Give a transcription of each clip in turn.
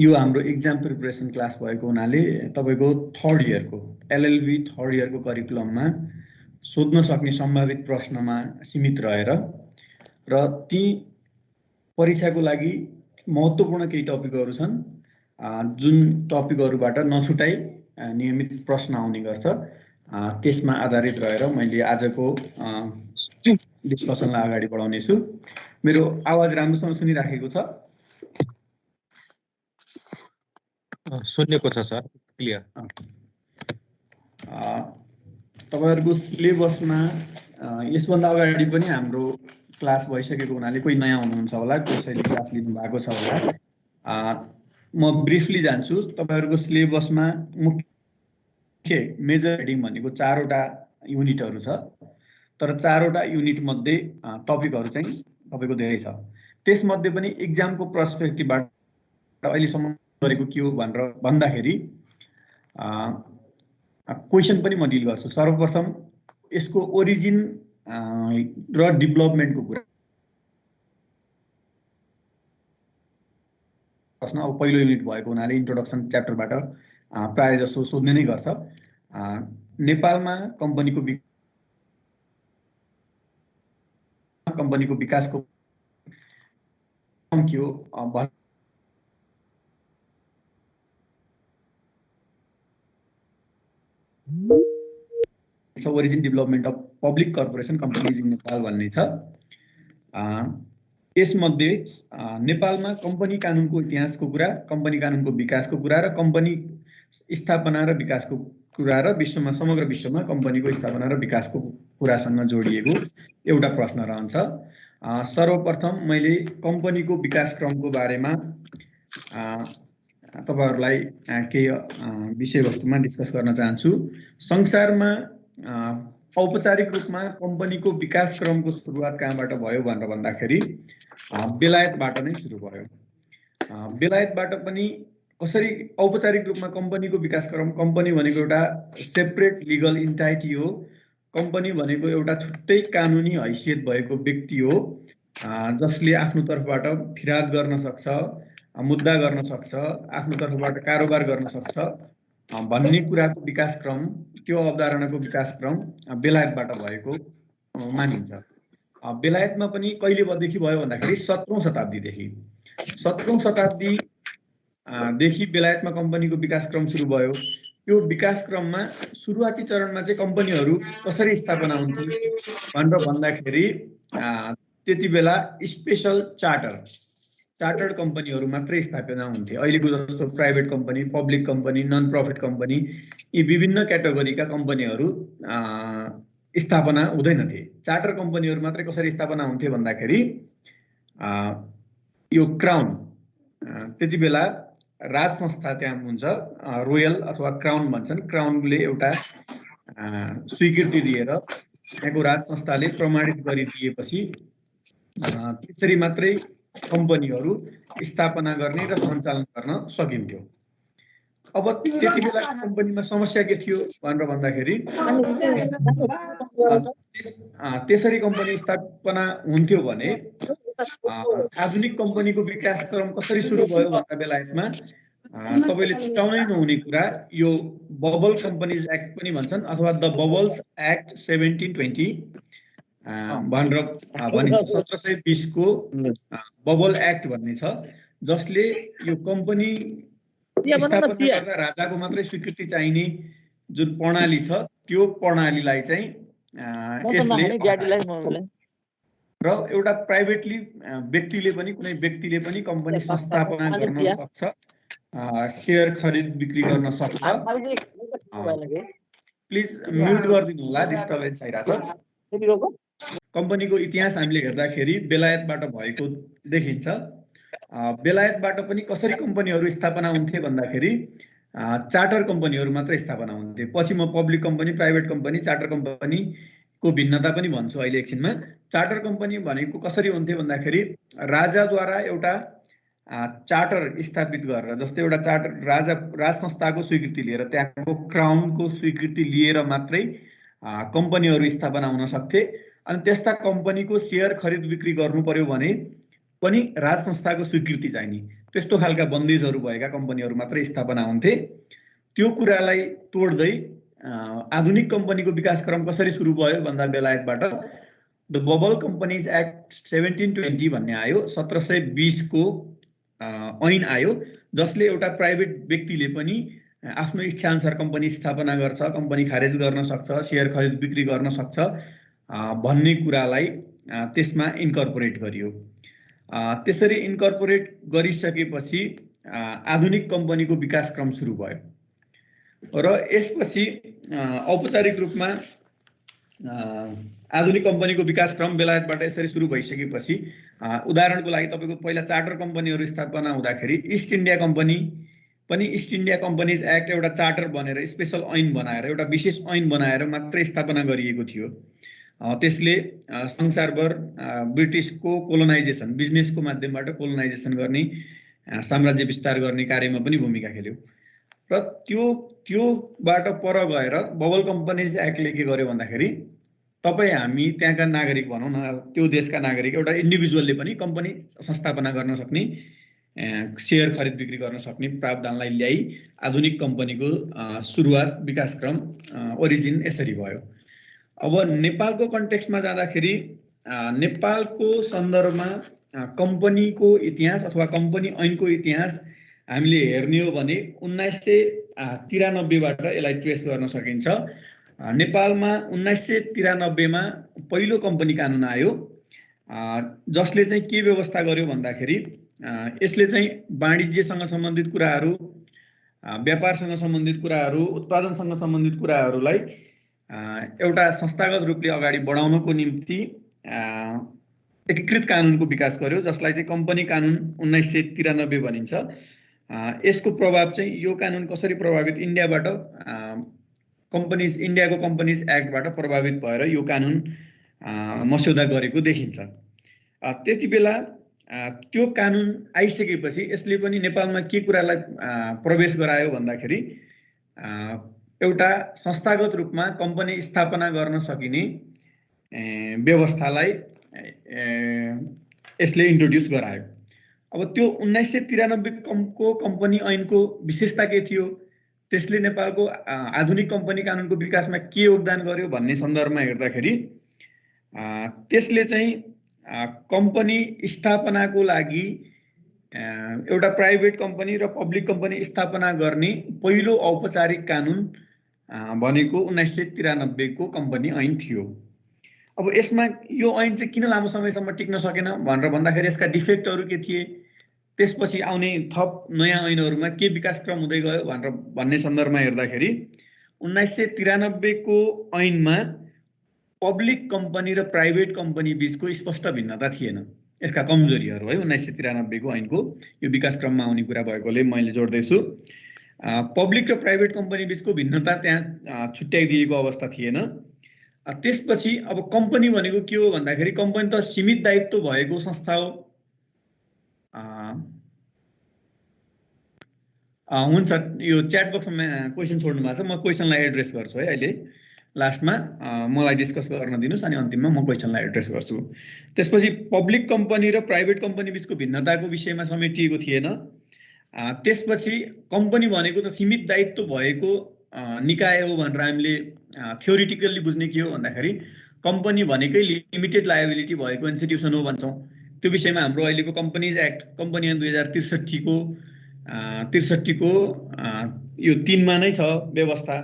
यो हाम्रो exam preparation class भएको हुनाले तपाईको थर्ड इयरको एलएलबी थर्ड इयरको करिकुलममा सोध्न सक्ने सम्भावित प्रश्नमा सीमित रहेर र ती परीक्षाको लागि महत्त्वपूर्ण केही टपिकहरू छन् जुन टपिकहरूबाट नछुटाई नियमित प्रश्न आउने गर्छ त्यसमा आधारित रहेर मैले आजको डिस्कसनलाई अगाडि बढाउने छु। मेरो आवाज राम्रोसँग सुनिराखेको छ? सुनेको छ सर, क्लियर। तपाईहरुको सिलेबसमा यसभन्दा अगाडि पनि हाम्रो क्लास भइसकेको हुनाले कोही नयाँ हुनुहुन्छ होला, कसैले क्लास लिनु भएको छ होला। म ब्रिफली जान्छु। तपाईहरुको सिलेबसमा मुख्य मेजर हेडिङ भनेको 4 वटा युनिटहरु छ, तर 4 वटा युनिट मध्ये टपिकहरु चाहिँ तपाईको धेरै छ। त्यसमध्ये पनि एक्जामको पर्सपेक्टिभबाट अहिलेसम्म गरेको के हो भनेर भन्दाखेरि क्वेशन पनि म डिल गर्छु। सर्वप्रथम यसको ओरिजिन र डेभलपमेन्टको कुरा प्रश्न अब पहिलो युनिट भएको हुनाले इन्ट्रोडक्सन च्याप्टरबाट प्राय जसो सोध्ने नै गर्छ। नेपालमा कम्पनीको विकासको के हो origin development of public corporation companies in Nepal भन्ने छ। यसमध्ये नेपालमा कम्पनी कानुनको इतिहासको कुरा, कम्पनी कानुनको विकासको कुरा र कम्पनी स्थापना र विकासको कुरा र विश्वमा समग्र विश्वमा कम्पनीको स्थापना र विकासको कुरासँग जोडिएको एउटा प्रश्न रहन्छ। सर्वप्रथम मैले कम्पनीको विकासक्रमको बारेमा तपाईहरुलाई केही विषयवस्तुमा डिस्कस गर्न चाहन्छु। संसारमा औपचारिक रूपमा कम्पनीको विकासक्रमको सुरुवात कहाँबाट भयो भनेर भन्दाखेरि बेलायतबाट नै सुरु भयो। बेलायतबाट पनि कसरी औपचारिक रूपमा कम्पनीको विकासक्रम, कम्पनी भनेको एउटा सेपरेट लिगल इन्टाइटी हो, कम्पनी भनेको एउटा छुट्टै कानुनी हैसियत भएको व्यक्ति हो जसले आफ्नो तर्फबाट फिराद गर्न सक्छ, मुद्दा गर्न सक्छ, आफ्नो तर्फबाट कारोबार गर्न सक्छ भन्ने कुराको विकासक्रम, त्यो अवधारणाको विकासक्रम बेलायतबाट भएको मानिन्छ। बेलायतमा पनि कहिलेदेखि भयो भन्दाखेरि 17औं शताब्दीदेखि। 17औं शताब्दीदेखि बेलायतमा कम्पनीको विकासक्रम सुरु भयो। यो विकासक्रममा सुरुवाती चरणमा चाहिँ कम्पनीहरू कसरी स्थापना हुन्थे भनेर भन्दाखेरि त्यति बेला स्पेशल चार्टर्ड कम्पनीहरू मात्रै स्थापना हुन्थे। अहिलेको जस्तो private company, public company, non profit company, यी विभिन्न क्याटेगोरीका कम्पनीहरू स्थापना हुँदैनथे। चार्टर कम्पनीहरू मात्रै कसरी स्थापना हुन्थे भन्दाखेरि यो क्राउन, त्यति बेला राज संस्था त्यहाँ हुन्छ, रोयल अथवा क्राउन भन्छन्। क्राउनले एउटा स्वीकृति दिएर त्यहाँको राज संस्थाले प्रमाणित गरिदिएपछि त्यसरी मात्रै कम्पनीहरू स्थापना गर्ने र सञ्चालन गर्न सकिन्थ्यो। अब त्यति बेला कम्पनीमा समस्या के थियो भनेर भन्दाखेरि त्यसरी कम्पनी स्थापना हुन्थ्यो भने आधुनिक कम्पनीको विकासक्रम कसरी सुरु भयो भन्दा बेलायतमा तपाईले छुटाउनै नहुने कुरा यो बबल कम्पनीज एक्ट पनि भन्छन् अथवा द बबल्स एक्ट 1720 भनेर भनिन्छ। 1720 को बबल एक्ट भन्ने छ, जसले यो कम्पनी स्थापना गर्दा राजाको मात्रै स्वीकृति चाहिने जुन प्रणाली छ त्यो प्रणालीलाई चाहिँ यसले र एउटा प्राइभेटली व्यक्तिले पनि, कुनै व्यक्तिले पनि कम्पनी संस्थापना गर्न सक्छ, शेयर खरिद बिक्री गर्न सक्छ। प्लिज म्युट गरिदिनु होला, डिस्टर्बेन्स आइरहेछ। कम्पनीको इतिहास हामीले हेर्दाखेरि बेलायतबाट भएको देखिन्छ। बेलायतबाट पनि कसरी कम्पनीहरू स्थापना हुन्थे भन्दाखेरि चार्टर कम्पनीहरू मात्रै स्थापना हुन्थे। पछि म public company, private company, charter कम्पनीको भिन्नता पनि भन्छु अहिले एकछिनमा। चार्टर कम्पनी भनेको कसरी हुन्थे भन्दाखेरि राजाद्वारा एउटा चार्टर स्थापित गरेर, जस्तै एउटा चार्टर राज संस्थाको स्वीकृति लिएर, त्यहाँको क्राउनको स्वीकृति लिएर मात्रै कम्पनीहरू स्थापना हुन सक्थे। अनि त्यस्ता कम्पनीको शेयर खरिद बिक्री गर्नु पर्यो भने पनि राज संस्थाको स्वीकृति चाहिने त्यस्तो खालका बन्देजहरू भएका कम्पनीहरू मात्रै स्थापना हुन्थे। त्यो कुरालाई तोड्दै आधुनिक कम्पनीको विकासक्रम कसरी सुरु भयो भन्दा बेलायतबाट द बबल कम्पनीज एक्ट 1720 भन्ने आयो। 1720 को ऐन आयो जसले एउटा प्राइभेट व्यक्तिले पनि आफ्नो इच्छा अनुसार कम्पनी स्थापना गर्छ, कम्पनी खारेज गर्न सक्छ, सेयर खरिद बिक्री गर्न सक्छ भन्ने कुरालाई त्यसमा इन्कर्पोरेट गरियो। त्यसरी इन्कर्पोरेट गरिसकेपछि आधुनिक कम्पनीको विकासक्रम सुरु भयो र यसपछि औपचारिक रूपमा आधुनिक कम्पनीको विकासक्रम बेलायतबाट यसरी सुरु भइसकेपछि उदाहरणको लागि तपाईको पहिला चार्टर कम्पनीहरू स्थापना हुँदाखेरि इस्ट इन्डिया कम्पनी पनि इस्ट इन्डिया कम्पनीज एक्ट एउटा चार्टर बनेर स्पेशल ऐन बनाएर एउटा विशेष ऐन बनाएर मात्रै स्थापना गरिएको थियो। त्यसले संसारभर ब्रिटिसको कोलोनाइजेसन बिजनेसको माध्यमबाट कोलोनाइजेसन गर्ने साम्राज्य विस्तार गर्ने कार्यमा पनि भूमिका खेल्यो र त्योबाट पर गएर बबल कम्पनीज एक्टले के गर्यो भन्दाखेरि तपाई हामी त्यहाँका नागरिक भनौँ न त्यो देशका नागरिक एउटा इन्डिभिजुअलले पनि कम्पनी संस्थापना गर्न सक्ने सेयर खरिद बिक्री गर्न सक्ने प्रावधानलाई ल्याई आधुनिक कम्पनीको सुरुवात विकासक्रम ओरिजिन यसरी भयो। अब नेपालको कन्टेक्स्टमा जाँदाखेरि नेपालको सन्दर्भमा कम्पनीको इतिहास अथवा कम्पनी ऐनको इतिहास हामीले हेर्ने हो भने 1993 बाट यसलाई ट्रेस गर्न सकिन्छ। नेपालमा 1993 मा पहिलो कम्पनी कानुन आयो जसले चाहिँ के व्यवस्था गर्यो भन्दाखेरि यसले चाहिँ वाणिज्यसँग सम्बन्धित कुराहरू, व्यापारसँग सम्बन्धित कुराहरू, उत्पादनसँग सम्बन्धित कुराहरूलाई एउटा संस्थागत रूपले अगाडि बढाउनको निम्ति एकीकृत कानुनको विकास गर्यो जसलाई चाहिँ कम्पनी कानुन 1993 भनिन्छ। यसको प्रभाव चाहिँ यो कानुन कसरी प्रभावित इन्डियाबाट इन्डियाको कम्पनीज एक्टबाट प्रभावित भएर यो कानुन मस्यौदा गरेको देखिन्छ। त्यति बेला त्यो कानुन आइसकेपछि यसले पनि नेपालमा के कुरालाई प्रवेश गरायो भन्दाखेरि एउटा संस्थागत रूपमा कम्पनी स्थापना गर्न सकिने व्यवस्थालाई यसले इन्ट्रोड्युस गरायो। अब त्यो 1993 को कम्पनी ऐनको विशेषता के थियो, त्यसले नेपालको आधुनिक कम्पनी कानुनको विकासमा के योगदान गर्यो भन्ने सन्दर्भमा हेर्दाखेरि त्यसले चाहिँ कम्पनी स्थापनाको लागि एउटा प्राइभेट कम्पनी र पब्लिक कम्पनी स्थापना गर्ने पहिलो औपचारिक कानुन भनेको 1993 को कम्पनी ऐन थियो। अब यसमा यो ऐन चाहिँ किन लामो समयसम्म टिक्न सकेन भनेर भन्दाखेरि यसका डिफेक्टहरू के थिए, त्यसपछि आउने थप नयाँ ऐनहरूमा के विकासक्रम हुँदै गयो भनेर भन्ने सन्दर्भमा हेर्दाखेरि 1993 को ऐनमा पब्लिक कम्पनी र प्राइभेट कम्पनी बीचको स्पष्ट भिन्नता थिएन। यसका कमजोरीहरू है 1993 को ऐनको यो विकासक्रममा आउने कुरा भएकोले मैले जोड्दैछु। पब्लिक र प्राइभेट कम्पनी बीचको भिन्नता त्यहाँ छुट्याइदिएको अवस्था थिएन। त्यसपछि अब कम्पनी भनेको के हो भन्दाखेरि कम्पनी त सीमित दायित्व भएको संस्था हो। हुन्छ, यो च्याट बक्समा क्वेसन छोड्नु भएको छ, म क्वेसनलाई एड्रेस गर्छु है। अहिले लास्टमा मलाई डिस्कस गर्न दिनुस् अनि अन्तिममा म क्वेसनलाई एड्रेस गर्छु। त्यसपछि पब्लिक कम्पनी र प्राइभेट कम्पनी बीचको भिन्नताको विषयमा समेटिएको थिएन। त्यसपछि कम्पनी भनेको त सीमित दायित्व भएको निकाय हो भनेर हामीले थ्योरिटिकल्ली बुझ्ने के हो भन्दाखेरि कम्पनी भनेकै लिमिटेड लायबिलिटी भएको इन्स्टिट्युसन हो भन्छौँ। त्यो विषयमा हाम्रो अहिलेको कम्पनीज एक्ट कम्पनी ऐन 2063 को यो 3 मा नै छ व्यवस्था,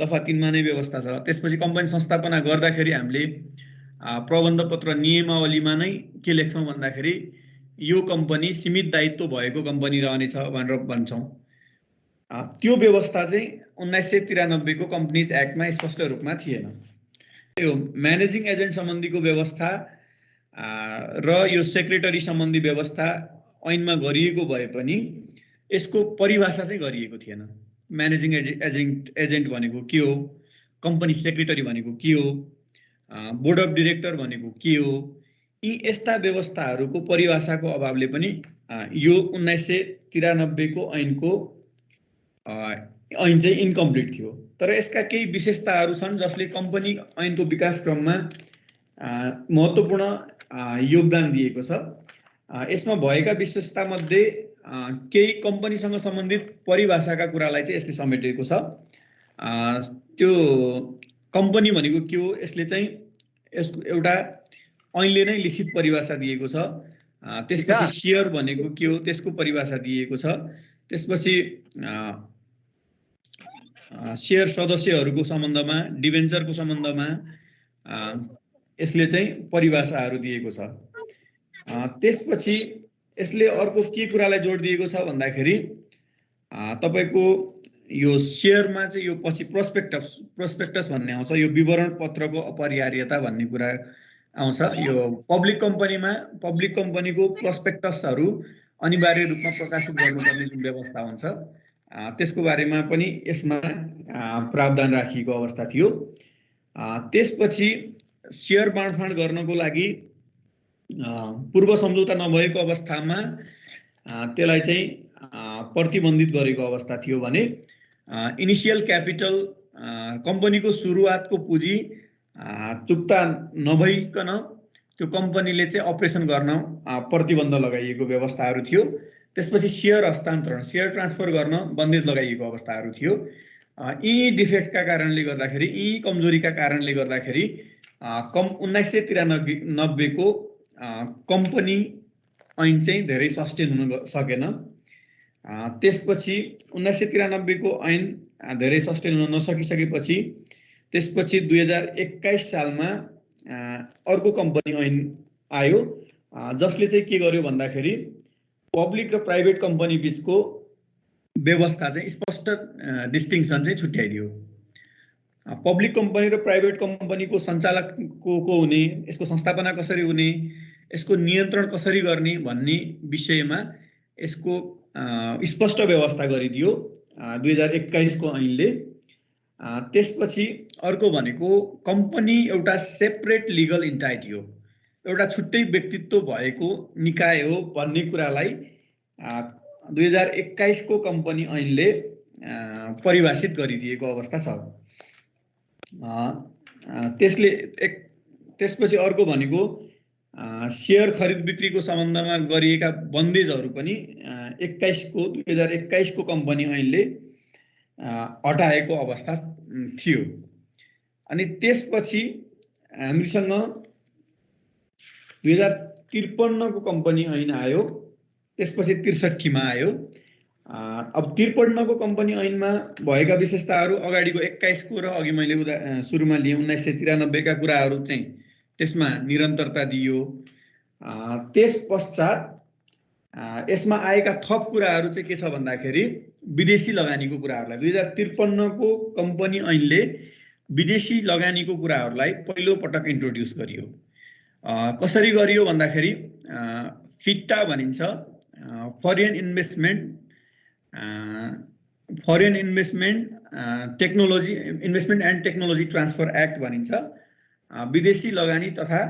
दफा 3 मा नै व्यवस्था छ। त्यसपछि कम्पनी संस्थापना गर्दाखेरि हामीले प्रबन्ध पत्र नियमावलीमा नै के लेख्छौँ भन्दाखेरि यो कम्पनी सीमित दायित्व भएको कम्पनी रहनेछ भनेर भन्छौँ। त्यो व्यवस्था चाहिँ 1993 को कम्पनीज एक्टमा स्पष्ट रूपमा थिएन। यो म्यानेजिङ एजेन्ट सम्बन्धीको व्यवस्था र यो सेक्रेटरी सम्बन्धी व्यवस्था ऐनमा गरिएको भए पनि यसको परिभाषा चाहिँ गरिएको थिएन। म्यानेजिङ एजेन्ट भनेको के हो, कम्पनी सेक्रेटरी भनेको के हो, बोर्ड अफ डिरेक्टर भनेको के हो, यी यस्ता व्यवस्थाहरूको परिभाषाको अभावले पनि यो 1993 को ऐनको ऐन चाहिँ इन्कम्प्लिट थियो। तर यसका केही विशेषताहरू छन् जसले कम्पनी ऐनको विकासक्रममा महत्त्वपूर्ण योगदान दिएको छ। यसमा भएका विशेषतामध्ये केही कम्पनीसँग सम्बन्धित परिभाषाका कुरालाई चाहिँ यसले समेटेको छ। त्यो कम्पनी भनेको के हो, यसले चाहिँ यसको एउटा ऐनले नै लिखित परिभाषा दिएको छ। त्यसपछि शेयर भनेको के हो त्यसको परिभाषा दिएको छ। त्यसपछि शेयर सदस्यहरूको सम्बन्धमा, डिभेन्चरको सम्बन्धमा यसले चाहिँ परिभाषाहरू दिएको छ। त्यसपछि यसले अर्को के कुरालाई जोड दिएको छ भन्दाखेरि तपाईको यो शेयरमा चाहिँ यो पछि प्रोस्पेक्टस भन्ने आउँछ, यो विवरण पत्रको अपरिहार्यता भन्ने कुरा आउँछ। यो पब्लिक कम्पनीको प्रोस्पेक्टसहरू अनिवार्य रूपमा प्रकाशित गर्नुपर्ने जुन व्यवस्था हुन्छ त्यसको बारेमा पनि यसमा प्रावधान राखिएको अवस्था थियो। त्यसपछि शेयर बाँडफाँड गर्नको लागि पूर्व सम्झौता नभएको अवस्थामा त्यसलाई चाहिँ प्रतिबन्धित गरेको अवस्था थियो भने इनिशियल क्यापिटल कम्पनीको सुरुवातको पुँजी चुक्ता नभइकन त्यो कम्पनीले चाहिँ अपरेसन गर्न प्रतिबन्ध लगाइएको व्यवस्थाहरू थियो। त्यसपछि शेयर हस्तान्तरण, शेयर ट्रान्सफर गर्न बन्देज लगाइएको अवस्थाहरू थियो। यी डिफेक्टका कारणले गर्दाखेरि, यी कमजोरीका कारणले गर्दाखेरि 1993 को कम्पनी ऐन चाहिँ धेरै सस्टेन हुन सकेन। त्यसपछि 1993 को ऐन धेरै सस्टेन हुन नसकिसकेपछि त्यसपछि 2021 सालमा अर्को कम्पनी ऐन आयो जसले चाहिँ के गर्यो भन्दाखेरि पब्लिक र प्राइभेट कम्पनी बीचको व्यवस्था चाहिँ स्पष्ट डिस्टिङसन चाहिँ छुट्याइदियो। पब्लिक कम्पनी र प्राइभेट कम्पनीको सञ्चालक को हुने, यसको संस्थापना कसरी हुने, यसको नियन्त्रण कसरी गर्ने भन्ने विषयमा यसको स्पष्ट व्यवस्था गरिदियो 2021 को ऐनले। त्यसपछि अर्को भनेको कम्पनी एउटा सेपरेट लिगल इन्टाइटी हो, एउटा छुट्टै व्यक्तित्व भएको निकाय हो भन्ने कुरालाई 2021 को कम्पनी ऐनले परिभाषित गरिदिएको अवस्था छ। त्यसपछि अर्को भनेको शेयर खरिद बिक्रीको सम्बन्धमा गरिएका बन्देजहरू पनि 2021 को कम्पनी ऐनले हटाएको अवस्था थियो। अनि त्यसपछि हामीसँग 2053 को कम्पनी ऐन आयो, त्यसपछि 63 मा आयो। अब 53 को कम्पनी ऐनमा भएका विशेषताहरू अगाडिको 21 को र अघि मैले सुरुमा लिए 1993 का कुराहरू चाहिँ त्यसमा निरन्तरता दियो। त्यस पश्चात यसमा आएका थप कुराहरू चाहिँ के छ भन्दाखेरि विदेशी लगानीको कुराहरूलाई 2053 को कम्पनी ऐनले विदेशी लगानीको कुराहरूलाई पहिलो पटक इन्ट्रोड्युस गरियो। कसरी गरियो भन्दाखेरि फिट्टा भनिन्छ, foreign investment and technology transfer act भनिन्छ। विदेशी लगानी तथा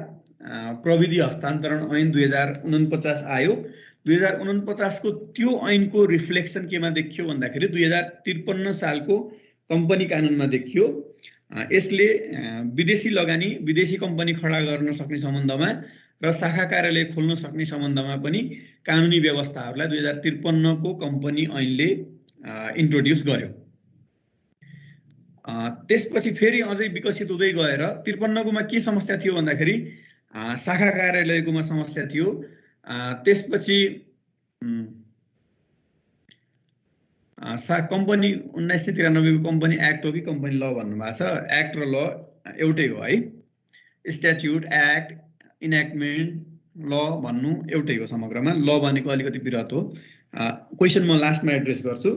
प्रविधि हस्तान्तरण ऐन 2049 आयो। 2049 को त्यो ऐनको रिफ्लेक्सन केमा देखियो भन्दाखेरि 2053 सालको कम्पनी कानुनमा देखियो। यसले विदेशी लगानी, विदेशी कम्पनी खडा गर्न सक्ने सम्बन्धमा र शाखा कार्यालय खोल्न सक्ने सम्बन्धमा पनि कानुनी व्यवस्थाहरूलाई 2053 को कम्पनी ऐनले इन्ट्रोड्युस गर्यो। त्यसपछि फेरि अझै विकसित हुँदै गएर 53 कोमा के समस्या थियो भन्दाखेरि शाखा कार्यालयकोमा समस्या थियो। त्यसपछि कम्पनी 1993 को कम्पनी एक्ट हो कि कम्पनी ल भन्नुभएको छ, एक्ट र ल एउटै हो है। स्ट्याच्युट, एक्ट, इनेक्टमेन्ट, ल भन्नु एउटै हो समग्रमा। ल भनेको अलिकति विरत हो। क्वेसन म लास्टमा एड्रेस गर्छु।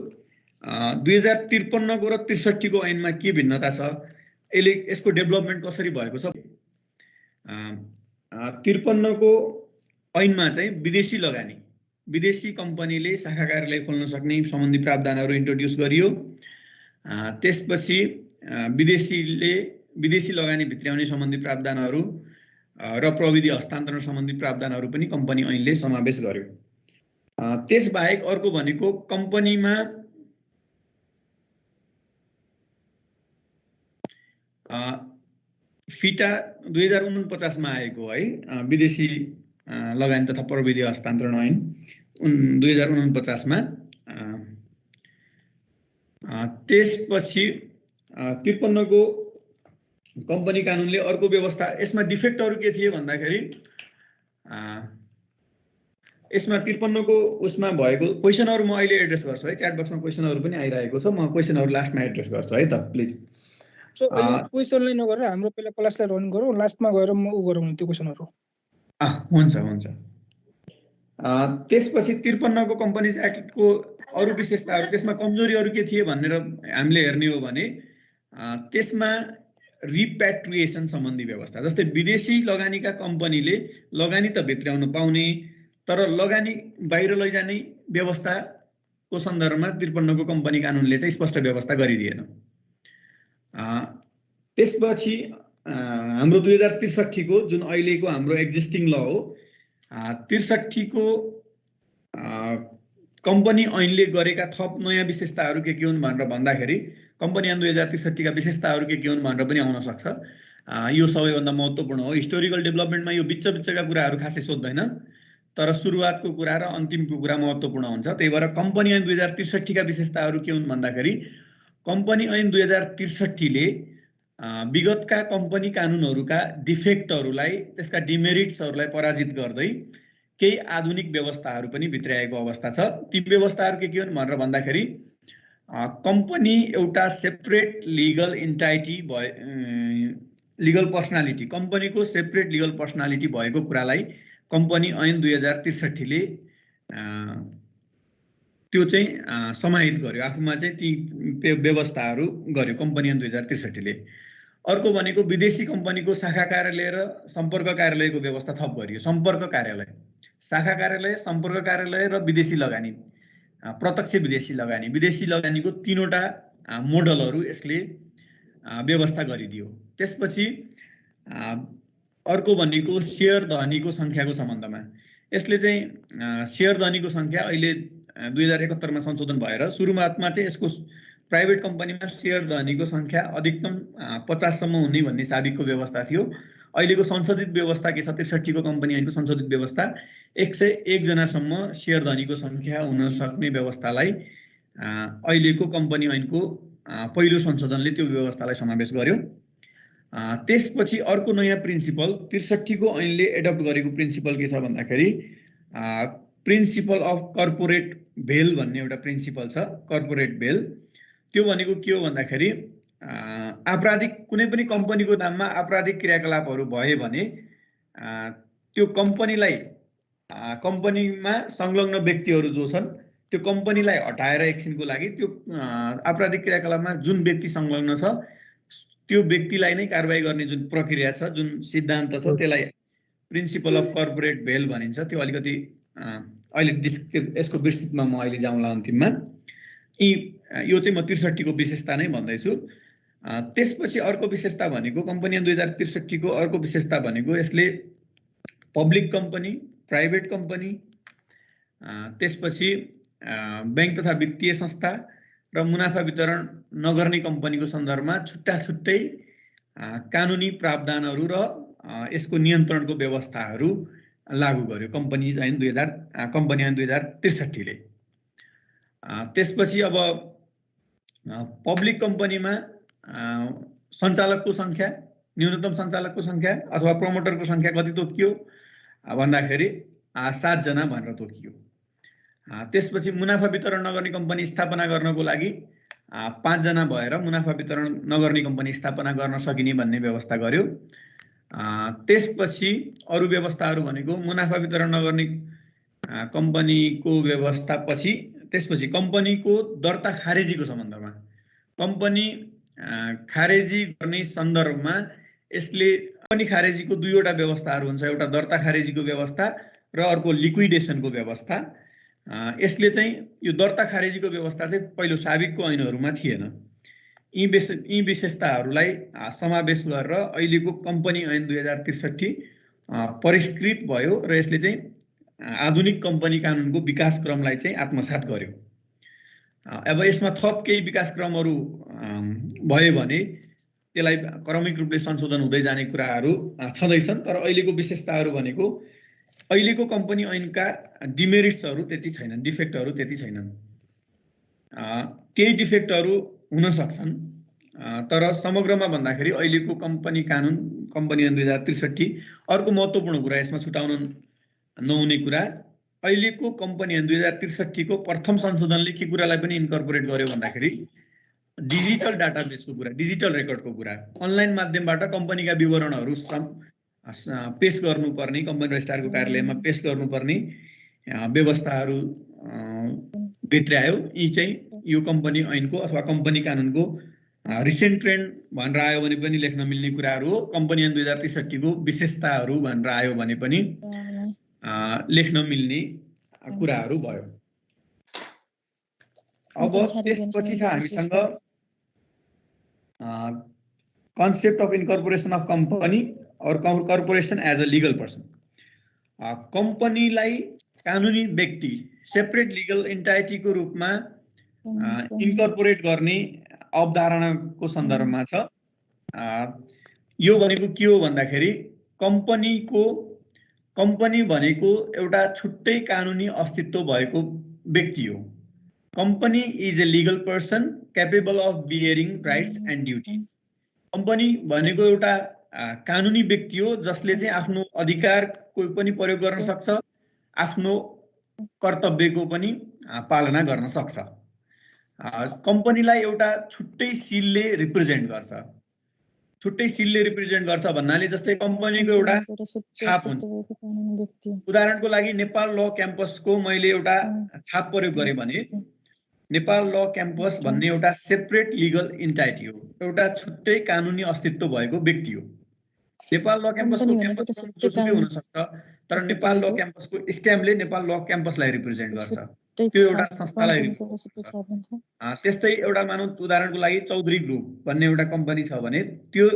2053 को र 63 को ऐनमा के भिन्नता छ, यसको डेभलपमेन्ट कसरी भएको छ। 53 को ऐनमा चाहिँ विदेशी लगानी, विदेशी कम्पनीले शाखा कार्यालय खोल्न सक्ने सम्बन्धी प्रावधानहरू इन्ट्रोड्युस गरियो। त्यसपछि विदेशी लगानी भित्र्याउने सम्बन्धी प्रावधानहरू र प्रविधि हस्तान्तरण सम्बन्धी प्रावधानहरू पनि कम्पनी ऐनले समावेश गर्यो। त्यसबाहेक अर्को भनेको कम्पनीमा फिटा 2049 मा आएको है, विदेशी लगानी तथा प्रविधि हस्तान्तरण ऐन 2049 मा त्यसपछि 53 को कम्पनी कानुनले अर्को व्यवस्था यसमा डिफेक्टहरु के थिए भन्दाखेरि यसमा 53 को उसमा भएको क्वेशनहरु म अहिले एड्रेस गर्छु है च्याट बक्समा क्वेशनहरु पनि आइरहेको छ म क्वेशनहरु लास्टमा एड्रेस गर्छु है त प्लिज सो अहिले क्वेशनलाई नगरेर हाम्रो पहिला क्लासलाई रन गरौँ लास्टमा गएर म उ गरौँ त्यो क्वेशनहरु हुन्छ हुन्छ त्यसपछि 53 को कम्पनीज एक्टको अरु विशेषताहरु त्यसमा कमजोरीहरु के थिए भनेर हामीले हेर्ने हो भने त्यसमा रिप्याट्रिएसन सम्बन्धी व्यवस्था जस्तै विदेशी लगानीका कम्पनीले लगानी त भित्राउन पाउने तर लगानी बाहिर लैजाने व्यवस्थाको सन्दर्भमा 53 को कम्पनी कानुनले चाहिँ स्पष्ट व्यवस्था गरिदिएन त्यसपछि हाम्रो 2063 को जुन अहिलेको हाम्रो एक्जिस्टिङ ल हो 63 को कम्पनी ऐनले गरेका थप नयाँ विशेषताहरु के हुन् भनेर भन्दाखेरि कम्पनी ऐन 2063 का विशेषताहरु के हुन् भनेर पनि आउन सक्छ यो सबैभन्दा महत्त्वपूर्ण हो हिस्टोरिकल डेभलपमेन्टमा यो बिच्च-बिच्चका कुराहरु खासै सोध्दैन तर सुरुवातको कुरा र अन्तिमको कुरा महत्त्वपूर्ण हुन्छ त्यही भएर कम्पनी ऐन 2063 का विशेषताहरु के हुन् भन्दाखेरि कम्पनी ऐन 2063 ले विगतका कम्पनी कानुनहरुका डिफेक्टहरुलाई त्यसका डिमेरिट्सहरुलाई पराजित गर्दै केही आधुनिक व्यवस्थाहरु पनि भित्राएको अवस्था छ ती व्यवस्थाहरु के हुन् भनेर भन्दाखेरि कम्पनी एउटा सेपरेट लिगल एन्टाइटी लिगल पर्सनालिटी कम्पनीको सेपरेट लिगल पर्सनालिटी भएको कुरालाई कम्पनी ऐन 2063 ले त्यो चाहिँ समाहित गर्यो आफुमा चाहिँ ती व्यवस्थाहरु गर्यो कम्पनी ऐन 2063 ले अर्को भनेको विदेशी कम्पनीको शाखा कार्यालय र सम्पर्क कार्यालयको व्यवस्था थप गरियो सम्पर्क कार्यालय शाखा कार्यालय सम्पर्क कार्यालय र विदेशी लगानी प्रत्यक्ष विदेशी लगानीको तीनवटा मोडलहरु यसले व्यवस्था गरिदियो त्यसपछि अर्को भनेको शेयर धनीको संख्याको सम्बन्धमा यसले चाहिँ शेयर धनीको संख्या अहिले 2071 मा संशोधन भएर सुरुवातमा चाहिँ यसको प्राइभेट कम्पनीमा शेयर धनीको संख्या अधिकतम 50 सम्म हुने भन्ने साबिकको व्यवस्था थियो अहिलेको संशोधित व्यवस्था के छ 63 को कम्पनी ऐनको संशोधित व्यवस्था 101 जनासम्म शेयर धनीको संख्या हुन सक्ने व्यवस्थालाई अहिलेको कम्पनी ऐनको पहिलो संशोधनले त्यो व्यवस्थालाई समावेश गर्यो त्यसपछि अर्को नयाँ प्रिन्सिपल 63 को ऐनले एडप्ट गरेको प्रिन्सिपल के छ भन्दाखेरि प्रिन्सिपल अफ कर्पोरेट भेल भन्ने एउटा प्रिन्सिपल छ कर्पोरेट भेल त्यो भनेको के हो भन्दाखेरि आपराधिक कुनै पनि कम्पनीको नाममा आपराधिक क्रियाकलापहरु भए भने त्यो कम्पनीमा संलग्न व्यक्तिहरु जो छन् त्यो कम्पनीलाई हटाएर एकछिनको लागि त्यो आपराधिक क्रियाकलापमा जुन व्यक्ति संलग्न छ त्यो व्यक्तिलाई नै कारबाही गर्ने जुन प्रक्रिया छ जुन सिद्धान्त छ त्यसलाई प्रिन्सिपल अफ कर्पोरेट भेल भनिन्छ त्यो अलिकति अहिले यसको विस्तृतमा म अहिले जाउँला अन्तिममा यो चाहिँ म 63 को विशेषता नै भन्दैछु त्यसपछि अर्को विशेषता भनेको कम्पनी ऐन 2063 को अर्को विशेषता भनेको यसले पब्लिक कम्पनी प्राइभेट कम्पनी त्यसपछि बैंक तथा वित्तीय संस्था र मुनाफा वितरण नगर्ने कम्पनीको सन्दर्भमा छुट्टा-छुट्टै कानुनी प्रावधानहरु र यसको नियन्त्रणको व्यवस्थाहरु लागू गर्यो कम्पनी ऐन 2063 ले त्यसपछि अब पब्लिक कम्पनीमा सञ्चालकको संख्या न्यूनतम सञ्चालकको संख्या अथवा प्रमोटरको संख्या कति तोकियो भन्दाखेरि 7 जना भनेर तोकियो त्यसपछि मुनाफा वितरण नगर्ने कम्पनी स्थापना गर्नको लागि 5 जना भएर मुनाफा वितरण नगर्ने कम्पनी स्थापना गर्न सकिने भन्ने व्यवस्था गर्यो त्यसपछि अरु व्यवस्थाहरु भनेको मुनाफा वितरण नगर्ने कम्पनीको व्यवस्था पछि त्यसपछि कम्पनीको दर्ता खारेजीको सम्बन्धमा कम्पनी खारेजी गर्ने सन्दर्भमा यसले कम्पनी खारेजीको दुईवटा व्यवस्थाहरु हुन्छ एउटा दर्ता खारेजीको व्यवस्था र अर्को लिक्विडेसनको व्यवस्था यसले चाहिँ यो दर्ता खारेजीको व्यवस्था चाहिँ पहिलो साबिकको ऐनहरुमा थिएन यी विशेषताहरुलाई समावेश गरेर अहिलेको कम्पनी ऐन 2063 परिष्कृत भयो र यसले चाहिँ आधुनिक कम्पनी कानुनको विकास क्रमलाई चाहिँ आत्मसात गर्यो अब यसमा थप केही विकास क्रमहरु भयो भने त्यसलाई क्रमिक रूपले संशोधन हुँदै जाने कुराहरु छँदैछन् तर अहिलेको विशेषताहरु भनेको अहिलेको कम्पनी ऐनका डिमेरिट्सहरू त्यति छैनन्, डिफेक्टहरू त्यति छैनन्। केही डिफेक्टहरू हुन सक्छन्, तर समग्रमा भन्दाखेरि अहिलेको कम्पनी कानुन, कम्पनी ऐन 2063, अर्को महत्त्वपूर्ण कुरा यसमा छुटाउन नहुने कुरा, अहिलेको कम्पनी ऐन 2063 को प्रथम संशोधनले के कुरालाई पनि इन्कर्पोरेट गर्यो भन्दाखेरि डिजिटल डाटाबेसको कुरा, डिजिटल रेकर्डको कुरा, अनलाइन माध्यमबाट कम्पनीका विवरणहरू पेश गर्नुपर्ने, कम्पनी रजिस्ट्रारको कार्यालयमा पेश गर्नुपर्ने व्यवस्थाहरू भित्रायो। यी चाहिँ यो कम्पनी ऐनको अथवा कम्पनी कानुनको रिसेन्ट ट्रेन्ड भनेर आयो भने पनि लेख्न मिल्ने कुराहरू हो। कम्पनी ऐन 2063 को विशेषताहरू भनेर आयो भने पनि लेख्न मिल्ने कुराहरू भयो। अब त्यसपछि छ हामीसँग concept of incorporation of company or corporation as a legal person. कम्पनीलाई कानुनी व्यक्ति, सेपरेट लिगल एन्टाइटीको रूपमा इन्कर्पोरेट गर्ने अवधारणाको सन्दर्भमा छ। यो भनेको के हो भन्दाखेरि कम्पनी भनेको एउटा छुट्टै कानुनी अस्तित्व भएको व्यक्ति हो। Company is a legal person capable of bearing rights and duty. Company भनेको एउटा कानुनी व्यक्ति हो जसले चाहिँ आफ्नो अधिकार कोही पनि प्रयोग गर्न सक्छ, आफ्नो कर्तव्यको पनि पालना गर्न सक्छ। कम्पनीलाई एउटा छुट्टै सिलले रिप्रेजेन्ट गर्छ। छुट्टै सिलले रिप्रेजेन्ट गर्छ भन्नाले जस्तै कम्पनीको एउटा छाप हुन्छ। उदाहरणको लागि नेपाल ल क्याम्पसको मैले एउटा छाप प्रयोग गरेँ भने नेपाल ल क्याम्पस भन्ने एउटा सेपरेट लिगल एन्टाइटी हो, एउटा छुट्टै कानुनी अस्तित्व भएको व्यक्ति हो। नेपाल ल क्याम्पसको क्याम्पस जोसुकै हुन सक्छ, तर नेपाल ल क्याम्पसको स्ट्याम्पले नेपाल ल क्याम्पसलाई रिप्रेजेन्ट गर्छ, त्यो एउटा संस्थालाई रिप्रेजेन्ट गर्छ। त्यस्तै एउटा मानौ उदाहरणको लागि चौधरी ग्रुप भन्ने एउटा कम्पनी छ भने त्यो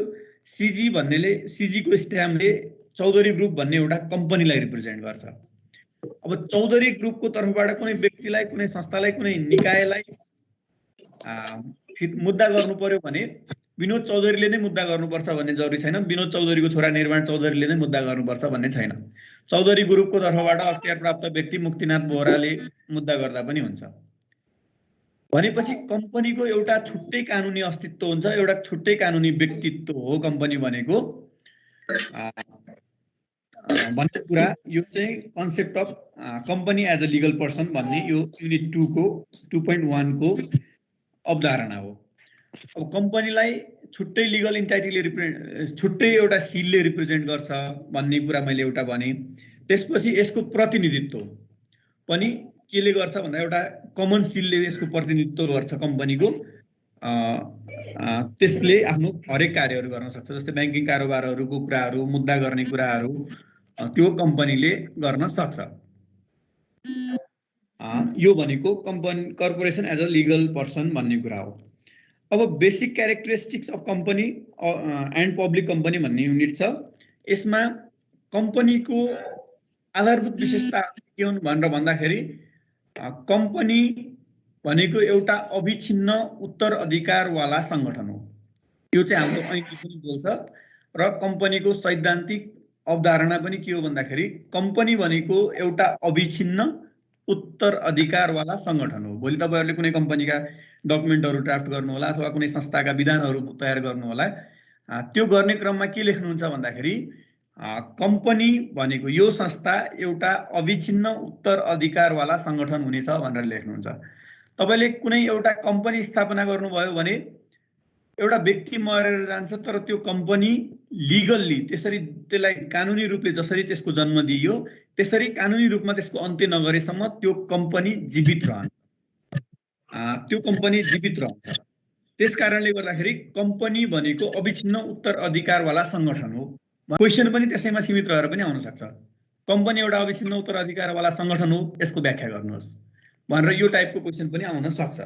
सिजी भन्नेले, सिजीको स्ट्याम्पले चौधरी ग्रुप भन्ने एउटा कम्पनीलाई रिप्रेजेन्ट गर्छ। अब चौधरी ग्रुपको तर्फबाट कुनै व्यक्तिलाई, कुनै संस्थालाई, कुनै निकायलाई मुद्दा गर्नु पर्यो भने विनोद चौधरीले नै मुद्दा गर्नुपर्छ भन्ने जरुरी छैन, विनोद चौधरीको छोरा निर्माण चौधरीले नै मुद्दा गर्नुपर्छ भन्ने छैन। चौधरी ग्रुपको तर्फबाट अख्तियार प्राप्त व्यक्ति मुक्तिनाथ बोहराले मुद्दा गर्दा पनि हुन्छ। भनेपछि कम्पनीको एउटा छुट्टै कानुनी अस्तित्व हुन्छ, एउटा छुट्टै कानुनी व्यक्तित्व हो कम्पनी भनेको भन्ने कुरा। यो चाहिँ concept of company as a legal person भन्ने यो युनिट 2 को 2.1 को अवधारणा हो। अब कम्पनीलाई छुट्टै लिगल एन्टाइटीले छुट्टै एउटा सिलले रिप्रेजेन्ट गर्छ भन्ने कुरा मैले एउटा भने। त्यसपछि यसको प्रतिनिधित्व पनि केले गर्छ भन्दा एउटा कमन सिलले यसको प्रतिनिधित्व गर्छ कम्पनीको। त्यसले आफ्नो हरेक कार्यहरू गर्न सक्छ, जस्तै ब्याङ्किङ कारोबारहरूको कुराहरू, मुद्दा गर्ने कुराहरू त्यो कम्पनीले गर्न सक्छ। यो भनेको corporation as a legal person भन्ने कुरा हो। अब basic characteristics of company and public company भन्ने युनिट छ। यसमा कम्पनीको आधारभूत विशेषता के हुन् भनेर भन्दाखेरि कम्पनी भनेको एउटा अविच्छिन्न उत्तराधिकारवाला सङ्गठन हो। यो चाहिँ हाम्रो ऐनले पनि बोल्छ र कम्पनीको सैद्धान्तिक अवधारणा पनि के हो भन्दाखेरि कम्पनी भनेको एउटा अविच्छिन्न उत्तराधिकारवाला सङ्गठन हो। भोलि तपाईहरुले कुनै कम्पनीका डकुमेन्टहरू ड्राफ्ट गर्नु होला अथवा कुनै संस्थाका विधानहरू तयार गर्नु होला, त्यो गर्ने क्रममा के लेख्नुहुन्छ भन्दाखेरि कम्पनी भनेको यो संस्था एउटा अविच्छिन्न उत्तराधिकारवाला सङ्गठन हुनेछ भनेर लेख्नुहुन्छ। तपाईले कुनै एउटा कम्पनी स्थापना गर्नुभयो भने एउटा व्यक्ति मरेर जान्छ, तर त्यो कम्पनी लिगल्ली त्यसरी त्यसलाई कानुनी रूपले जसरी त्यसको जन्म दिइयो त्यसरी कानुनी रूपमा त्यसको अन्त्य नगरेसम्म त्यो कम्पनी जीवित रहन्छ। त्यो कम्पनी जीवित रहन्छ। त्यसकारणले गर्दाखेरि कम्पनी भनेको अविच्छिन्न उत्तराधिकारवाला सङ्गठन हो। क्वेशन पनि त्यसैमा सीमित रहेर पनि आउन सक्छ। कम्पनी एउटा अविच्छिन्न उत्तराधिकारवाला सङ्गठन हो, यसको व्याख्या गर्नुहोस् भनेर यो टाइपको क्वेशन पनि आउन सक्छ।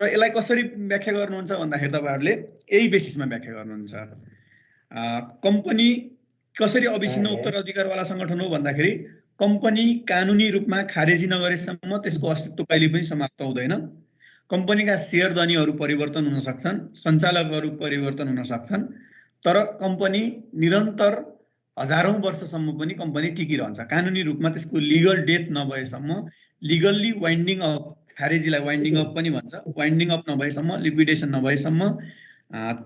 र यसलाई कसरी व्याख्या गर्नुहुन्छ भन्दाखेरि तपाईहरुले यही बेसिसमा व्याख्या गर्नुहुन्छ। कम्पनी कसरी अविच्छिन्न उत्तराधिकारवाला सङ्गठन हो भन्दाखेरि कम्पनी कानुनी रूपमा खारेजी नगरेसम्म त्यसको अस्तित्व कहिले पनि समाप्त हुँदैन। कम्पनीका शेयर धनीहरू परिवर्तन हुन सक्छन्, सञ्चालकहरू परिवर्तन हुन सक्छन्, तर कम्पनी निरन्तर हजारौं वर्षसम्म पनि कम्पनी टिकिरहन्छ। कानुनी रूपमा त्यसको लिगल डेथ नभएसम्म, लिगल्ली वाइन्डिङ अफ, खारेजीलाई वाइन्डिङ अफ पनि भन्छ, वाइन्डिङ अफ नभएसम्म, लिक्विडेसन नभएसम्म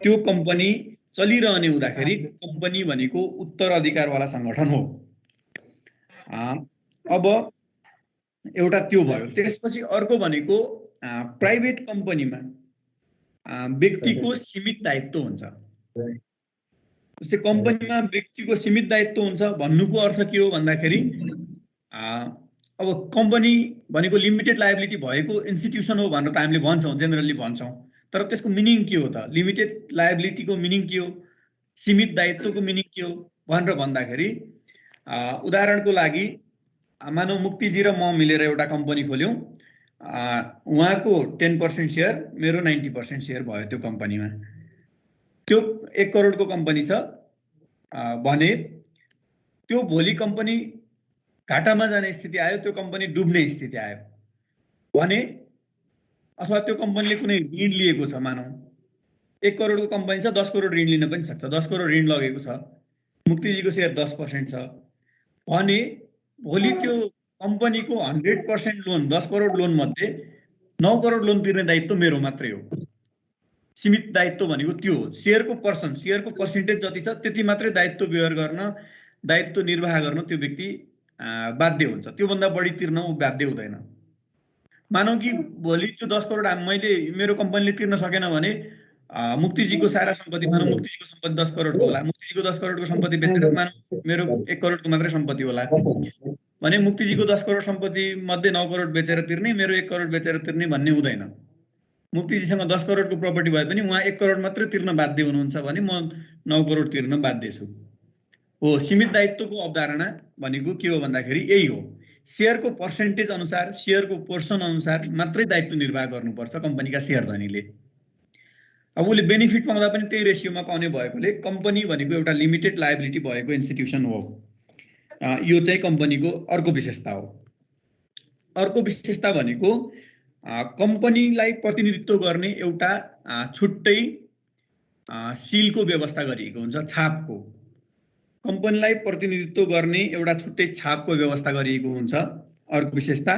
त्यो कम्पनी चलिरहने हुँदाखेरि कम्पनी भनेको उत्तराधिकारवाला सङ्गठन हो। अब एउटा त्यो भयो। त्यसपछि अर्को भनेको प्राइभेट कम्पनीमा व्यक्तिको सीमित दायित्व हुन्छ। जस्तै कम्पनीमा व्यक्तिको सीमित दायित्व हुन्छ भन्नुको अर्थ के हो भन्दाखेरि अब कम्पनी भनेको लिमिटेड लायबिलिटी भएको इन्स्टिट्युसन हो भनेर त हामीले भन्छौँ, जेनरली भन्छौँ, तर त्यसको मिनिङ के हो त? लिमिटेड लायबिलिटीको मिनिङ के हो, सीमित दायित्वको मिनिङ के हो भनेर भन्दाखेरि उदाहरणको लागि मानव मुक्तिजी र म मिलेर एउटा कम्पनी खोल्यौँ, उहाँको 10% सेयर, मेरो 90% सेयर भयो त्यो कम्पनीमा। त्यो 1 करोडको कम्पनी छ भने त्यो भोलि कम्पनी घाटामा जाने स्थिति आयो, त्यो कम्पनी डुब्ने स्थिति आयो भने, अथवा त्यो कम्पनीले कुनै ऋण लिएको छ, मानौ 1 करोडको कम्पनी छ, 10 करोड ऋण लिन पनि सक्छ, 10 करोड ऋण लगेको छ, मुक्तिजीको सेयर 10% छ भने भोलि त्यो कम्पनीको 100% लोन, 10 करोड लोन मध्ये 9 करोड लोन तिर्ने दायित्व मेरो मात्रै हो। सीमित दायित्व भनेको त्यो हो। सेयरको पर्सेन्टेज जति छ त्यति मात्रै दायित्व व्यवहार गर्न, दायित्व निर्वाह गर्न त्यो व्यक्ति बाध्य हुन्छ, त्योभन्दा बढी तिर्न ऊ बाध्य हुँदैन। मानौ कि भोलि त्यो 10 करोड मैले मेरो कम्पनीले तिर्न सकेन भने मुक्तिजीको सारा सम्पत्ति, मानौ मुक्तिजीको सम्पत्ति 10 करोडको होला, मुक्तिजीको 10 करोडको सम्पत्ति बेचेर मानौ मेरो 1 करोडको मात्रै सम्पत्ति होला भने मुक्तिजीको 10 करोड सम्पत्ति मध्ये 9 करोड बेचेर तिर्ने, मेरो 1 करोड बेचेर तिर्ने भन्ने हुँदैन। मुक्तिजीसँग 10 करोडको प्रपर्टी भए पनि उहाँ 1 करोड मात्रै तिर्न बाध्य हुनुहुन्छ भने म 9 करोड तिर्न बाध्य छु। हो, सीमित दायित्वको अवधारणा भनेको के हो भन्दाखेरि यही हो। सेयरको पर्सेन्टेज अनुसार, सेयरको पोर्सन अनुसार मात्रै दायित्व निर्वाह गर्नुपर्छ कम्पनीका सेयरधनीले। अब उसले बेनिफिट पाउँदा पनि त्यही रेसियोमा पाउने भएकोले कम्पनी भनेको एउटा लिमिटेड लायबिलिटी भएको इन्स्टिट्युसन हो। यो चाहिँ कम्पनीको अर्को विशेषता हो। अर्को विशेषता भनेको कम्पनीलाई प्रतिनिधित्व गर्ने एउटा छुट्टै सिलको व्यवस्था गरिएको हुन्छ, छापको। कम्पनीलाई प्रतिनिधित्व गर्ने एउटा छुट्टै छापको व्यवस्था गरिएको हुन्छ। अर्को विशेषता,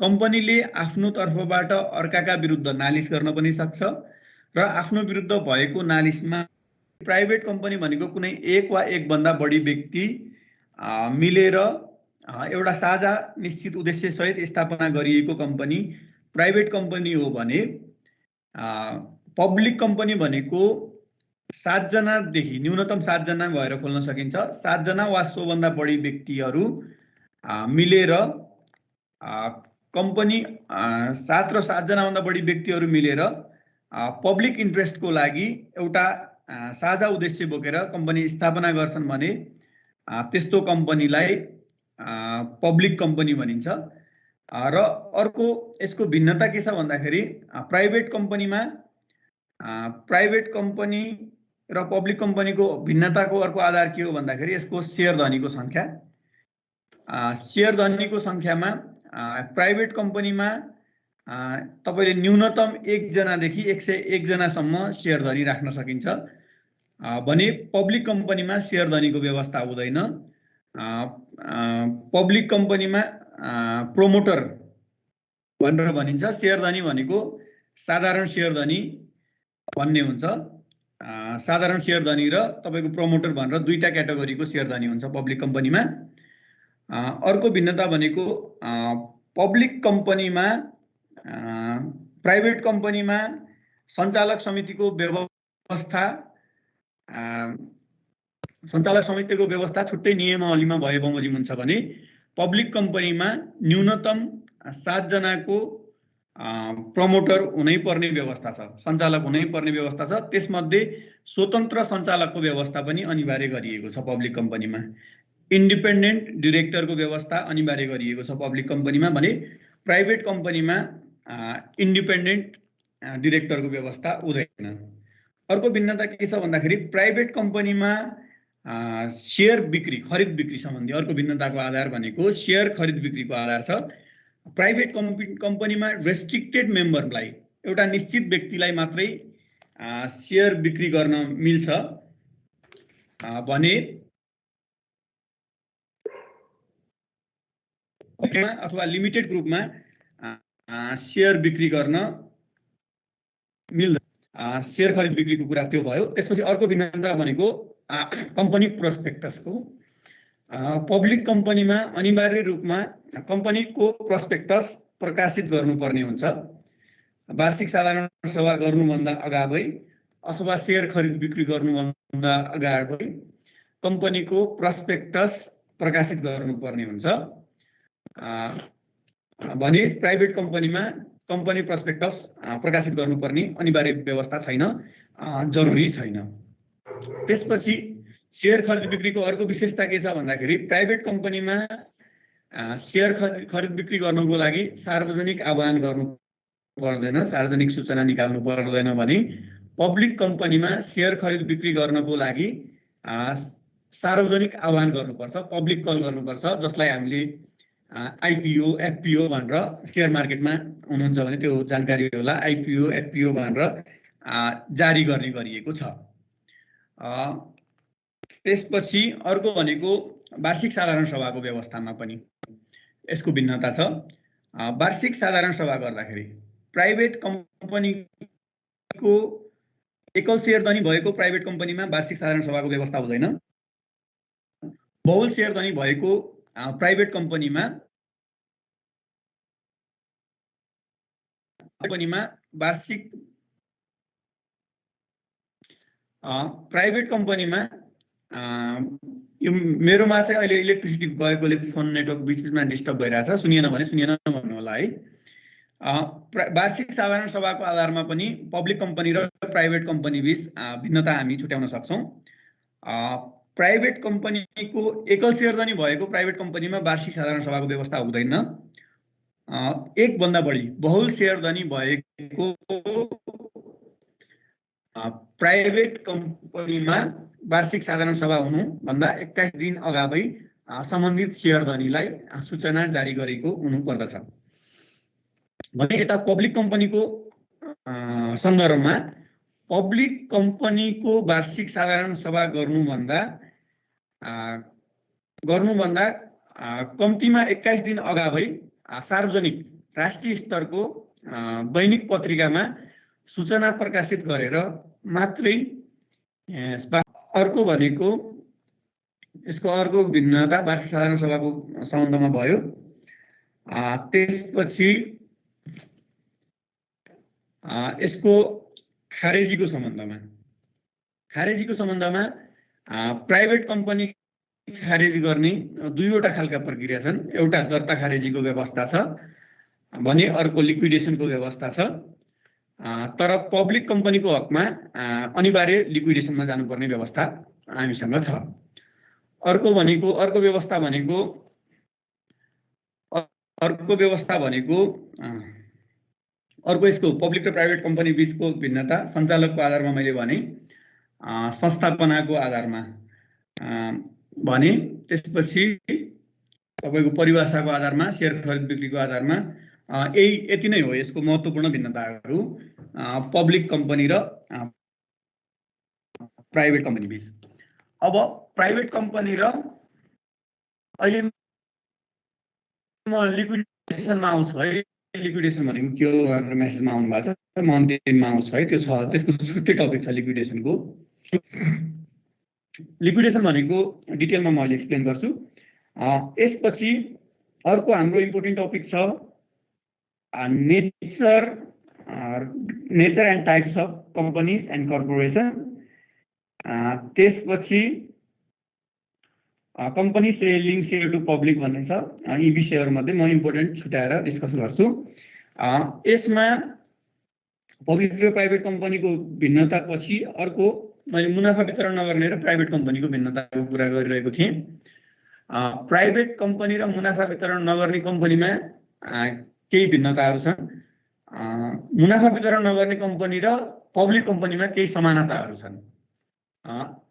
कम्पनीले आफ्नो तर्फबाट अर्काका विरुद्ध नालिस गर्न पनि सक्छ र आफ्नो विरुद्ध भएको नालिसमा प्राइभेट कम्पनी भनेको कुनै एक वा एक भन्दा बढी व्यक्ति मिलेर एउटा साझा निश्चित उद्देश्य सहित स्थापना गरिएको कम्पनी प्राइभेट कम्पनी हो भने पब्लिक कम्पनी भनेको 7 जनादेखि न्यूनतम 7 जना भएर खोल्न सकिन्छ। 7 जना वा सोभन्दा बढी व्यक्तिहरू मिलेर कम्पनी 7 र 7 जनाभन्दा बढी व्यक्तिहरू मिलेर पब्लिक इन्ट्रेस्टको लागि एउटा साझा उद्देश्य बोकेर कम्पनी स्थापना गर्छन् भने त्यस्तो कम्पनीलाई पब्लिक कम्पनी भनिन्छ। र अर्को यसको भिन्नता के छ भन्दाखेरि प्राइभेट कम्पनी र पब्लिक कम्पनीको भिन्नताको अर्को आधार के हो भन्दाखेरि यसको सेयरधनीको सङ्ख्या। सेयरधनीको सङ्ख्यामा प्राइभेट कम्पनीमा तपाईले न्यूनतम 1 जनादेखि 101 जनासम्म सेयरधनी राख्न सकिन्छ भने पब्लिक कम्पनीमा सेयरधनीको व्यवस्था हुँदैन। पब्लिक कम्पनीमा प्रोमोटर भनेर भनिन्छ। सेयरधनी भनेको साधारण सेयरधनी भन्ने हुन्छ। साधारण सेयरधनी र तपाईको प्रोमोटर भनेर दुईटा क्याटेगोरीको सेयरधनी हुन्छ पब्लिक कम्पनीमा। अर्को भिन्नता भनेको पब्लिक कम्पनीमा प्राइभेट कम्पनीमा सञ्चालक समितिको व्यवस्था छुट्टै नियमावलीमा भए बमोजिम हुन्छ भने पब्लिक कम्पनीमा न्यूनतम 7 जनाको प्रमोटर हुनै पर्ने व्यवस्था छ, सञ्चालक हुनै पर्ने व्यवस्था छ। त्यसमध्ये स्वतन्त्र सञ्चालकको व्यवस्था पनि अनिवार्य गरिएको छ पब्लिक कम्पनीमा। इन्डिपेन्डेन्ट डिरेक्टरको व्यवस्था अनिवार्य गरिएको छ पब्लिक कम्पनीमा भने प्राइभेट कम्पनीमा इन्डिपेन्डेन्ट डिरेक्टरको व्यवस्था हुँदैन। अर्को भिन्नता के छ भन्दाखेरि प्राइभेट कम्पनीमा सेयर बिक्री, खरिद बिक्री सम्बन्धी अर्को भिन्नताको आधार भनेको सेयर खरिद बिक्रीको आधार छ। प्राइभेट कम्पनीमा रेस्ट्रिक्टेड मेम्बरलाई, एउटा निश्चित व्यक्तिलाई मात्रै सेयर बिक्री गर्न मिल्छ भने अथवा लिमिटेड ग्रुपमा सेयर बिक्री गर्न मिल्दैन। सेयर खरिद बिक्रीको कुरा त्यो भयो। त्यसपछि अर्को भिन्नता भनेको कम्पनी प्रोस्पेक्टसको। पब्लिक कम्पनीमा अनिवार्य रूपमा कम्पनीको प्रोस्पेक्टस प्रकाशित गर्नुपर्ने हुन्छ। वार्षिक साधारण सभा गर्नुभन्दा अगावै अथवा सेयर खरिद बिक्री गर्नुभन्दा अगावै कम्पनीको प्रोस्पेक्टस प्रकाशित गर्नुपर्ने हुन्छ भने प्राइभेट कम्पनीमा कम्पनी प्रोस्पेक्टस प्रकाशित गर्नुपर्ने अनिवार्य व्यवस्था छैन, जरुरी छैन। त्यसपछि सेयर खरिद बिक्रीको अर्को विशेषता के छ भन्दाखेरि प्राइभेट कम्पनीमा सेयर खरिद बिक्री गर्नको लागि सार्वजनिक आह्वान गर्नु पर्दैन, सार्वजनिक सूचना निकाल्नु पर्दैन भने पब्लिक कम्पनीमा सेयर खरिद बिक्री गर्नको लागि सार्वजनिक आह्वान गर्नुपर्छ, पब्लिक कल गर्नुपर्छ, जसलाई हामीले आइपिओ एफपिओ भनेर सेयर मार्केटमा हुनुहुन्छ भने त्यो जानकारी होला। आइपिओ एफपिओ भनेर जारी गर्ने गरिएको छ। त्यसपछि अर्को भनेको वार्षिक साधारण सभाको व्यवस्थामा पनि यसको भिन्नता छ। वार्षिक साधारण सभा गर्दाखेरि प्राइभेट कम्पनीको एकल सेयरधनी भएको प्राइभेट कम्पनीमा वार्षिक साधारण सभाको व्यवस्था हुँदैन। बहुल सेयरधनी भएको प्राइभेट कम्पनीमा वार्षिक प्राइभेट कम्पनीमा यो मेरोमा चाहिँ अहिले इलेक्ट्रिसिटी गएकोले फोन नेटवर्क बीचमा डिस्टर्ब भइरहेछ, सुनिएन भने सुनिएन भन्नु होला है। वार्षिक साधारण सभाको आधारमा पनि पब्लिक कम्पनी र प्राइभेट कम्पनी बीच भिन्नता हामी छुट्याउन सक्छौँ। प्राइभेट कम्पनीको एकल सेयरधनी भएको प्राइभेट कम्पनीमा वार्षिक साधारण सभाको व्यवस्था हुँदैन। एक भन्दा बढी बहुल सेयरधनी भएको प्राइभेट कम्पनीमा वार्षिक साधारण सभा हुनुभन्दा 21 दिन अगावै सम्बन्धित सेयरधनीलाई सूचना जारी गरेको हुनुपर्दछ। भने यता पब्लिक कम्पनीको सन्दर्भमा पब्लिक कम्पनीको वार्षिक साधारण सभा गर्नुभन्दा कम्तीमा 21 दिन अगावै सार्वजनिक राष्ट्रिय स्तरको दैनिक पत्रिकामा सूचना प्रकाशित गरेर मात्रै। अर्को भनेको यसको अर्को भिन्नता वार्षिक साधारण सभाको सम्बन्धमा भयो। त्यसपछि यसको खारेजीको सम्बन्धमा प्राइभेट कम्पनी खारेजी गर्ने दुईवटा खालका प्रक्रिया छन्। एउटा दर्ता खारेजीको व्यवस्था छ भने अर्को लिक्विडेसनको व्यवस्था छ। तर पब्लिक कम्पनीको हकमा अनिवार्य लिक्विडेसनमा जानुपर्ने व्यवस्था हामीसँग छ। अर्को व्यवस्था भनेको अर्को यसको पब्लिक र प्राइभेट कम्पनी बीचको भिन्नता सञ्चालकको आधारमा मैले भने, संस्थापनाको आधारमा भने, त्यसपछि तपाईको परिभाषाको आधारमा, सेयर खरिद बिक्रीको आधारमा। यति नै हो यसको महत्त्वपूर्ण भिन्नताहरू पब्लिक कम्पनी र प्राइभेट कम्पनी बीच। अब प्राइभेट कम्पनी र अहिले म लिक्विडेसनमा आउँछु है। लिक्विडेसन भनेको के हो भनेर मेसेजमा आउनु भएको छ, म अन्तिममा आउँछु है। त्यो छ, त्यसको छुट्टै टपिक छ लिक्विडेसनको। लिक्विडेसन भनेको डिटेलमा म अहिले एक्सप्लेन गर्छु। यसपछि अर्को हाम्रो इम्पोर्टेन्ट टपिक छ nature and types of companies and corporation. त्यसपछि company selling share to public भन्ने छ। यी विषयहरूमध्ये म इम्पोर्टेन्ट छुट्याएर डिस्कस गर्छु। यसमा पब्लिक र प्राइभेट कम्पनीको भिन्नता पछि अर्को मैले मुनाफा वितरण नगर्ने र प्राइभेट कम्पनीको भिन्नताको कुरा गरिरहेको थिएँ। प्राइभेट कम्पनी र मुनाफा वितरण नगर्ने कम्पनीमा केही भिन्नताहरू छन्। मुनाफा वितरण नगर्ने कम्पनी र पब्लिक कम्पनीमा केही समानताहरू छन्।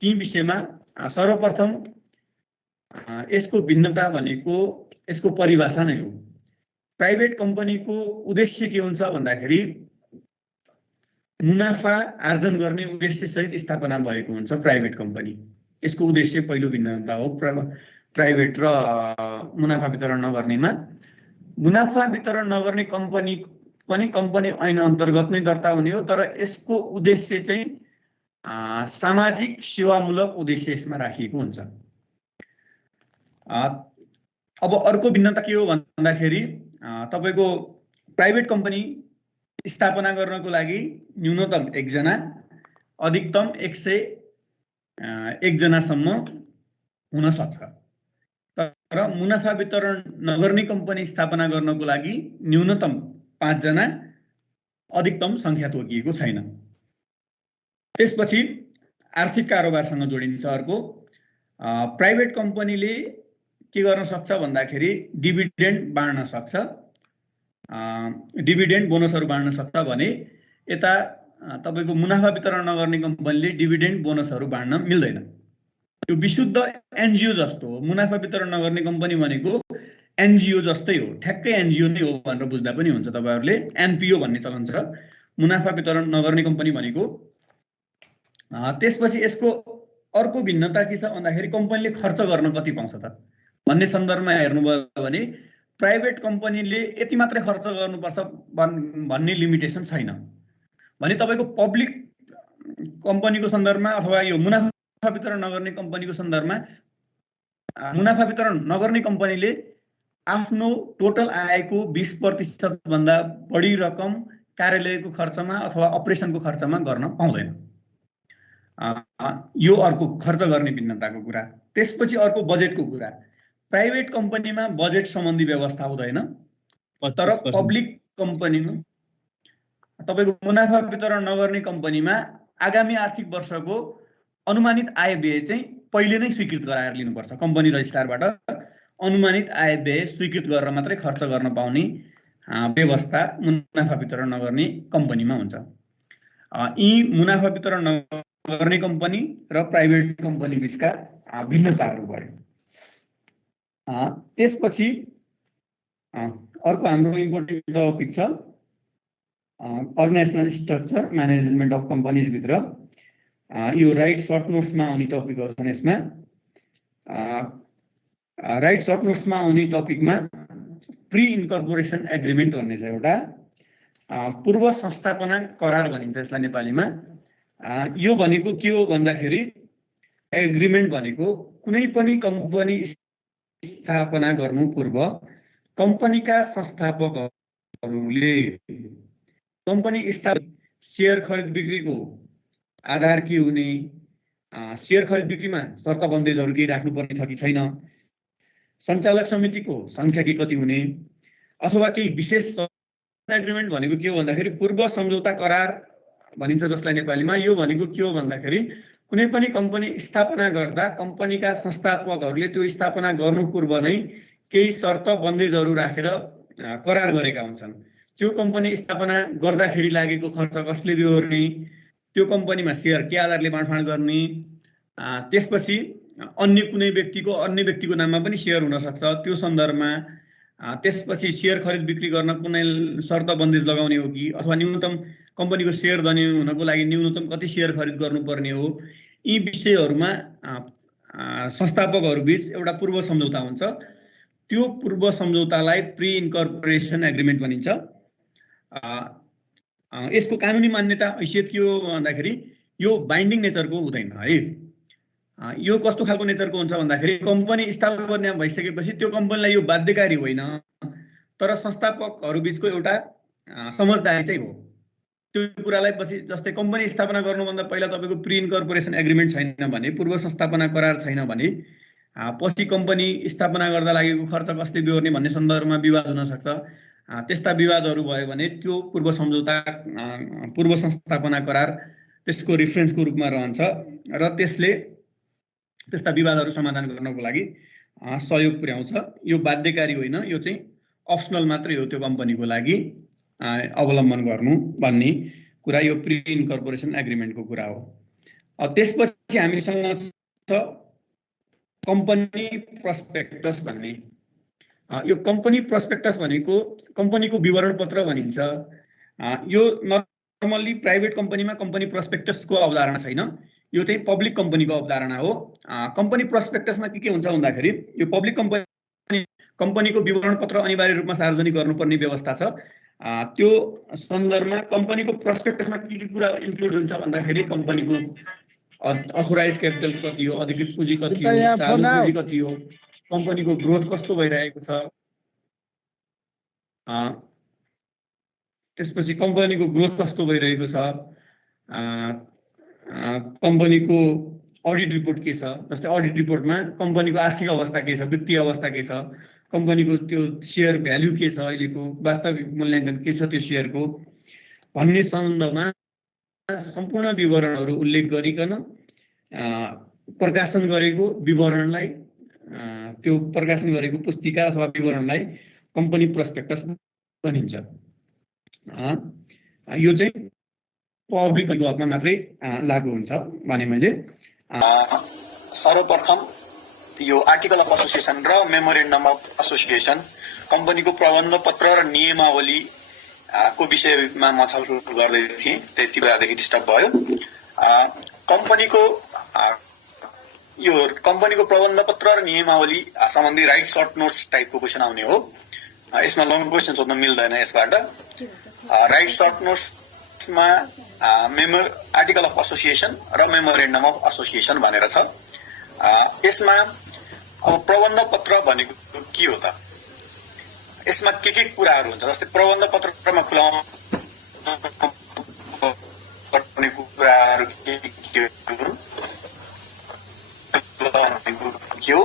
ती विषयमा सर्वप्रथम यसको भिन्नता भनेको यसको परिभाषा नै हो। प्राइभेट कम्पनीको उद्देश्य के हुन्छ भन्दाखेरि मुनाफा आर्जन गर्ने उद्देश्य सहित स्थापना भएको हुन्छ प्राइभेट कम्पनी। यसको उद्देश्य पहिलो भिन्नता हो। प्राइभेट र मुनाफा वितरण नगर्नेमा मुनाफा वितरण नगर्ने कम्पनी पनि कम्पनी ऐन अन्तर्गत नै दर्ता हुने हो, तर यसको उद्देश्य चाहिँ सामाजिक सेवामूलक उद्देश्य यसमा राखिएको हुन्छ। अब अर्को भिन्नता के हो भन्दाखेरि तपाईको प्राइभेट कम्पनी स्थापना गर्नको लागि न्यूनतम 1 जना अधिकतम 101 जनासम्म हुन सक्छ, तर मुनाफा वितरण नगर्ने कम्पनी स्थापना गर्नको लागि न्यूनतम 5 जना अधिकतम संख्या तोकिएको छैन। त्यसपछि आर्थिक कारोबारसँग जोडिन्छ। अर्को प्राइभेट कम्पनीले के गर्न सक्छ भन्दाखेरि डिभिडेन्ड बाँड्न सक्छ, डिभिडेन्ड बोनसहरू बाँड्न सक्छ भने यता तपाईको मुनाफा वितरण नगर्ने कम्पनीले डिभिडेन्ड बोनसहरू बाँड्न मिल्दैन। यो विशुद्ध एनजिओ जस्तो हो। मुनाफा वितरण नगर्ने कम्पनी भनेको एनजिओ जस्तै हो, ठ्याक्कै एनजिओ नै हो भनेर बुझ्दा पनि हुन्छ तपाईहरुले। एनपिओ भन्ने चलन छ मुनाफा वितरण नगर्ने कम्पनी भनेको। त्यसपछि यसको अर्को भिन्नता के छ भन्दाखेरि कम्पनीले खर्च गर्न कति पाउँछ त भन्ने सन्दर्भमा हेर्नुभयो भने प्राइभेट कम्पनीले यति मात्रै खर्च गर्नुपर्छ भन्ने लिमिटेसन छैन भने तपाईको पब्लिक कम्पनीको सन्दर्भमा अथवा यो मुनाफा वितरण नगर्ने कम्पनीको सन्दर्भमा मुनाफा वितरण नगर्ने कम्पनीले आफ्नो टोटल आयको 20% भन्दा बढी रकम कार्यालयको खर्चमा अथवा अपरेसनको खर्चमा गर्न पाउँदैन। यो अर्को खर्च गर्ने भिन्नताको कुरा। त्यसपछि अर्को बजेटको कुरा। प्राइभेट कम्पनीमा बजेट सम्बन्धी व्यवस्था हुँदैन, तर पब्लिक कम्पनीमा तपाईको मुनाफा वितरण नगर्ने कम्पनीमा आगामी आर्थिक वर्षको अनुमानित आय व्यय चाहिँ पहिले नै स्वीकृत गराएर लिनुपर्छ। कम्पनी रजिस्ट्रारबाट अनुमानित आय व्यय स्वीकृत गरेर मात्रै खर्च गर्न पाउने व्यवस्था मुनाफा वितरण नगर्ने कम्पनीमा हुन्छ। यी मुनाफा वितरण नगर्ने कम्पनी र प्राइभेट कम्पनी बीचका भिन्नताहरू भयो। त्यसपछि अर्को हाम्रो इम्पोर्टेन्ट टपिक छ organisational structure management of companies भित्र यो राइट सर्ट नोट्समा आउने टपिकहरु छन्। यसमा राइट सर्ट नोट्समा आउने टपिकमा प्री इन्कर्पोरेसन एग्रिमेन्ट भन्ने छ एउटा, पूर्व संस्थापना करार भनिन्छ यसलाई नेपालीमा। यो भनेको के हो भन्दाखेरि एग्रिमेन्ट भनेको कुनै पनि कम्पनी स्थापना गर्नु पूर्व कम्पनीका संस्थापकहरूले कम्पनी स्थापना शेयर खरिद बिक्रीको आधार के हुने, शेयर खरिद बिक्रीमा शर्त बन्देजहरू केही राख्नुपर्ने छ कि छैन, सञ्चालक समितिको संख्या के कति हुने, अथवा केही विशेष एग्रिमेन्ट भनेको के हो भन्दाखेरि पूर्व सम्झौता करार भनिन्छ जसलाई नेपालीमा। यो भनेको के हो भन्दाखेरि कुनै पनि कम्पनी स्थापना गर्दा कम्पनीका संस्थापकहरूले त्यो स्थापना गर्नु पूर्व नै केही शर्त बन्देजहरू राखेर करार गरेका हुन्छन्। त्यो कम्पनी स्थापना गर्दाखेरि लागेको खर्च कसले बिहोर्ने, त्यो कम्पनीमा शेयर के आधारले बाँडफाँड गर्ने, त्यसपछि अन्य कुनै व्यक्तिको नाममा पनि शेयर हुन सक्छ त्यो सन्दर्भमा, त्यसपछि शेयर खरिद बिक्री गर्न कुनै शर्त बन्देज लगाउने हो कि अथवा न्यूनतम कम्पनीको शेयर धनी हुनको लागि न्यूनतम कति शेयर खरिद गर्नुपर्ने हो, यी विषयहरूमा संस्थापकहरू बीच एउटा पूर्व सम्झौता हुन्छ। त्यो पूर्व सम्झौतालाई प्री इन्कर्पोरेसन एग्रिमेन्ट भनिन्छ। यसको कानुनी मान्यता हैसियत के हो भन्दाखेरि यो बाइन्डिङ नेचरको हुँदैन है। यो कस्तो खालको नेचरको हुन्छ भन्दाखेरि कम्पनी स्थापना भइसकेपछि त्यो कम्पनीलाई यो बाध्यकारी होइन, तर संस्थापकहरू बीचको एउटा समझदारी चाहिँ हो। त्यो कुरालाई पछि जस्तै कम्पनी स्थापना गर्नुभन्दा पहिला तपाईको प्री इन्कर्पोरेसन एग्रिमेन्ट छैन भने, पूर्व संस्थापना करार छैन भने पछि कम्पनी स्थापना गर्दा लागेको खर्च कसले बिहोर्ने भन्ने सन्दर्भमा विवाद हुन सक्छ। त्यस्ता विवादहरू भयो भने त्यो पूर्व सम्झौता पूर्व संस्थापना करार त्यसको रेफरेन्सको रूपमा रहन्छ र त्यसले त्यस्ता विवादहरू समाधान गर्नको लागि सहयोग पुर्याउँछ। यो बाध्यकारी होइन, यो चाहिँ अप्सनल मात्रै हो त्यो कम्पनीको लागि अवलम्बन गर्नु भन्ने कुरा यो प्री इन्कर्पोरेसन एग्रिमेन्टको कुरा हो। त्यसपछि हामीसँग छ कम्पनी प्रस्पेक्टस भन्ने। यो कम्पनी प्रस्पेक्टस भनेको कम्पनीको विवरण पत्र भनिन्छ। यो नर्मल्ली प्राइभेट कम्पनीमा कम्पनी प्रस्पेक्टसको अवधारणा छैन, यो चाहिँ पब्लिक कम्पनीको अवधारणा हो। कम्पनी प्रोस्पेक्टसमा के हुन्छ भन्दाखेरि यो पब्लिक कम्पनीको विवरण पत्र अनिवार्य रूपमा सार्वजनिक गर्नुपर्ने व्यवस्था छ। त्यो सन्दर्भमा कम्पनीको प्रोस्पेक्टसमा के कुरा इन्क्लुड हुन्छ भन्दाखेरि कम्पनीको अथोराइज क्यापिटल कति हो, अधिकृत पुँजी कति हो, चालु पुँजी कति हो, कम्पनीको ग्रोथ कस्तो भइरहेको छ, त्यसपछि कम्पनीको ग्रोथ कस्तो भइरहेको छ, कम्पनीको अडिट रिपोर्ट के छ, जस्तै अडिट रिपोर्टमा कम्पनीको आर्थिक अवस्था के छ, वित्तीय अवस्था के छ, कम्पनीको त्यो सेयर भ्याल्यु के छ, अहिलेको वास्तविक मूल्याङ्कन के छ त्यो सेयरको भन्ने सन्दर्भमा सम्पूर्ण विवरणहरू उल्लेख गरिकन प्रकाशन गरेको विवरणलाई, त्यो प्रकाशन गरेको पुस्तिका अथवा विवरणलाई कम्पनी प्रोस्पेक्टस भनिन्छ। यो चाहिँ पब्लिक हकमा मात्रै लागू हुन्छ भने मैले सर्वप्रथम यो आर्टिकल अफ एसोसिएसन र मेमोरेन्डम अफ एसोसिएसन कम्पनीको प्रबन्ध पत्र र नियमावली को विषयमा म छलफल गर्दै थिएँ, त्यति बेलादेखि डिस्टर्ब भयो। कम्पनीको प्रबन्ध पत्र र नियमावली सम्बन्धी राइट सर्ट नोट्स टाइपको क्वेसन आउने हो। यसमा लङ क्वेसन सोध्न मिल्दैन। यसबाट राइट सर्ट नोट्समा आर्टिकल अफ एसोसिएसन र मेमोरेन्डम अफ एसोसिएसन भनेर छ। यसमा अब प्रबन्ध पत्र भनेको के हो त, यसमा के कुराहरू हुन्छ, जस्तै प्रबन्ध पत्रमा खुलाउनु पर्ने कुराहरू के हो,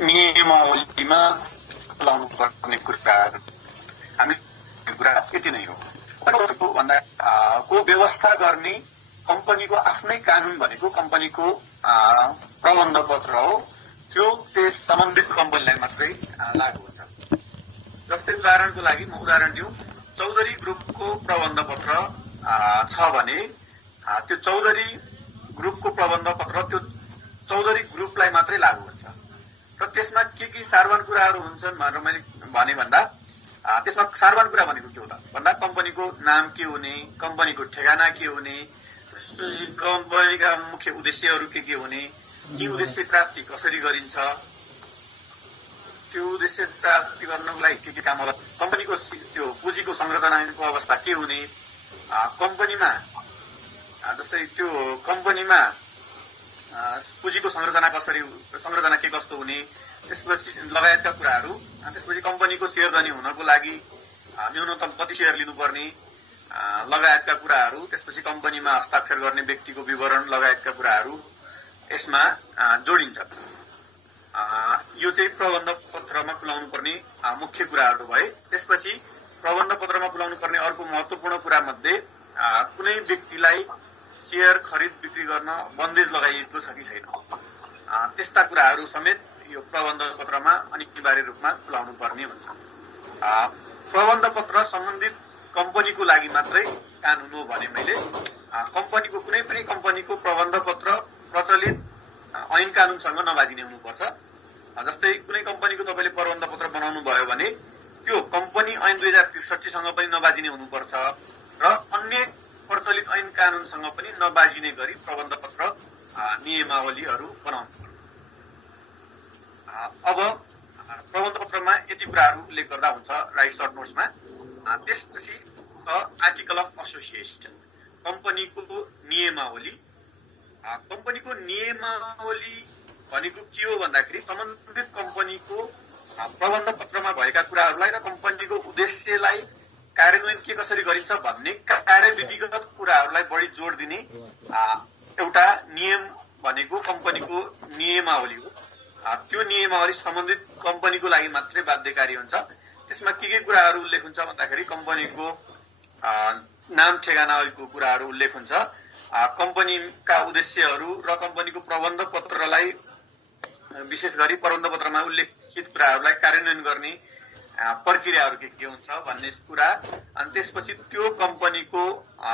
नियमावलीमा खुलाउनु पर्ने कुराहरू हामी कुरा यति नै हो। भन्दा को व्यवस्था गर्ने कम्पनीको आफ्नै कानुन भनेको कम्पनीको प्रबन्ध पत्र हो। त्यो त्यस सम्बन्धित कम्पनीलाई मात्रै लागू हुन्छ। जस्तै उदाहरणको लागि म उदाहरण दिउँ, चौधरी ग्रुपको प्रबन्ध पत्र छ भने त्यो चौधरी ग्रुपको प्रबन्ध पत्र त्यो चौधरी ग्रुपलाई मात्रै लागू हुन्छ। र त्यसमा के सार्वजनिक कुराहरू हुन्छन् भनेर मैले भने भन्दा त्यसमा सार्वजनिक कुरा भनेको के हो त भन्दा कम्पनीको नाम के हुने, कम्पनीको ठेगाना के हुने, कम्पनीका मुख्य उद्देश्यहरू के हुने, ती उद्देश्य प्राप्ति कसरी गरिन्छ, त्यो उद्देश्य प्राप्ति गर्नको लागि के काम होला, कम्पनीको त्यो पुँजीको संरचनाको अवस्था के हुने, कम्पनीमा जस्तै त्यो कम्पनीमा पुँजीको संरचना के कस्तो हुने, त्यसपछि लगायतका कुराहरू। त्यसपछि कम्पनीको सेयर धनी हुनको लागि न्यूनतम कति सेयर लिनुपर्ने लगायतका कुराहरू। त्यसपछि कम्पनीमा हस्ताक्षर गर्ने व्यक्तिको विवरण लगायतका कुराहरू यसमा जोडिन्छ। यो चाहिँ प्रबन्ध पत्रमा खुलाउनु पर्ने मुख्य कुराहरू भए। त्यसपछि प्रबन्ध पत्रमा खुलाउनु पर्ने अर्को महत्त्वपूर्ण कुरा मध्ये कुनै व्यक्तिलाई सेयर खरिद बिक्री गर्न बन्देज लगाइएको छ कि छैन, त्यस्ता कुराहरू समेत यो प्रबन्ध पत्रमा अनिवार्य रूपमा खुलाउनु पर्ने हुन्छ। प्रबन्ध पत्र सम्बन्धित कम्पनीको लागि मात्रै कानुन हो भने मैले कम्पनीको कुनै पनि कम्पनीको प्रबन्ध पत्र प्रचलित ऐन कानुनसँग नबाजिने हुनुपर्छ। जस्तै कुनै कम्पनीको तपाईँले प्रबन्ध पत्र बनाउनु भयो भने त्यो कम्पनी ऐन 2063 सँग पनि नबाजिने हुनुपर्छ र अन्य प्रचलित ऐन कानुनसँग पनि नबाजिने गरी प्रबन्ध पत्र नियमावलीहरू बनाउनु पर्छ। अब प्रबन्ध पत्रमा यति कुराहरू उल्लेख गर्दा हुन्छ राइट सर्ट नोट्समा। त्यसपछि आर्टिकल अफ एसोसिएसन, कम्पनीको नियमावली। कम्पनीको नियमावली भनेको के हो भन्दाखेरि सम्बन्धित कम्पनीको प्रबन्ध पत्रमा भएका कुराहरूलाई र कम्पनीको उद्देश्यलाई कार्यान्वयन के कसरी गरिन्छ भन्ने कार्यविधिगत कुराहरूलाई बढी जोड दिने एउटा नियम भनेको कम्पनीको नियमावली हो। त्यो नियमावली सम्बन्धित कम्पनीको लागि मात्रै बाध्यकारी हुन्छ। त्यसमा के कुराहरू उल्लेख हुन्छ भन्दाखेरि कम्पनीको नाम ठेगानाको कुराहरू उल्लेख हुन्छ, कम्पनीका उद्देश्यहरू र कम्पनीको प्रबन्ध पत्रलाई विशेष गरी प्रबन्ध पत्रमा उल्लेखित कुराहरूलाई कार्यान्वयन गर्ने प्रक्रियाहरू के हुन्छ भन्ने कुरा। अनि त्यसपछि त्यो कम्पनीको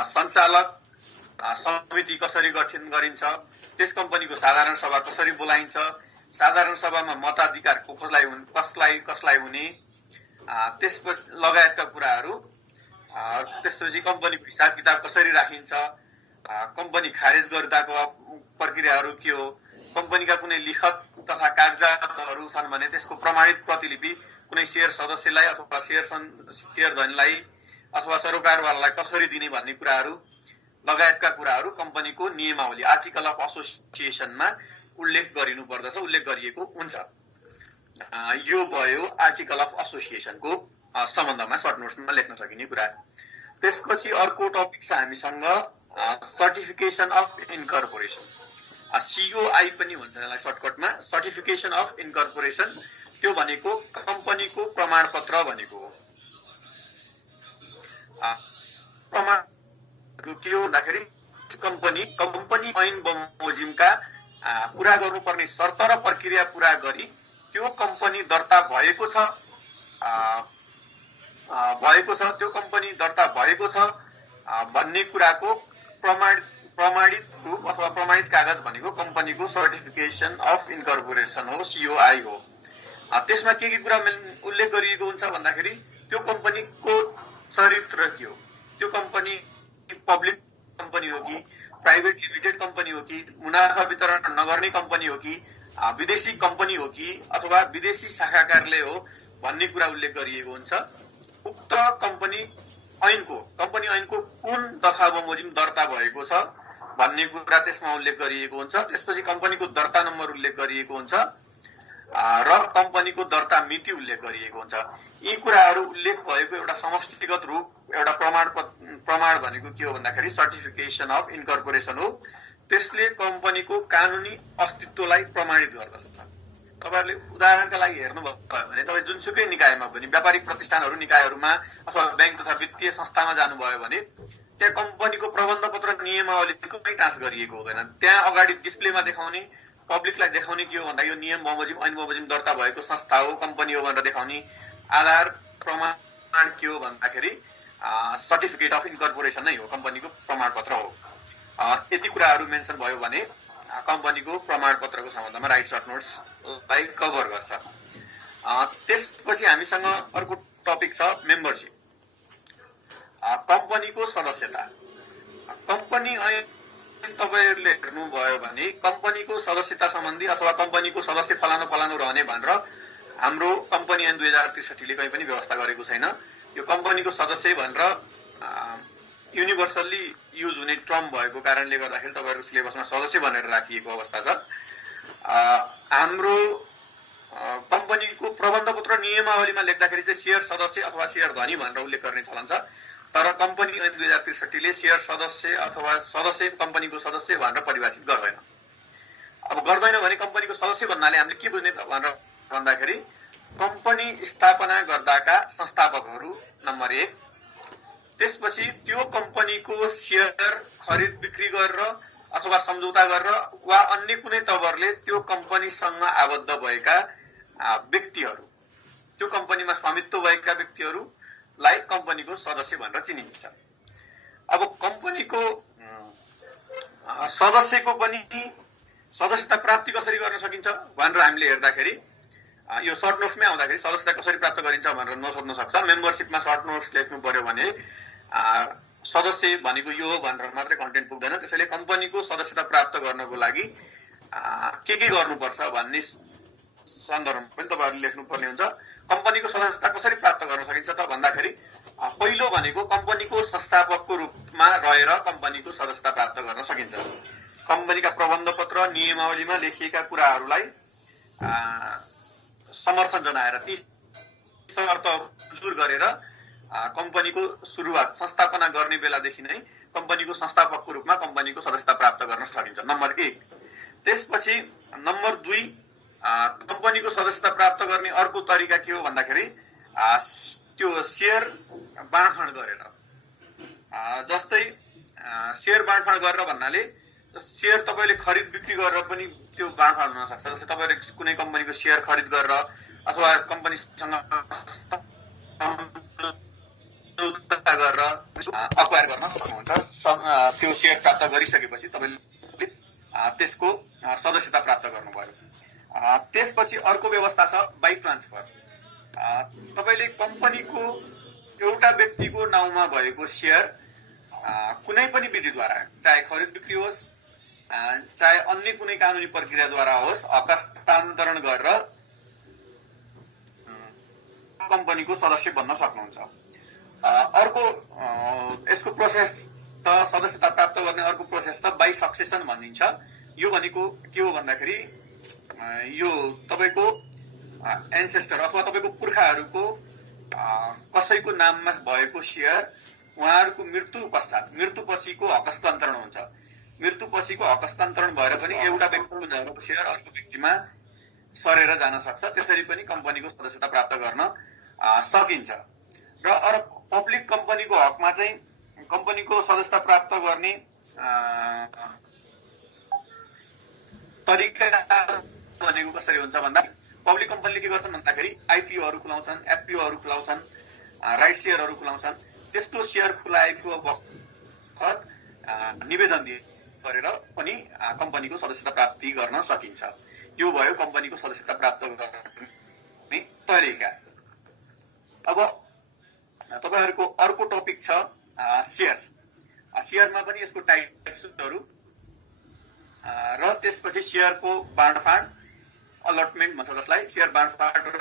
सञ्चालक समिति कसरी गठन गरिन्छ, त्यस कम्पनीको साधारण सभा कसरी बोलाइन्छ, साधारण सभामा मताधिकार कसलाई हुने, त्यसपछि लगायतका कुराहरू। त्यसपछि कम्पनीको हिसाब किताब कसरी राखिन्छ, कम्पनी खारेज गर्दाको प्रक्रियाहरू के हो, कम्पनीका कुनै लिखत तथा कागजातहरू छन् भने त्यसको प्रमाणित प्रतिलिपि कुनै शेयर सदस्यलाई अथवा शेयर धनीलाई अथवा सरोकारवालालाई कसरी दिने भन्ने कुराहरू लगायतका कुराहरू कम्पनीको नियमावली आर्टिकल अफ एसोसिएसनमा उल्लेख गरिएको हुन्छ। यो भयो आर्टिकल अफ एसोसिएसनको सम्बन्धमा सर्ट नोट्समा लेख्न सकिने कुरा। त्यसपछि अर्को टपिक छ हामीसँग सर्टिफिकेसन अफ इन्कर्पोरेसन, COI पनि भन्छ यसलाई सर्टकटमा, सर्टिफिकेसन अफ इन्कर्पोरेसन। त्यो भनेको कम्पनीको प्रमाणपत्र भनेको हो। प्रमाण के हो भन्दाखेरि कम्पनी ऐन बमोजिमका पूरा गर्नुपर्ने शर्त र प्रक्रिया पूरा गरी त्यो कम्पनी दर्ता भएको छ भन्ने कुराको प्रमाणित रूप अथवा प्रमाणित कागज भनेको कम्पनीको सर्टिफिकेसन अफ इन्कर्पोरेसन हो, COI हो। त्यसमा के कुरा उल्लेख गरिएको हुन्छ भन्दाखेरि त्यो कम्पनीको चरित्र के हो, त्यो कम्पनी पब्लिक कम्पनी हो कि प्राइभेट लिमिटेड कम्पनी हो कि मुनाफा वितरण नगर्ने कम्पनी हो कि विदेशी कम्पनी हो कि अथवा विदेशी शाखा कार्यालय हो भन्ने कुरा उल्लेख गरिएको हुन्छ। उक्त कम्पनी ऐनको कुन दफा बमोजिम दर्ता भएको छ भन्ने कुरा त्यसमा उल्लेख गरिएको हुन्छ। त्यसपछि कम्पनीको दर्ता नम्बर उल्लेख गरिएको हुन्छ र कम्पनीको दर्ता मिति उल्लेख गरिएको हुन्छ। यी कुराहरू उल्लेख भएको एउटा समष्टिगत रूप, एउटा प्रमाण भनेको के हो भन्दाखेरि सर्टिफिकेसन अफ इन्कर्पोरेसन हो। त्यसले कम्पनीको कानुनी अस्तित्वलाई प्रमाणित गर्दछ। तपाईहरुले उदाहरणका लागि हेर्नुभयो भने तपाईँ जुनसुकै निकायमा पनि, व्यापारिक प्रतिष्ठानहरू निकायहरूमा अथवा बैंक तथा वित्तीय संस्थामा जानुभयो भने त्यहाँ कम्पनीको प्रबन्ध पत्र नियमावलीको पनि टाँच गरिएको हुँदैन। त्यहाँ अगाडि डिस्प्लेमा देखाउने, पब्लिकलाई देखाउने के हो भन्दा यो नियम बमोजिम ऐन बमोजिम दर्ता भएको संस्था हो, कम्पनी हो भनेर देखाउने आधार प्रमाण के हो भन्दाखेरि सर्टिफिकेट अफ इन्कर्पोरेसन नै हो, कम्पनीको प्रमाणपत्र हो। यति कुराहरू मेन्सन भयो भने कम्पनीको प्रमाणपत्रको सम्बन्धमा राइट सर्ट नोट्सलाई कभर गर्छ। त्यसपछि हामीसँग अर्को टपिक छ मेम्बरसिप, कम्पनीको सदस्यता। कम्पनी ऐन तपाईहरुले हेर्नुभयो भने कम्पनीको सदस्यता सम्बन्धी अथवा कम्पनीको सदस्य फलानु रहने भनेर हाम्रो कम्पनी ऐन 2063 ले कहीँ पनि व्यवस्था गरेको छैन। यो कम्पनीको सदस्य भनेर युनिभर्सल्ली युज हुने टर्म भएको कारणले गर्दाखेरि तपाईहरुको सिलेबसमा सदस्य भनेर राखिएको अवस्था छ। हाम्रो कम्पनीको प्रबन्ध पत्र नियमावलीमा लेख्दाखेरि चाहिँ शेयर सदस्य अथवा शेयर धनी भनेर उल्लेख गर्ने चलन छ। तर कम्पनी ऐन 2063 ले शेयर सदस्य अथवा सदस्य कम्पनीको सदस्य भनेर परिभाषित गर्दैन। अब गर्दैन भने कम्पनीको सदस्य भन्नाले हामीले के बुझ्ने भनेर भन्दाखेरि कम्पनी स्थापना गर्दाका संस्थापकहरू नम्बर 1, त्यसपछि त्यो कम्पनीको शेयर खरिद बिक्री गरेर अथवा सम्झौता गरेर वा अन्य कुनै तवरले त्यो कम्पनीसँग आबद्ध भएका व्यक्तिहरू, त्यो कम्पनीमा स्वामित्व भएका व्यक्तिहरूलाई कम्पनीको सदस्य भनेर चिनिन्छ। अब कम्पनीको सदस्यको पनि सदस्यता प्राप्ति कसरी गर्न सकिन्छ भनेर हामीले हेर्दाखेरि यो सर्ट नोट्समै आउँदाखेरि सदस्यता कसरी प्राप्त गरिन्छ भनेर नसोध्न सक्छ। मेम्बरसिपमा सर्ट नोट्स लेख्नु पर्यो भने सदस्य भनेको यो हो भनेर मात्रै कन्टेन्ट पुग्दैन। त्यसैले कम्पनीको सदस्यता प्राप्त गर्नको लागि के गर्नुपर्छ भन्ने सन्दर्भमा पनि तपाईहरुले लेख्नुपर्ने हुन्छ। कम्पनीको सदस्यता कसरी प्राप्त गर्न सकिन्छ त भन्दाखेरि पहिलो भनेको कम्पनीको संस्थापकको रूपमा रहेर कम्पनीको सदस्यता प्राप्त गर्न सकिन्छ। कम्पनीका प्रबन्ध पत्र नियमावलीमा लेखिएका कुराहरूलाई समर्थन जनाएर ती शर्तहरू मन्जुर गरेर कम्पनीको सुरुवात संस्थापना गर्ने बेलादेखि नै कम्पनीको संस्थापकको रूपमा कम्पनीको सदस्यता प्राप्त गर्न सकिन्छ, नम्बर 1। त्यसपछि नम्बर 2, कम्पनीको सदस्यता प्राप्त गर्ने अर्को तरिका के हो भन्दाखेरि त्यो शेयर बाँडफाँड गरेर, जस्तै शेयर बाँडफाँड गरेर भन्नाले शेयर तपाईले खरिद बिक्री गरेर पनि त्यो बाँडफाँड हुन सक्छ। जस्तै तपाईले कुनै कम्पनीको शेयर खरिद गरेर अथवा कम्पनीसँग गरेर अक्वायर गर्न सक्नुहुन्छ। त्यो शेयर प्राप्त गरिसकेपछि तपाईले त्यसको सदस्यता प्राप्त गर्नुभयो। त्यसपछि अर्को व्यवस्था छ बाइ ट्रान्सफर। तपाईले कम्पनीको एउटा व्यक्तिको नाउँमा भएको शेयर कुनै पनि विधिद्वारा, चाहे खरिद बिक्री होस् चाहे अन्य कुनै कानुनी प्रक्रियाद्वारा होस् हस्तान्तरण गरेर कम्पनीको सदस्य बन्न सक्नुहुन्छ। अर्को यसको प्रोसेस त सदस्यता प्राप्त गर्ने अर्को प्रोसेस छ बाई सक्सेसन भनिन्छ। यो भनेको के हो भन्दाखेरि यो तपाईको एन्सेस्टर अथवा तपाईको पुर्खाहरूको कसैको नाममा भएको शेयर उहाँहरूको मृत्युपछिको हस्तान्तरण हुन्छ। मृत्युपछिको हस्तान्तरण भएर पनि एउटा व्यक्तिको शेयर अर्को व्यक्तिमा सरेर जान सक्छ। त्यसरी पनि कम्पनीको सदस्यता प्राप्त गर्न सकिन्छ। र पब्लिक कम्पनीको हकमा चाहिँ कम्पनीको सदस्यता प्राप्त गर्ने तरिका भनेको कसरी हुन्छ भन्दा पब्लिक कम्पनीले के गर्छन् भन्दाखेरि आइपिओहरू खुलाउँछन्, एफपिओहरू खुलाउँछन्, राइट शेयरहरू खुलाउँछन्। त्यस्तो शेयर खुलाएको बखत निवेदन गरेर पनि कम्पनीको सदस्यता प्राप्ति गर्न सकिन्छ। यो भयो कम्पनीको सदस्यता प्राप्त गर्ने तरिका। अब तपाईहरुको अर्को टपिक छ शेयर्स। शेयरमा पनि यसको टाइप्सहरु र त्यसपछि शेयरको बाँडफाँड अलटमेन्ट भन्छ जसलाई शेयर बाँडफाँड र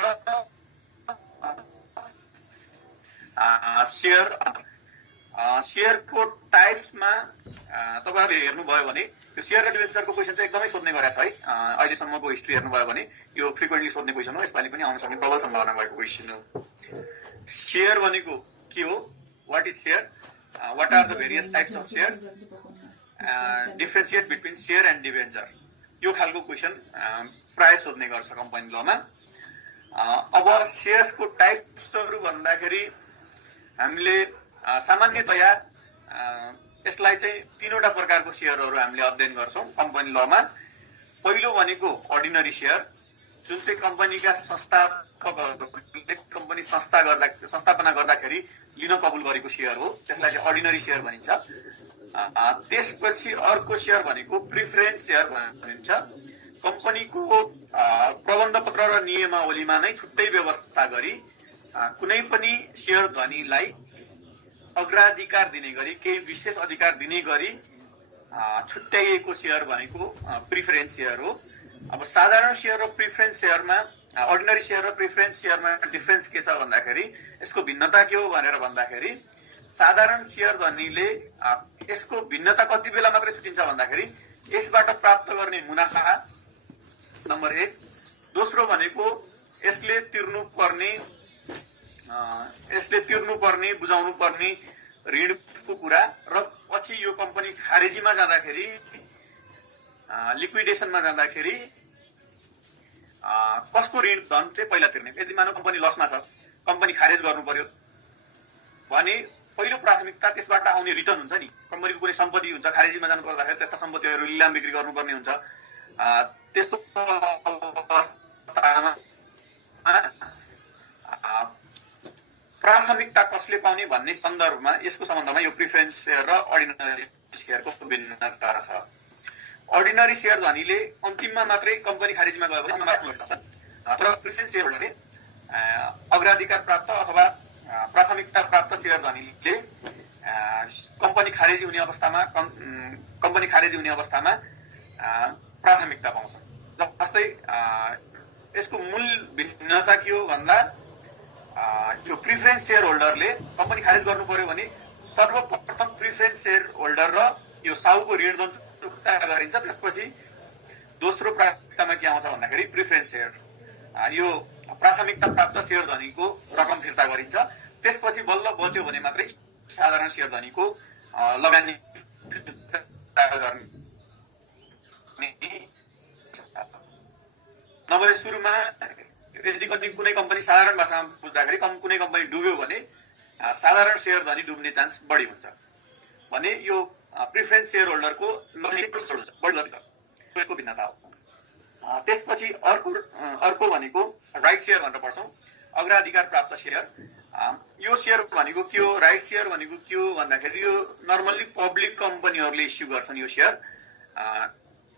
शेयरको टाइप्समा तपाईहरुले हेर्नुभयो भने यो शेयर र डिबेन्चरको क्वेशन चाहिँ एकदमै सोध्ने गरेको छ है। अहिलेसम्मको हिस्ट्री हेर्नुभयो भने यो फ्रिक्वेन्टली सोध्ने क्वेशन हो। यसपालि पनि आउन सक्ने प्रबल सम्भावना भएको क्वेशन हो। शेयर भनेको के हो? What is share? What are the various types of shares? Differentiate between share and debenture. यो खालको क्वेशन प्राय सोध्ने गर्छ कम्पनी लमा। अब शेयर्सको टाइप्सहरु भन्दाखेरि हामीले सामान्यतया यसलाई चाहिँ तीनवटा प्रकारको शेयरहरु हामीले अध्ययन गर्छौं कम्पनी लमा। पहिलो भनेको अर्डिनरी शेयर, जुन चाहिँ कम्पनीका संस्थापकहरूले कम्पनी संस्थापना गर्दाखेरि लिन कबुल गरेको शेयर हो। त्यसलाई चाहिँ अर्डिनरी शेयर भनिन्छ। त्यसपछि अर्को शेयर भनेको प्रिफरेन्स शेयर भनिन्छ। कम्पनीको प्रबन्ध पत्र र नियमावलीमा नै छुट्टै व्यवस्था गरी कुनै पनि शेयर धनीलाई अग्राधिकार दिने गरी केही विशेष अधिकार दिने गरी छुट्याइएको शेयर भनेको प्रिफरेन्स शेयर हो। अब साधारण शेयर र प्रिफरेन्स शेयरमा अर्डिनरी शेयर र प्रिफरेन्स शेयरमा डिफरेन्स के छ भन्दाखेरि यसको भिन्नता के हो भनेर भन्दाखेरि साधारण शेयर धनीले यसको भिन्नता कति बेला मात्रै छुटिन्छ भन्दाखेरि यसबाट प्राप्त गर्ने मुनाफा नम्बर 1। दोस्रो भनेको यसले तिर्नु पर्ने बुझाउनु पर्ने ऋणको कुरा र पछि यो कम्पनी खारेजीमा जाँदाखेरि लिक्विडेसनमा जाँदाखेरि कसको ऋण धन चाहिँ पहिला तिर्ने। यदि मानव कम्पनी लसमा छ, कम्पनी खारेज गर्नु पर्यो भने पहिलो प्राथमिकता त्यसबाट आउने रिटर्न हुन्छ नि। कम्पनीको कुनै सम्पत्ति हुन्छ, खारेजीमा जानु पर्दाखेरि त्यस्ता सम्पत्तिहरू लिलाम बिक्री गर्नुपर्ने हुन्छ। त्यस्तो अवस्थामा प्राथमिकता कसले पाउने भन्ने सन्दर्भमा यसको सम्बन्धमा यो प्रिफरेन्स शेयर र अर्डिनरी शेयरको भिन्नता छ। अर्डिनरी शेयर धनीले अन्तिममा मात्रै कम्पनी खारेजीमा गयो भने मात्र लड्छ, तर प्रिफरेन्स शेयरले अग्राधिकार प्राप्त अथवा प्राथमिकता प्राप्त शेयर धनीले कम्पनी खारेजी हुने अवस्थामा प्राथमिकता पाउँछ। जस्तै यसको मूल भिन्नता के हो भन्दा यो प्रिफरेन्स शेयर होल्डरले कम्पनी खारेज गर्नु पर्यो भने सर्वप्रथम प्रिफरेन्स शेयर होल्डर र यो साउको ऋण धन चुक्ता गरिन्छ। त्यसपछि दोस्रो प्राथमिकतामा के आउँछ भन्दाखेरि प्रिफरेन्स शेयर, यो प्राथमिकता प्राप्त शेयर धनीको रकम फिर्ता गरिन्छ। त्यसपछि बल्ल बच्यो भने मात्रै साधारण शेयर धनीको लगानी गर्ने। नभए सुरुमा यदि कुनै कम्पनी साधारण भाषामा बुझ्दाखेरि कुनै कम्पनी डुब्यो भने साधारण शेयर धनी डुब्ने चान्स बढी हुन्छ भने यो प्रिफरेन्स शेयर होल्डरको यसको भिन्नता हो। त्यसपछि अर्को भनेको राइट शेयर भनेर पढ्छौं, अग्राधिकार प्राप्त शेयर। यो शेयर भनेको के हो? राइट शेयर भनेको के हो भन्दाखेरि यो नर्मल्ली पब्लिक कम्पनीहरूले इस्यु गर्छन् यो शेयर।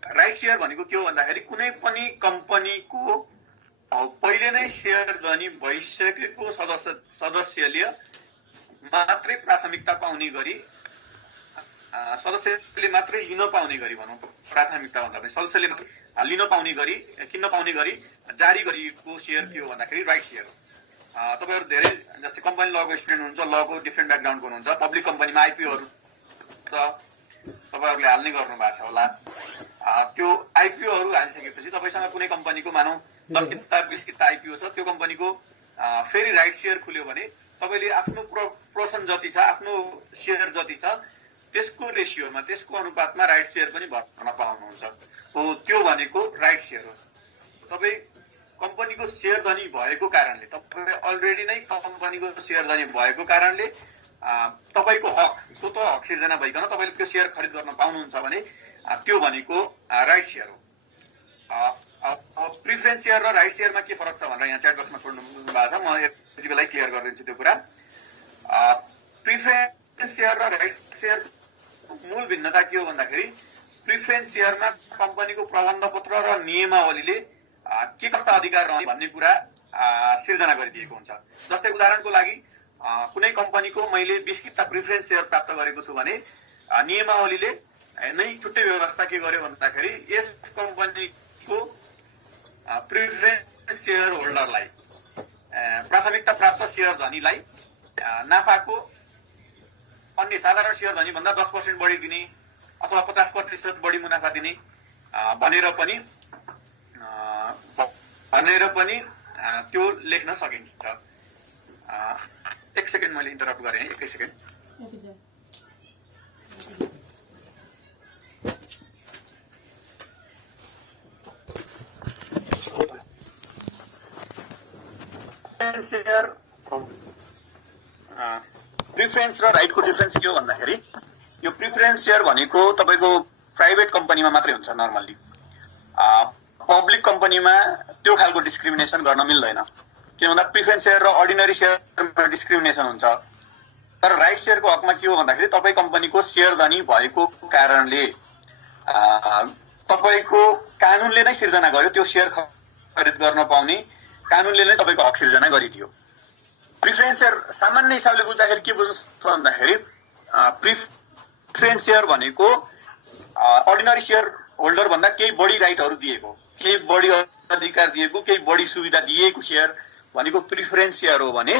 राइट शेयर भनेको के हो भन्दाखेरि कुनै पनि कम्पनीको पहिले नै शेयर धनी भइसकेको सदस्यले मात्रै प्राथमिकता पाउने गरी सदस्यले मात्रै लिन पाउने गरी भनौँ, प्राथमिकता भन्दा पनि सदस्यले मात्रै लिन पाउने गरी, किन्न पाउने गरी जारी गरिएको सेयर के हो भन्दाखेरि राइट सेयर हो। तपाईहरु धेरै जस्तै कम्पनी लको स्टुडेन्ट हुनुहुन्छ, लको डिफ्रेन्ट ब्याकग्राउन्डको हुनुहुन्छ, पब्लिक कम्पनीमा आइपिओहरू त तपाईहरुले हाल्ने गर्नु भएको छ होला। त्यो आइपिओहरू हालिसकेपछि तपाईसँग कुनै कम्पनीको मानौ 10 किता 20 किता आइपिओ छ, त्यो कम्पनीको फेरि राइट सेयर खुल्यो भने तपाईले आफ्नो पर्सन जति छ, आफ्नो सेयर जति छ, त्यसको रेशियोमा, त्यसको अनुपातमा राइट सेयर पनि भर्न पाउनुहुन्छ। हो, त्यो भनेको राइट सेयर हो। तपाई कम्पनीको सेयर धनी भएको कारणले, तपाईले अलरेडी नै कम्पनीको सेयर धनी भएको कारणले तपाईको हक, स्वतः हक सिर्जना भइकन तपाईले त्यो सेयर खरिद गर्न पाउनुहुन्छ भने त्यो भनेको राइट सेयर हो। प्रिफरेन्स सेयर र राइट सेयरमा के फरक छ भनेर यहाँ च्याट बक्समा छोड्नु भएको छ, म यति बेलै क्लियर गरिदिन्छु त्यो कुरा। प्रिफरेन्स सेयर र राइट सेयर मूल भिन्नता के हो भन्दाखेरि प्रिफरेन्स सेयरमा कम्पनीको प्रबन्ध पत्र र नियमावलीले के कस्ता अधिकार रहने भन्ने कुरा सिर्जना गरिदिएको हुन्छ। जस्तै उदाहरणको लागि कुनै कम्पनीको मैले 20 किता प्रिफरेन्स सेयर प्राप्त गरेको छु भने नियमावलीले नै छुट्टै व्यवस्था के गर्यो भन्दाखेरि यस कम्पनीको प्रिफरेन्स सेयर होल्डरलाई, प्राथमिकता प्राप्त सेयर धनीलाई नाफाको अन्य साधारण सेयर धनी भन्दा 10% बढी दिने अथवा 50% बढी मुनाफा दिने भनेर पनि त्यो लेख्न सकिन्छ। एक सेकेन्ड मैले इन्टरप्ट गरेँ, एकै सेकेन्ड। सेयर प्रिफरेन्स र राइटको डिफरेन्स के हो भन्दाखेरि यो प्रिफरेन्स सेयर भनेको तपाईको प्राइभेट कम्पनीमा मात्रै हुन्छ नर्मल्ली। पब्लिक कम्पनीमा त्यो खालको डिस्क्रिमिनेसन गर्न मिल्दैन, किन भन्दा प्रिफरेन्स सेयर र अर्डिनरी सेयरमा डिस्क्रिमिनेसन हुन्छ। तर राइट सेयरको हकमा के हो भन्दाखेरि तपाईँ कम्पनीको सेयर धनी भएको कारणले तपाईको कानुनले नै सिर्जना गर्यो, त्यो सेयर खरिद गर्न पाउने कानुनले नै तपाईको हक सिर्जना गरिदियो। प्रिफरेन्स सेयर सामान्य हिसाबले बुझ्दाखेरि के बुझ्नु भन्दाखेरि प्रिफरेन्स सेयर भनेको अर्डिनरी सेयर होल्डर भन्दा केही बढी राइटहरू दिएको, केही बढी अधिकार दिएको, केही बढी सुविधा दिएको सेयर भनेको प्रिफरेन्स सेयर हो भने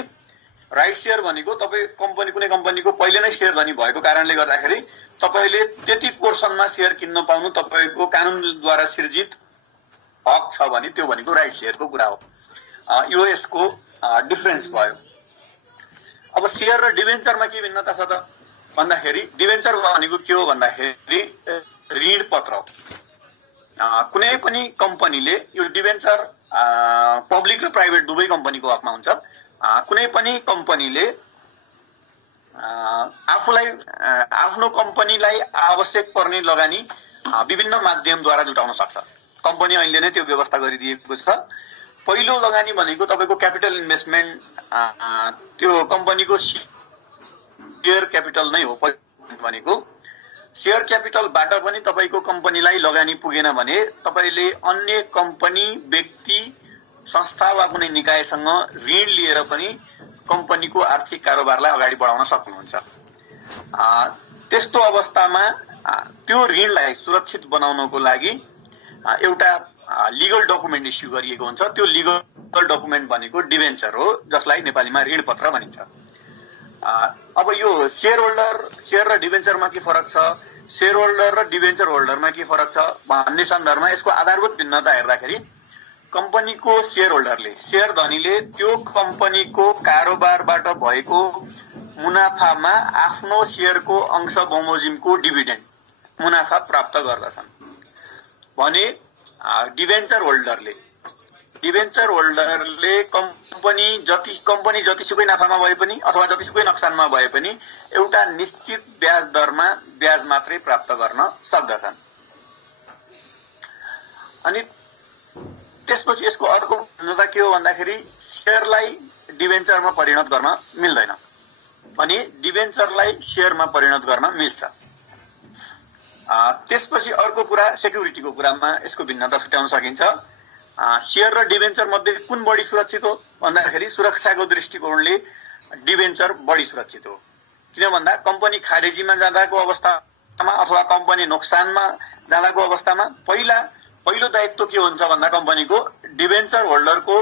राइट सेयर भनेको तपाईँ कुनै कम्पनीको पहिले नै सेयर धनी भएको कारणले गर्दाखेरि तपाईले त्यति पोर्सनमा सेयर किन्न पाउनु तपाईको कानुनद्वारा सिर्जित हक छ भने त्यो भनेको राइट सेयरको कुरा हो। यो यसको डिफरेन्स भयो। अब सेयर र डिभेन्चरमा के भिन्नता छ त भन्दाखेरि डिभेन्चर भनेको के हो भन्दाखेरि ऋण पत्र। कुनै पनि कम्पनीले यो डिभेन्चर पब्लिक र प्राइभेट दुवै कम्पनीको हकमा हुन्छ। कुनै पनि कम्पनीले आफूलाई आफ्नो कम्पनीलाई आवश्यक पर्ने लगानी विभिन्न माध्यमद्वारा जुटाउन सक्छ। कम्पनी अहिले नै त्यो व्यवस्था गरिदिएको छ। पहिलो लगानी भनेको तपाईको क्यापिटल इन्भेस्टमेन्ट, त्यो कम्पनीको सेयर क्यापिटल नै हो भनेको। सेयर क्यापिटलबाट पनि तपाईको कम्पनीलाई लगानी पुगेन भने तपाईले अन्य कम्पनी, व्यक्ति, संस्था वा कुनै निकायसँग ऋण लिएर पनि कम्पनीको आर्थिक कारोबारलाई अगाडि बढाउन सक्नुहुन्छ। त्यस्तो अवस्थामा त्यो ऋणलाई सुरक्षित बनाउनको लागि एउटा लिगल डकुमेन्ट इस्यु गरिएको हुन्छ। त्यो लिगल डकुमेन्ट भनेको डिभेन्चर हो, जसलाई नेपालीमा ऋण पत्र भनिन्छ। अब यो सेयर र डिभेन्चरमा के फरक छ, सेयर होल्डर र डिभेन्चर होल्डरमा के फरक छ भन्ने सन्दर्भमा यसको आधारभूत भिन्नता हेर्दाखेरि कम्पनीको सेयर होल्डरले, सेयर धनीले त्यो कम्पनीको कारोबारबाट भएको मुनाफामा आफ्नो सेयरको अंश बमोजिमको डिभिडेन्ड मुनाफा प्राप्त गर्दछन् भने डिभेन्चर होल्डरले कम्पनी जतिसुकै नाफामा भए पनि अथवा जतिसुकै नोक्सानमा भए पनि एउटा निश्चित ब्याज दरमा ब्याज मात्रै प्राप्त गर्न सक्दछन्। अनि त्यसपछि यसको अर्को भिन्नता के हो भन्दाखेरि सेयरलाई डिभेन्चरमा परिणत गर्न मिल्दैन भने डिभेन्चरलाई सेयरमा परिणत गर्न मिल्छ। त्यसपछि अर्को कुरा सेक्युरिटीको कुरामा यसको भिन्नता छुट्याउन सकिन्छ। सेयर र डिभेन्चर मध्ये कुन बढी सुरक्षित हो भन्दाखेरि सुरक्षाको दृष्टिकोणले डिभेन्चर बढी सुरक्षित हो। किन भन्दा कम्पनी खारेजीमा जाँदाको अवस्था अवस्थामा अथवा कम्पनी नोक्सानमा जाँदाको अवस्थामा पहिलो दायित्व के हुन्छ भन्दा कम्पनीको डिबेन्चर होल्डरको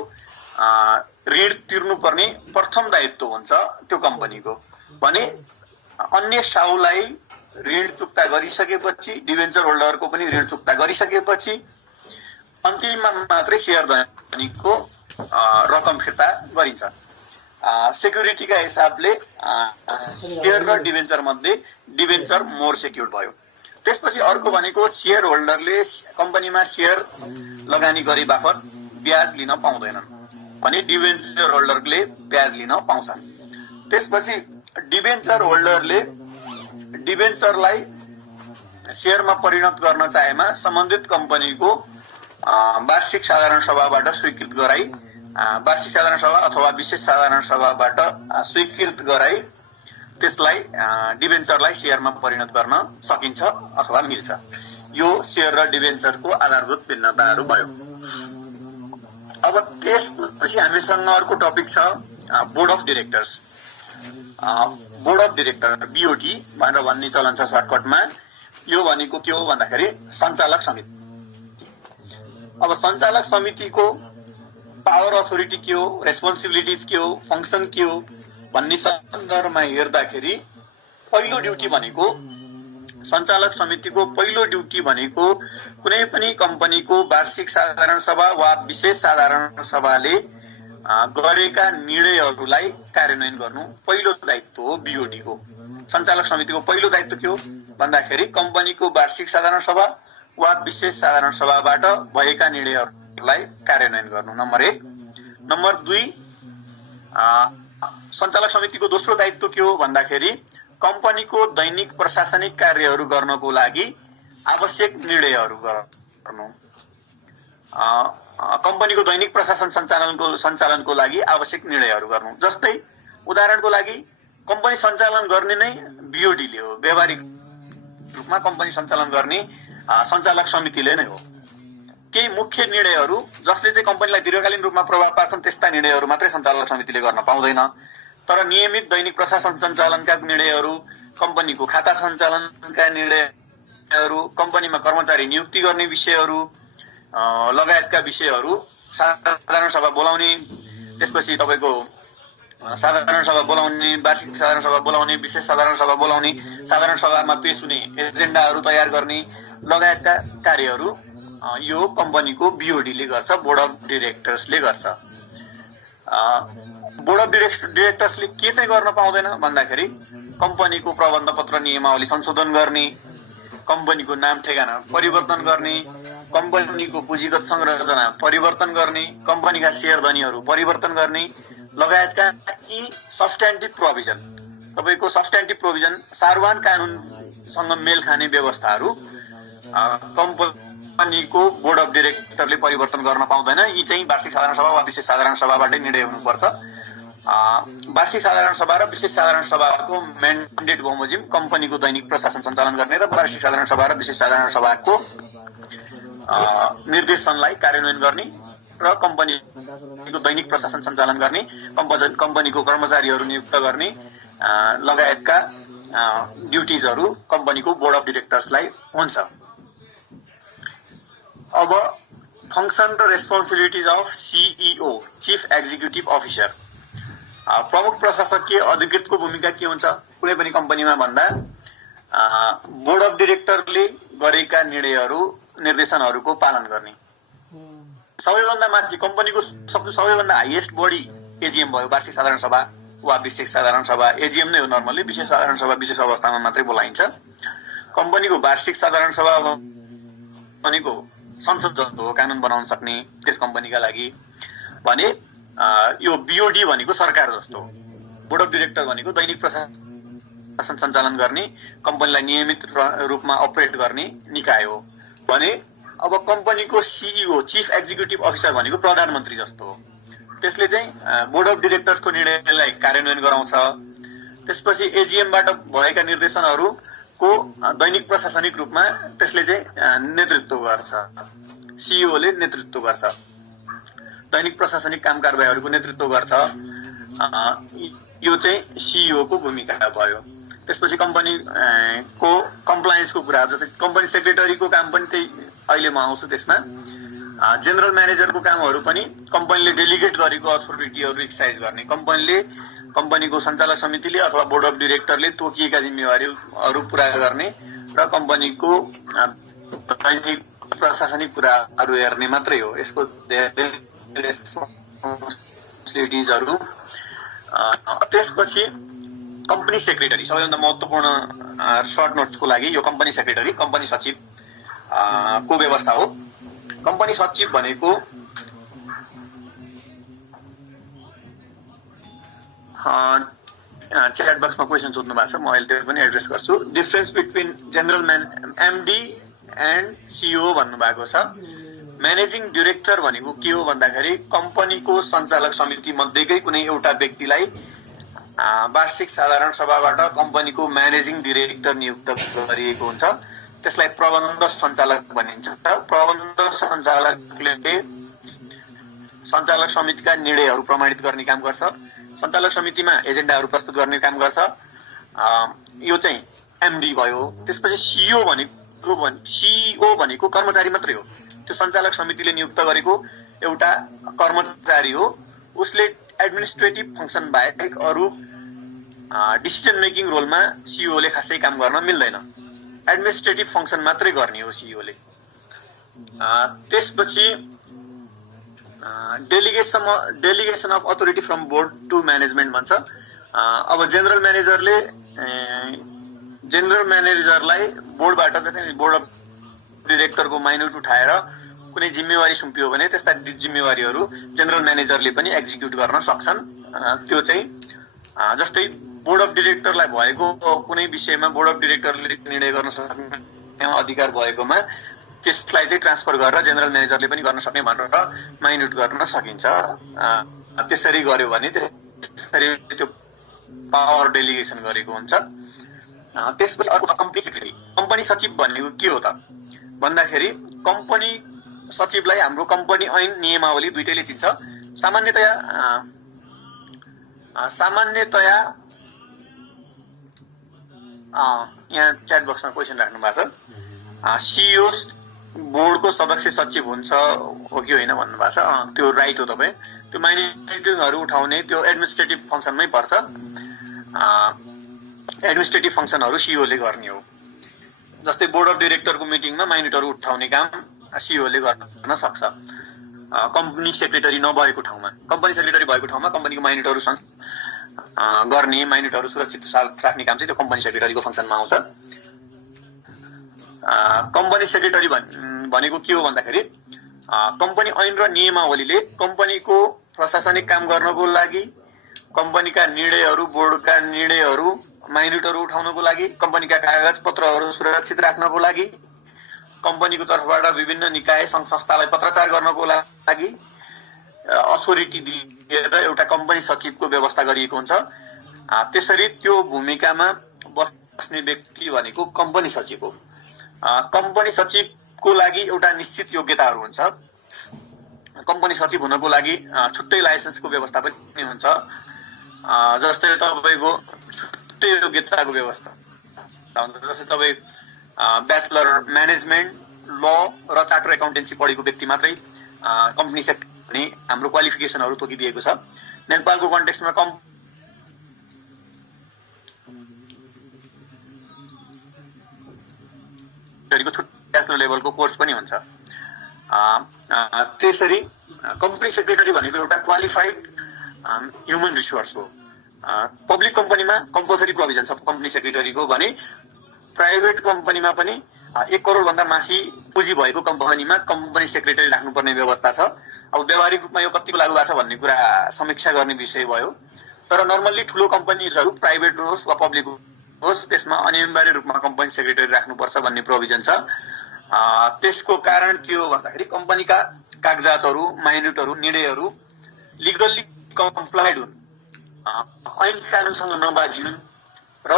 ऋण तिर्नुपर्ने प्रथम दायित्व हुन्छ त्यो कम्पनीको। भने अन्य साहुलाई ऋण चुक्ता गरिसकेपछि डिबेन्चर होल्डरको पनि ऋण चुक्ता गरिसकेपछि अन्तिममा मात्रै सेयर धनीको रकम फिर्ता गरिन्छ। सेक्युरिटीका हिसाबले सेयर र डिबेन्चर मध्ये डिबेन्चर मोर सेक्युर्ड भयो। त्यसपछि अर्को भनेको सेयर होल्डरले कम्पनीमा सेयर लगानी गरे बापत ब्याज लिन पाउँदैनन् भने डिबेन्चर होल्डरले ब्याज लिन पाउँछ। त्यसपछि डिबेन्चर होल्डरले डिबेन्चरलाई सेयरमा परिणत गर्न चाहेमा सम्बन्धित कम्पनीको वार्षिक साधारण सभाबाट स्वीकृत गराई वार्षिक साधारण सभा अथवा विशेष साधारण सभाबाट स्वीकृत गराई त्यसलाई डिबेन्चरलाई सेयरमा परिणत गर्न सकिन्छ अथवा मिल्छ। यो सेयर र डिबेन्चरको आधारभूत भिन्नताहरू भयो। अब त्यसपछि हामीसँग अर्को टपिक छ board of directors. Board of director BOD भनेर भन्ने चलन छ सर्टकटमा। यो भनेको के हो भन्दाखेरि सञ्चालक समिति। अब सञ्चालक समितिको पावर अथोरिटी के हो, रेस्पोन्सिबिलिटिज के हो, फङ्सन के हो भन्ने सन्दर्भमा हेर्दाखेरि पहिलो ड्युटी भनेको सञ्चालक समितिको पहिलो ड्युटी भनेको कुनै पनि कम्पनीको वार्षिक साधारण सभा वा विशेष साधारण सभाले गरेका निर्णयहरूलाई कार्यान्वयन गर्नु पहिलो दायित्व हो बीओडीको। सञ्चालक समितिको पहिलो दायित्व के हो भन्दाखेरि कम्पनीको वार्षिक साधारण सभा वा विशेष साधारण सभाबाट भएका निर्णयहरूलाई कार्यान्वयन गर्नु नम्बर 1। नम्बर 2, सञ्चालक समितिको दोस्रो दायित्व के हो भन्दाखेरि कम्पनीको दैनिक प्रशासनिक कार्यहरू गर्नको लागि आवश्यक निर्णयहरू गर्नु। कम्पनीको दैनिक प्रशासन सञ्चालनको लागि आवश्यक निर्णयहरू गर्नु। जस्तै उदाहरणको लागि कम्पनी सञ्चालन गर्ने नै बीओडीले हो। व्यावहारिक रूपमा कम्पनी सञ्चालन गर्ने सञ्चालक समितिले नै हो। केही मुख्य निर्णयहरू जसले चाहिँ कम्पनीलाई दीर्घकालीन रूपमा प्रभाव पार्छन् त्यस्ता निर्णयहरू मात्रै सञ्चालक समितिले गर्न पाउँदैन। तर नियमित दैनिक प्रशासन सञ्चालनका निर्णयहरू, कम्पनीको खाता सञ्चालनका निर्णयहरू, कम्पनीमा कर्मचारी नियुक्ति गर्ने विषयहरू लगायतका विषयहरू साधारण सभा बोलाउने, त्यसपछि तपाईँको साधारण सभा बोलाउने, वार्षिक साधारण सभा बोलाउने, विशेष साधारण सभा बोलाउने, साधारण सभामा पेश हुने एजेन्डाहरू तयार गर्ने लगायतका कार्यहरू यो कम्पनीको बीओडीले गर्छ, बोर्ड अफ डिरेक्टर्सले गर्छ। बोर्ड अफ डिरेक्टर्सले के चाहिँ गर्न पाउँदैन भन्दाखेरि कम्पनीको प्रबन्ध पत्र नियमावली संशोधन गर्ने, कम्पनीको नाम ठेगाना परिवर्तन गर्ने, कम्पनीको पुँजीगत संरचना परिवर्तन गर्ने, कम्पनीका सेयर धनीहरू परिवर्तन गर्ने लगायतका यी सब्स्ट्यान्टिभ प्रोभिजन, तपाईँको सब्स्ट्यान्टिभ प्रोभिजन सार्वजनिक कानुनसँग मेल खाने व्यवस्थाहरू कम्पनीको बोर्ड अफ डिरेक्टरले परिवर्तन गर्न पाउँदैन। यी चाहिँ वार्षिक साधारण सभा वा विशेष साधारण सभाबाटै निर्णय हुनुपर्छ। वार्षिक साधारण सभा र विशेष साधारण सभाको म्यान्डेट बमोजिम कम्पनीको दैनिक प्रशासन सञ्चालन गर्ने र वार्षिक साधारण सभा र विशेष साधारण सभाको निर्देशनलाई कार्यान्वयन गर्ने र कम्पनीको दैनिक प्रशासन सञ्चालन गर्ने, कम्पनीको कर्मचारीहरू नियुक्त गर्ने लगायतका ड्युटिजहरू कम्पनीको बोर्ड अफ डिरेक्टर्सलाई हुन्छ। अब फङ्सन र responsibilities of CEO, chief executive officer. प्रमुख प्रशासकीय अधिकृतको भूमिका के हुन्छ कुनै पनि कम्पनीमा भन्दा बोर्ड अफ डिरेक्टरले गरेका निर्देशनहरूको पालन गर्ने। सबैभन्दा माथि कम्पनीको सबैभन्दा हाइएस्ट बडी एजीएम भयो, वार्षिक साधारण सभा वा विशेष साधारण सभा। एजीएम नै हो नर्मली, विशेष साधारण सभा विशेष अवस्थामा मात्रै बोलाइन्छ। कम्पनीको वार्षिक साधारण सभा भनेको संसद जस्तो हो, कानुन बनाउन सक्ने त्यस कम्पनीका लागि। भने यो बीओडी भनेको सरकार जस्तो हो। बोर्ड अफ डिरेक्टर भनेको दैनिक प्रशासन सञ्चालन गर्ने, कम्पनीलाई नियमित रूपमा अपरेट गर्ने निकाय हो। भने अब कम्पनीको सीईओ, चिफ एक्जिक्युटिभ अफिसर भनेको प्रधानमन्त्री जस्तो हो। त्यसले चाहिँ बोर्ड अफ डिरेक्टर्सको निर्णयलाई कार्यान्वयन गराउँछ। त्यसपछि एजीएमबाट भएका निर्देशनहरूको दैनिक प्रशासनिक रूपमा त्यसले चाहिँ नेतृत्व गर्छ। सीईओले नेतृत्व गर्छ, दैनिक प्रशासनिक काम कारबाहीहरूको नेतृत्व गर्छ। यो चाहिँ सीईओ को भूमिका भयो। त्यसपछि कम्पनीको कम्प्लायन्सको कुरा, जस्तै कम्पनी सेक्रेटरीको काम पनि त्यही, अहिले म आउँछु त्यसमा। जेनरल म्यानेजरको कामहरू पनि कम्पनीले डेलिगेट गरेको अथोरिटीहरू एक्सर्साइज गर्ने, कम्पनीको सञ्चालक समितिले अथवा बोर्ड अफ डिरेक्टरले तोकिएका जिम्मेवारीहरू पुरा गर्ने र कम्पनीको दैनिक प्रशासनिक कुराहरू हेर्ने मात्रै हो। यसको धेरै रेस्पोन्सिबिलिटिजहरू। त्यसपछि कम्पनी सेक्रेटरी, सबैभन्दा महत्त्वपूर्ण सर्ट नोट्सको लागि यो कम्पनी सेक्रेटरी, कम्पनी सचिव को व्यवस्था हो। कम्पनी सचिव भनेको च्याट बक्समा क्वेसन सोध्नु भएको छ, म अहिले त्यो पनि एड्रेस गर्छु। Difference between general MD and CEO भन्नुभएको छ। म्यानेजिङ डाइरेक्टर भनेको के हो भन्दाखेरि कम्पनीको सञ्चालक समिति मध्येकै कुनै एउटा व्यक्तिलाई वार्षिक साधारण सभाबाट कम्पनीको म्यानेजिङ डाइरेक्टर नियुक्त गरिएको हुन्छ। त्यसलाई प्रबन्ध सञ्चालक भनिन्छ। प्रबन्ध सञ्चालकले सञ्चालक समितिका निर्णयहरू प्रमाणित गर्ने काम गर्छ, सञ्चालक समितिमा एजेन्डाहरू प्रस्तुत गर्ने काम गर्छ। यो चाहिँ एमडी भयो। त्यसपछि सिइओ भनेको कर्मचारी मात्रै हो। त्यो सञ्चालक समितिले नियुक्त गरेको एउटा कर्मचारी हो। उसले एडमिनिस्ट्रेटिभ फङ्सन बाहेक अरू डिसिजन मेकिङ रोलमा सिइओले खासै काम गर्न मिल्दैन। एडमिनिस्ट्रेटिभ फङ्सन मात्रै गर्ने हो सिइओले। त्यसपछि delegation of authority from board to management भन्छ। अब जेनरल म्यानेजरलाई बोर्डबाट चाहिँ बोर्ड अफ डिरेक्टरको माइन्युट उठाएर कुनै जिम्मेवारी सुम्पियो भने त्यस्ता जिम्मेवारीहरू जेनरल म्यानेजरले पनि एक्जिक्युट गर्न सक्छन्। त्यो चाहिँ जस्तै बोर्ड अफ डिरेक्टरलाई भएको कुनै विषयमा बोर्ड अफ डिरेक्टरले निर्णय गर्न सक्ने अधिकार भएकोमा त्यसलाई चाहिँ ट्रान्सफर गरेर जेनरल म्यानेजरले पनि गर्न सक्ने भनेर माइन्युट गर्न सकिन्छ। त्यसरी गर्यो भने त्यसरी त्यो पावर डेलिगेसन गरेको हुन्छ। त्यसपछि अर्को कम्पनी सेक्रेटरी। कम्पनी सचिव भनेको के हो त भन्दाखेरि कम्पनी सचिवलाई हाम्रो कम्पनी ऐन नियमावली दुईटैले चिन्छ। सामान्यतया यहाँ च्याट बक्समा क्वेसन राख्नु भएको छ। सिइओ बोर्डको सदस्य सचिव हुन्छ हो कि होइन भन्नु भएको छ। त्यो राइट हो तपाईँ। त्यो माइनिटरिङहरू उठाउने त्यो एडमिनिस्ट्रेटिभ फङ्सनमै पर्छ। एडमिनिस्ट्रेटिभ फङ्सनहरू सिइओले गर्ने हो। जस्तै बोर्ड अफ डिरेक्टरको मिटिङमा माइनिटहरू उठाउने काम सिइओले गर्न सक्छ। कम्पनी सेक्रेटरी नभएको ठाउँमा, कम्पनी सेक्रेटरी भएको ठाउँमा कम्पनीको माइनिटहरू गर्ने, माइनिटहरू सुरक्षित राख्ने काम चाहिँ त्यो कम्पनी सेक्रेटरीको फङ्सनमा आउँछ। कम्पनी सेक्रेटरी भनेको के हो भन्दाखेरि कम्पनी ऐन र नियमावलीले कम्पनीको प्रशासनिक काम गर्नको लागि, कम्पनीका निर्णयहरू, बोर्डका निर्णयहरू, माइनिटहरू उठाउनको लागि, कम्पनीका कागज पत्रहरू सुरक्षित राख्नको लागि, कम्पनीको तर्फबाट विभिन्न निकाय सङ्घ संस्थालाई पत्राचार गर्नको लागि अथोरिटी दिएर एउटा कम्पनी सचिवको व्यवस्था गरिएको हुन्छ। त्यसरी त्यो भूमिकामा बस्ने व्यक्ति भनेको कम्पनी सचिव हो। कम्पनी सचिवको लागि एउटा निश्चित योग्यताहरू हुन्छ। कम्पनी सचिव हुनको लागि छुट्टै लाइसेन्सको व्यवस्था पनि हुन्छ। जस्तै तपाईँको छुट्टै योग्यताको व्यवस्था हुन्छ। जस्तै तपाईँ ब्याचलर म्यानेजमेन्ट, ल र चार्टर एकाउन्टेन्सी पढेको व्यक्ति मात्रै कम्पनी सेक्रेटरी भने हाम्रो क्वालिफिकेसनहरू तोकिदिएको छ। नेपालको कन्टेक्स्टमा ब्याचलर लेभलको कोर्स पनि हुन्छ। त्यसरी कम्पनी सेक्रेटरी भनेको एउटा क्वालिफाइड ह्युमन रिसोर्स हो। पब्लिक कम्पनीमा कम्पलसरी प्रोभिजन छ कम्पनी सेक्रेटरीको भने प्राइभेट कम्पनीमा पनि 1 करोडभन्दा माथि पुँजी भएको कम्पनीमा कम्पनी सेक्रेटरी राख्नुपर्ने व्यवस्था छ। अब व्यावहारिक रूपमा यो कतिको लागू भएको छ भन्ने कुरा समीक्षा गर्ने विषय भयो। तर नर्मल्ली ठुलो कम्पनीहरू प्राइभेट होस् वा पब्लिक होस् त्यसमा अनिवार्य रूपमा कम्पनी सेक्रेटरी राख्नुपर्छ भन्ने प्रोभिजन छ। त्यसको कारण के हो भन्दाखेरि कम्पनीका कागजातहरू, माइन्युटहरू, निर्णयहरू लिगल्ली कम्प्लाइड हुन्, ऐन कानुनसँग नबाजिन् र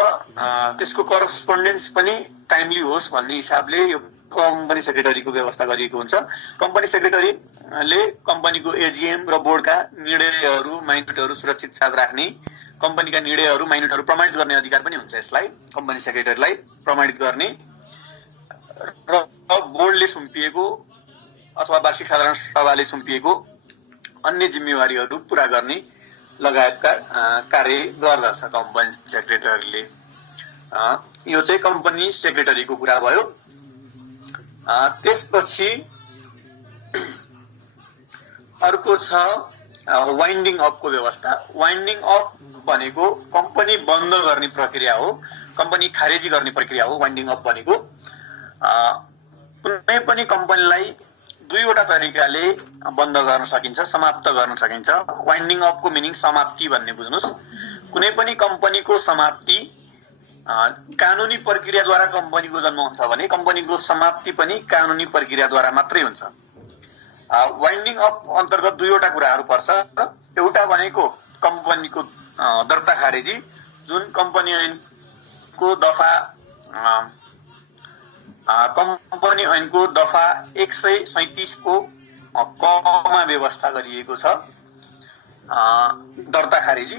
त्यसको करस्पोन्डेन्स पनि टाइमली होस् भन्ने हिसाबले यो कम्पनी सेक्रेटरीको व्यवस्था गरिएको हुन्छ। कम्पनी सेक्रेटरीले कम्पनीको एजिएम र बोर्डका निर्णयहरू, माइन्युटहरू सुरक्षित साथ राख्ने कम्पनीका निर्णयहरू माइनटहरू प्रमाणित गर्ने अधिकार पनि हुन्छ यसलाई, कम्पनी सेक्रेटरीलाई प्रमाणित गर्ने र बोर्डले सुम्पिएको अथवा वार्षिक साधारण सभाले सुम्पिएको अन्य जिम्मेवारीहरू पूरा गर्ने लगायतका कार्य गर्दछ कम्पनी सेक्रेटरीले। यो चाहिँ कम्पनी सेक्रेटरीको कुरा भयो। त्यसपछि अर्को छ वाइन्डिङ अपको व्यवस्था। वाइन्डिङ अप भनेको कम्पनी बन्द गर्ने प्रक्रिया हो, कम्पनी खारेजी गर्ने प्रक्रिया हो। वाइन्डिङ अप भनेको कुनै पनि कम्पनीलाई दुईवटा तरिकाले बन्द गर्न सकिन्छ, समाप्त गर्न सकिन्छ। वाइन्डिङ अपको मिनिङ समाप्ति भन्ने बुझ्नुहोस्। कुनै पनि कम्पनीको समाप्ति कानुनी प्रक्रियाद्वारा कम्पनीको जन्म हुन्छ भने कम्पनीको समाप्ति पनि कानुनी प्रक्रियाद्वारा मात्रै हुन्छ। वाइन्डिङ अप अन्तर्गत दुईवटा कुराहरू पर्छ। एउटा भनेको कम्पनीको दर्ता खारेजी, जुन कम्पनी ऐनको दफा 137 को कमा व्यवस्था गरिएको छ दर्ता खारेजी।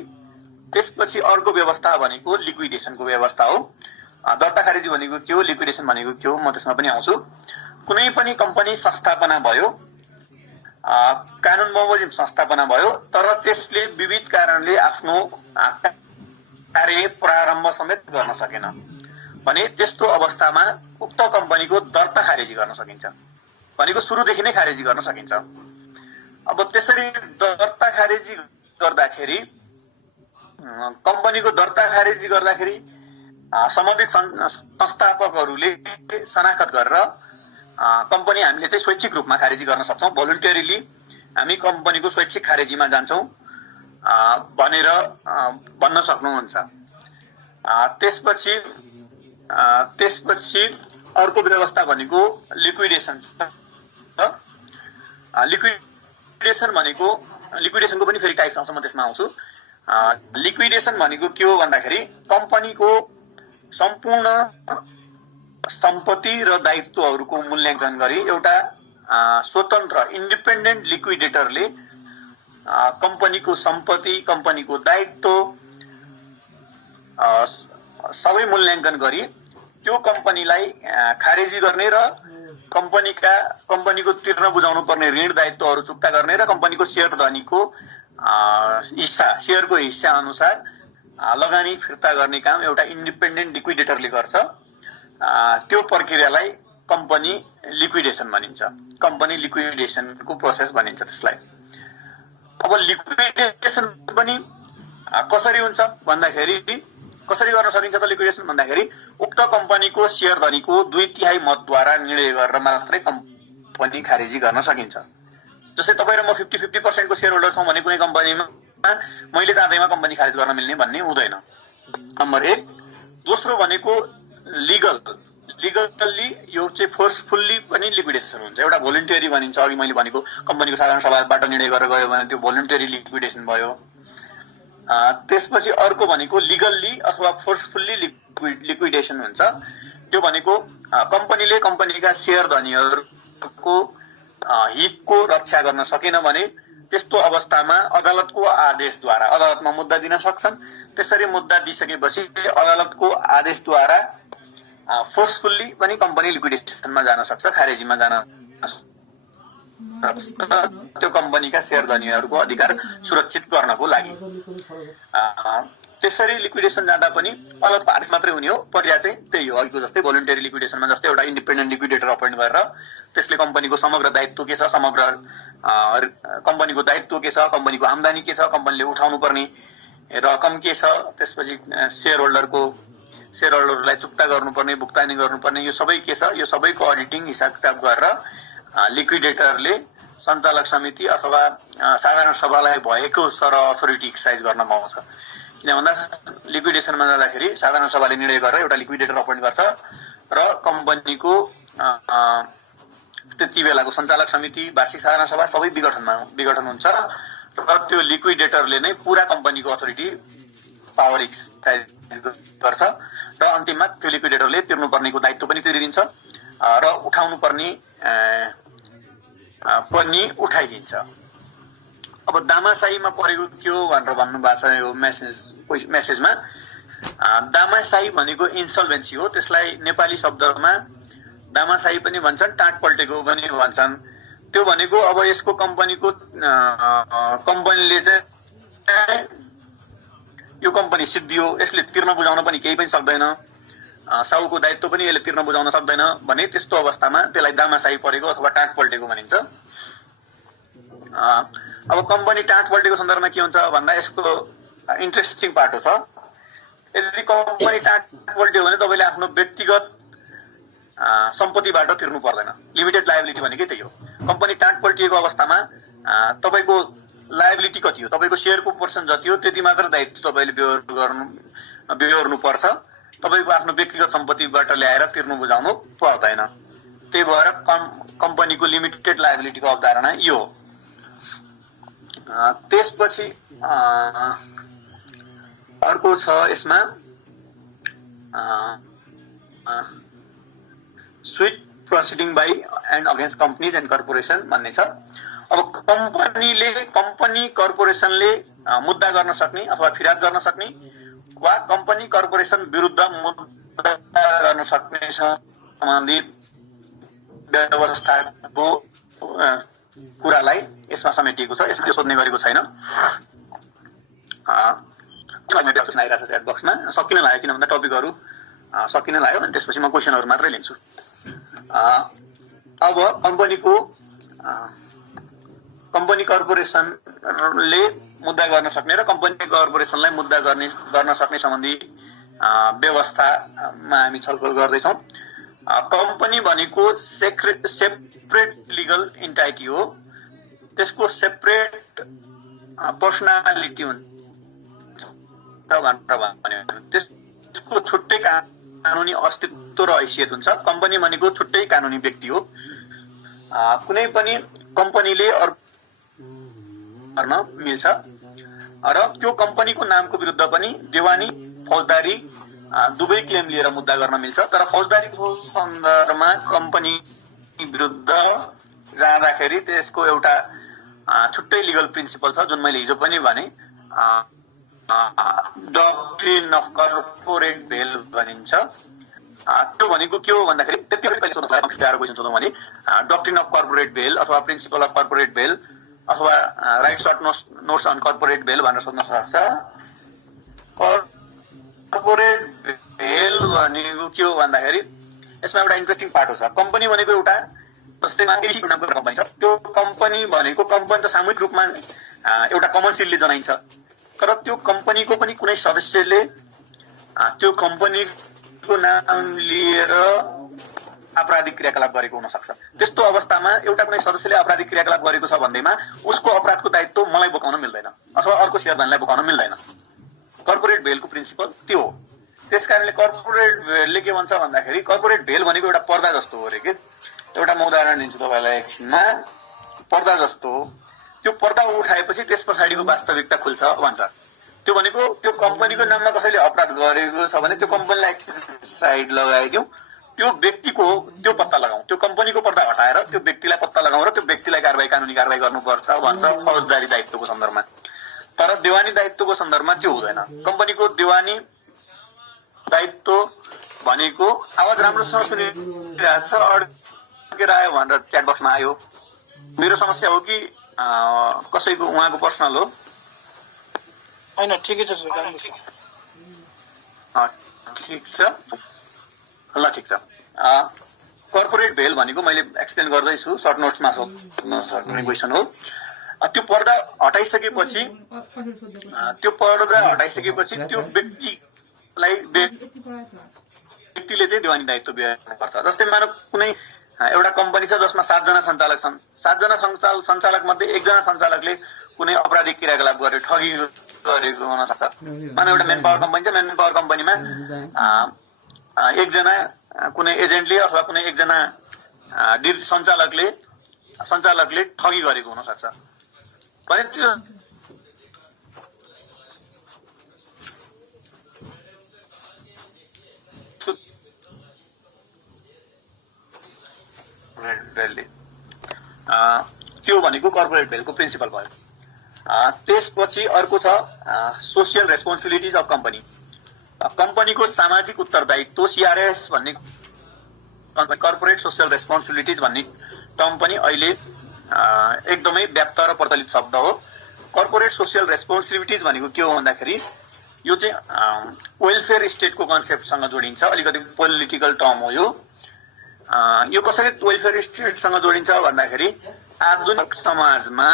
त्यसपछि अर्को व्यवस्था भनेको लिक्विडेसनको व्यवस्था हो। दर्ता खारेजी भनेको के हो, लिक्विडेसन भनेको के हो, म त्यसमा पनि आउँछु। कुनै पनि कम्पनी संस्थापना भयो, कानुन बमोजिम संस्थापना भयो, तर त्यसले विविध कारणले आफ्नो कार्य प्रारम्भ समेत गर्न सकेन भने त्यस्तो अवस्थामा उक्त कम्पनीको दर्ता खारेजी गर्न सकिन्छ, भनेको सुरुदेखि नै खारेजी गर्न सकिन्छ। अब त्यसरी दर्ता खारेजी गर्दाखेरि कम्पनीको दर्ता खारेजी गर्दाखेरि सम्बन्धित संस्थापकहरूले शनाखत गरेर कम्पनी हामीले चाहिँ स्वैच्छिक रूपमा खारेजी गर्न सक्छौँ, भोलुन्टरीली हामी कम्पनीको स्वैच्छिक खारेजीमा जान्छौँ भनेर भन्न सक्नुहुन्छ। त्यसपछि अर्को व्यवस्था भनेको लिक्विडेसन छ। लिक्विडेसन भनेको लिक्विडेसनको पनि फेरि टाइप्स आउँछ, म त्यसमा आउँछु। लिक्विडेसन भनेको के हो भन्दाखेरि कम्पनीको सम्पूर्ण सम्पत्ति र दायित्वहरूको मूल्याङ्कन गरी एउटा स्वतन्त्र इन्डिपेन्डेन्ट लिक्विडेटरले कम्पनीको सम्पत्ति, कम्पनीको दायित्व सबै मूल्याङ्कन गरी त्यो कम्पनीलाई खारेजी गर्ने र कम्पनीको तिर्न बुझाउनु पर्ने ऋण दायित्वहरू चुक्ता गर्ने र कम्पनीको सेयर धनीको सेयरको हिस्सा अनुसार लगानी फिर्ता गर्ने काम एउटा इन्डिपेन्डेन्ट लिक्विडेटरले गर्छ। त्यो प्रक्रियालाई कम्पनी लिक्विडेसन भनिन्छ, कम्पनी लिक्विडेसनको प्रोसेस भनिन्छ त्यसलाई। अब लिक्विडेसन पनि कसरी हुन्छ भन्दाखेरि, कसरी गर्न सकिन्छ त लिक्विडेसन भन्दाखेरि उक्त कम्पनीको सेयर धनीको 2/3 मतद्वारा निर्णय गरेर मात्रै कम्पनी खारेजी गर्न सकिन्छ। जस्तै तपाईँ र म 50-50% को सेयर होल्डर छौँ भने कुनै कम्पनीमा मैले चाहँदैमा कम्पनी खारेज गर्न मिल्ने भन्ने हुँदैन, नम्बर 1। दोस्रो भनेको लिगल्ली यो चाहिँ फोर्सफुल्ली पनि लिक्विडेसन हुन्छ। एउटा भोलुन्टरी भनिन्छ, अघि मैले भनेको कम्पनीको साधारण सभाबाट निर्णय गरेर गयो भने त्यो भोलुन्टरी लिक्विडेसन भयो। त्यसपछि अर्को भनेको लिगल्ली अथवा फोर्सफुल्ली लिक्विडेसन हुन्छ। त्यो भनेको कम्पनीले कम्पनीका सेयर धनीहरूको हितको रक्षा गर्न सकेन भने त्यस्तो अवस्थामा अदालतको आदेशद्वारा अदालतमा मुद्दा दिन सक्छन्। त्यसरी मुद्दा दिइसकेपछि अदालतको आदेशद्वारा फोर्सफुल्ली पनि कम्पनी लिक्विडेसनमा जान सक्छ, खारेजीमा जान त्यो कम्पनीका सेयर धनीहरूको अधिकार सुरक्षित गर्नको लागि। त्यसरी लिक्विडेसन जाँदा पनि अदालतको आदेश मात्रै हुने हो। प्रक्रिया चाहिँ त्यही हो, अघिको जस्तै भोलुन्टरी लिक्विडेसनमा जस्तै एउटा इन्डिपेन्डेन्ट लिक्विडेटर अपोइन्ट गरेर त्यसले कम्पनीको समग्र दायित्व के छ, समग्र कम्पनीको दायित्व के छ, कम्पनीको आम्दानी के छ, कम्पनीले उठाउनु पर्ने रकम के छ, त्यसपछि सेयर होल्डरलाई चुक्ता गर्नुपर्ने, भुक्तानी गर्नुपर्ने यो सबै के छ, यो सबैको अडिटिङ हिसाब किताब गरेर लिक्विडेटरले सञ्चालक समिति अथवा साधारण सभालाई भएको सरह अथोरिटी एक्सर्साइज गर्न पाउँछ। किन भन्दा लिक्विडेसनमा जाँदाखेरि साधारण सभाले निर्णय गरेर एउटा लिक्विडेटर अपोइन्ट गर्छ र कम्पनीको त्यति बेलाको सञ्चालक समिति, वार्षिक साधारण सभा सबै विघटन हुन्छ र त्यो लिक्विडेटरले नै पुरा कम्पनीको अथोरिटी पावर एक्सर्साइज गर्छ र अन्तिममा त्यो लिक्विडेटरले तिर्नुपर्नेको दायित्व पनि तिरिदिन्छ र उठाउनु पर्ने पनि उठाइदिन्छ। अब दामासाहीमा परेको के हो भनेर भन्नुभएको छ यो मेसेजमा। दामासाही भनेको इन्सल्भेन्सी हो, त्यसलाई नेपाली शब्दमा दामासाही पनि भन्छन्, टाँट पल्टेको पनि भन्छन्। त्यो भनेको अब यसको कम्पनीले चाहिँ यो कम्पनी सिद्धियो, यसले तिर्न बुझाउन पनि केही पनि सक्दैन, साहुको दायित्व पनि यसले तिर्न बुझाउन सक्दैन भने त्यस्तो अवस्थामा त्यसलाई दामासाही परेको अथवा टाँट पल्टेको भनिन्छ। अब कम्पनी टाँट पल्टेको सन्दर्भमा के हुन्छ भन्दा यसको इन्ट्रेस्टिङ पार्ट हो छ। यदि कम्पनी टाँट पल्ट्यो भने तपाईँले आफ्नो व्यक्तिगत सम्पत्तिबाट तिर्नु पर्दैन। लिमिटेड लायबिलिटी भनेकै त्यही हो। कम्पनी टाँट पल्टिएको अवस्थामा तपाईँको लायबिलिटी कति हो, तपाईँको सेयरको पर्सन जति हो त्यति मात्र दायित्व तपाईँले बेहोर्नु पर्छ। तपाईँको आफ्नो व्यक्तिगत सम्पत्तिबाट ल्याएर तिर्नु बुझाउनु पर्दैन। त्यही भएर कम्पनीको लिमिटेड लायबिलिटीको अवधारणा यो हो। त्यसपछि अर्को छ यसमा suit proceeding by and against companies and corporation भन्ने छ। अब कम्पनी कर्पोरेसनले मुद्दा गर्न सक्ने अथवा फिर्याद गर्न सक्ने वा कम्पनी कर्पोरेसन विरुद्ध मुद्दा गर्न सक्ने सम्बन्धी व्यवस्थाको कुरालाई यसमा समेटिएको छ। यसले सोध्ने गरेको छैन। आइरहेको छ च्याट बक्समा। सकिन लाग्यो, किन भन्दा टपिकहरू सकिन लाग्यो अनि त्यसपछि म क्वेसनहरू मात्रै लिन्छु। अब कम्पनी कर्पोरेसनले मुद्दा गर्न सक्ने र कम्पनी कर्पोरेसनलाई मुद्दा गर्न सक्ने सम्बन्धी व्यवस्थामा हामी छलफल गर्दैछौँ। कम्पनी भनेको सेपरेट लिगल इन्टाइटी हो, त्यसको सेपरेट पर्सनालिटी हुन्छ भनेर भन्यो। त्यसको छुट्टै कानुनी अस्तित्व र हैसियत हुन्छ। कम्पनी भनेको छुट्टै कानुनी व्यक्ति हो। कुनै पनि कम्पनीले गर्न मिल्छ र त्यो कम्पनीको नामको विरुद्ध पनि देवानी फौजदारी दुवै क्लेम लिएर मुद्दा गर्न मिल्छ। तर फौजदारीको सन्दर्भमा कम्पनी विरुद्ध जाँदाखेरि त्यसको एउटा छुट्टै लिगल प्रिन्सिपल छ, जुन मैले हिजो पनि भने डक्ट्रिन अफ कर्पोरेट भेल भनिन्छ। त्यो भनेको के हो भन्दाखेरि त्यति पहिले सोध्नु छ क्वेसन सोधौँ भने डक्ट्रिन अफ कर्पोरेट भेल अथवा प्रिन्सिपल अफ कर्पोरेट भेल अथवा write short notes on corporate veil भनेर सोध्न सक्छ। कर्पोरेट भेल भनेको के हो भन्दाखेरि यसमा एउटा इन्ट्रेस्टिङ पार्ट हो छ। कम्पनी भनेको एउटा जस्तै नामको कम्पनी छ, त्यो कम्पनी भनेको कम्पनी त सामूहिक रूपमा एउटा कमन सिलले जनाइन्छ, तर त्यो कम्पनीको पनि कुनै सदस्यले त्यो कम्पनीको नाम लिएर आपराधिक क्रियाकलाप गरेको हुन सक्छ। त्यस्तो अवस्थामा एउटा कुनै सदस्यले आपराधिक क्रियाकलाप गरेको छ भन्दैमा उसको अपराधको दायित्व मलाई बोकाउन मिल्दैन अथवा अर्को शेयरधारलाई बोकाउन मिल्दैन। कर्पोरेट भेलको प्रिन्सिपल त्यो हो। त्यसकारणले कर्पोरेट भेलले के भन्छ भन्दाखेरि कर्पोरेट भेल भनेको एउटा पर्दा जस्तो हो रे के। एउटा म उदाहरण दिन्छु तपाईँलाई एकछिनमा। पर्दा जस्तो हो, त्यो पर्दा उठाएपछि त्यस पछाडिको वास्तविकता खुल्छ भन्छ। त्यो भनेको त्यो कम्पनीको नाममा कसैले अपराध गरेको छ भने त्यो कम्पनीलाई साइड लगाइदिउँ, त्यो व्यक्तिको त्यो पत्ता लगाउँ, त्यो कम्पनीको पर्दा हटाएर त्यो व्यक्तिलाई पत्ता लगाउँ र त्यो व्यक्तिलाई कानुनी कारबाही गर्नुपर्छ भन्छ फौजदारी दायित्वको सन्दर्भमा। तर देवानी दायित्वको सन्दर्भमा त्यो हुँदैन। कम्पनीको देवानी दायित्व भनेको आवाज राम्रोसँग सुनिरहेको छ, अड्केर आयो भनेर च्याट बक्समा आयो। मेरो समस्या हो कि कसैको उहाँको पर्सनल हो? हैन, ठिकै छ सर। ठिक छ ल, ठिक छ। कर्पोरेट भेल भनेको मैले एक्सप्लेन गर्दैछु, सर्ट नोट्समा सोध्न सक्ने क्वेसन हो। त्यो पर्दा हटाइसकेपछि त्यो व्यक्तिले चाहिँ देवानी दायित्व बेहोर्नुपर्छ। जस्तै मानव कुनै एउटा कम्पनी छ जसमा 7 जना सञ्चालक छन्। 7 जना सञ्चालक मध्ये 1 जना सञ्चालकले कुनै अपराधिक क्रियाकलाप गरेर ठगी गरेको हुन सक्छ। मानव एउटा मेन पावर कम्पनी छ, मेन पावर कम्पनीमा 1 जना कुनै एजेन्टले अथवा कुनै 1 जना सञ्चालकले ठगी गरेको हुन सक्छ भने त्यो त्यो भनेको कर्पोरेट भेलको प्रिन्सिपल भयो। त्यसपछि अर्को छ सोसियल रेस्पोन्सिबिलिटिज अफ कम्पनी। कम्पनीको सामाजिक उत्तरदायित्व सीआरएस भन्ने कर्पोरेट सोसियल रेस्पोन्सिबिलिटिज भन्ने टर्म पनि अहिले एकदमै व्याप्त र प्रचलित शब्द हो। कर्पोरेट सोसियल रेस्पोन्सिबिलिटिज भनेको के हो भन्दाखेरि यो चाहिँ वेलफेयर स्टेटको कन्सेप्टसँग जोडिन्छ। अलिकति पोलिटिकल टर्म हो यो। यो कसरी वेलफेयर स्टेटसँग जोडिन्छ भन्दाखेरि आधुनिक समाजमा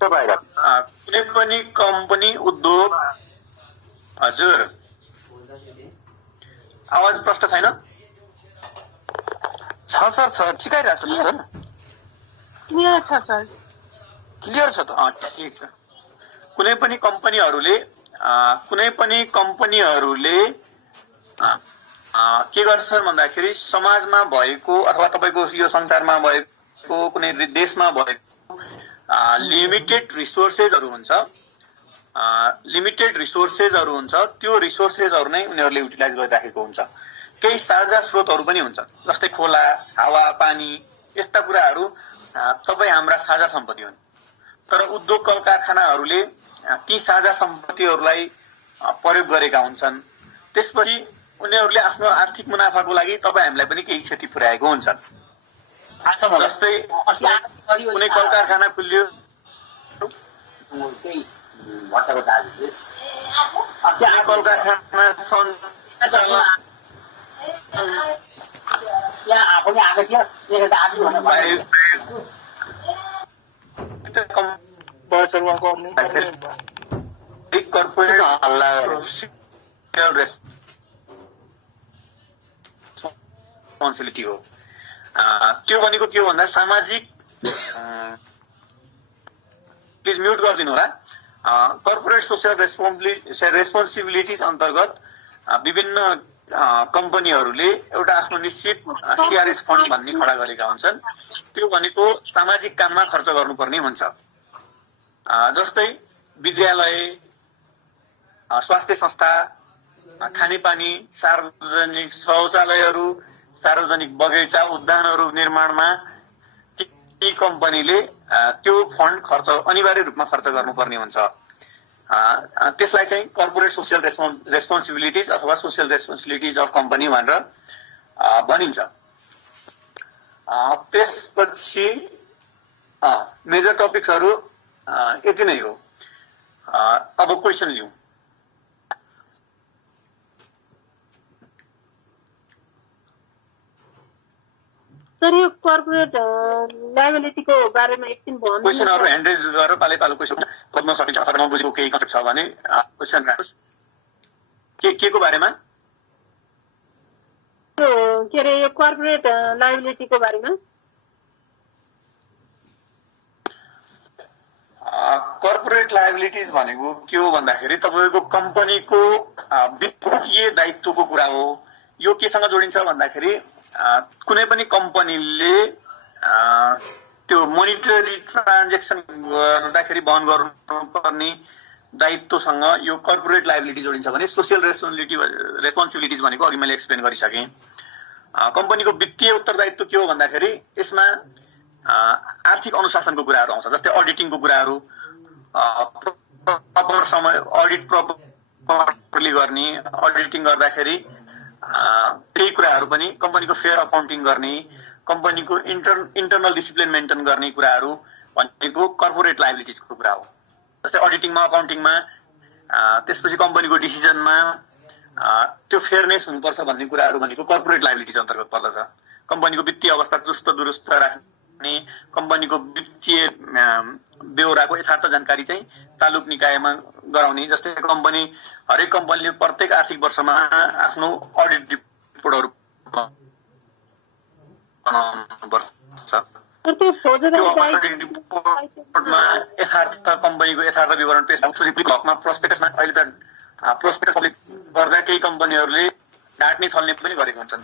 कुनै पनि कम्पनी उद्योग हजुर आवाज प्रष्ट छैन? छ सर, छ ठिकै रहेछ त सर। क्लियर छ सर। क्लियर छ त? ठिक छ। कुनै पनि कम्पनीहरूले के गर्छन् भन्दाखेरि समाजमा भएको अथवा तपाईँको यो संसारमा भएको कुनै देशमा भएको लिमिटेड रिसोर्सेसहरू हुन्छ, त्यो रिसोर्सेसहरू नै उनीहरूले युटिलाइज गरिराखेको हुन्छ। केही साझा स्रोतहरू पनि हुन्छ, जस्तै खोला, हावा, पानी, यस्ता कुराहरू तपाईँ हाम्रा साझा सम्पत्ति हुन्। तर उद्योग कल कारखानाहरूले ती साझा सम्पत्तिहरूलाई प्रयोग गरेका हुन्छन्। त्यसपछि उनीहरूले आफ्नो आर्थिक मुनाफाको लागि तपाईँ हामीलाई पनि केही क्षति पुर्याएको हुन्छन्। जस्तै कुनै कल कारखाना खुल्यो, कल कारखाना रेस्पोन्सिबिलिटी हो। त्यो भनेको के हो भन्दा सामाजिक, प्लिज म्युट गरिदिनु होला। कर्पोरेट सोसियल रेस्पोन्सिबिलिटिज अन्तर्गत विभिन्न कम्पनीहरूले एउटा आफ्नो निश्चित सीआरएस फन्ड भन्ने खडा गरेका हुन्छन्। त्यो भनेको सामाजिक काममा खर्च गर्नुपर्ने हुन्छ। जस्तै विद्यालय, स्वास्थ्य संस्था, खानेपानी, सार्वजनिक शौचालयहरू, सार्वजनिक बगैँचा, उद्यानहरू निर्माणमा ती कम्पनीले त्यो फन्ड खर्च अनिवार्य रूपमा खर्च गर्नुपर्ने हुन्छ। त्यसलाई चाहिँ कर्पोरेट सोसियल रेस्पोन्सिबिलिटिज अथवा सोसियल रेस्पोन्सिबिलिटिज अफ कम्पनी भनेर भनिन्छ। त्यसपछि मेजर टपिक्सहरू यति नै हो। अब क्वेसन लिउँ। सर यो कर्पोरेट लायबिलिटीको बारेमा एकछिन भन्नु। क्वेसनहरू ह्यान्ड रेज गरेर पाले पालो क्वेसन सोध्न सकिन्छ अथवा नबुझेको केही कन्सेप्ट छ भने क्वेसन राख्नुहोस्। के को बारेमा? के अरे यो कर्पोरेट लायबिलिटीको बारेमा। कर्पोरेट लायबिलिटिज भनेको के हो भन्दाखेरि तपाईँको कम्पनीको वित्तीय दायित्वको कुरा हो। यो केसँग जोडिन्छ भन्दाखेरि कुनै पनि कम्पनीले त्यो मोनिटरी ट्रान्जेक्सन गर्दाखेरि वहन गर्नुपर्ने दायित्वसँग यो कर्पोरेट लायबिलिटी जोडिन्छ भने सोसियल रेस्पोन्सिबिलिटिज भनेको अघि मैले एक्सप्लेन गरिसकेँ। कम्पनीको वित्तीय उत्तरदायित्व के हो भन्दाखेरि यसमा आर्थिक अनुशासनको कुराहरू आउँछ। जस्तै अडिटिङको कुराहरू, प्रपर समय अडिट प्रपरली गर्ने, अडिटिङ गर्दाखेरि त्यही कुराहरू पनि कम्पनीको फेयर अकाउन्टिङ गर्ने, कम्पनीको इन्टरनल डिसिप्लिन मेन्टेन गर्ने कुराहरू भनेको कर्पोरेट लायबिलिटिजको कुरा हो। जस्तै अडिटिङमा, अकाउन्टिङमा, त्यसपछि कम्पनीको डिसिजनमा त्यो फेयरनेस हुनुपर्छ भन्ने कुराहरू भनेको कर्पोरेट लायबिलिटिज अन्तर्गत पर्दछ। कम्पनीको वित्तीय अवस्था चुस्त दुरुस्त राख्ने, कम्पनीको वित्तीय ब्यौराको यथार्थ जानकारी चाहिँ तालुक निकायमा गराउने। जस्तै हरेक कम्पनीले प्रत्येक आर्थिक वर्षमा आफ्नो अडिट रिपोर्टहरू बनाउनुपर्छ। रिपोर्टमा यथार्थ कम्पनीको यथार्थ विवरण पेश हकमा प्रोस्पेक्टसमा अहिले त प्रोस्पेक्टस पब्लिक गर्दा केही कम्पनीहरूले ढाँट्ने छल्ने पनि गरेको हुन्छन्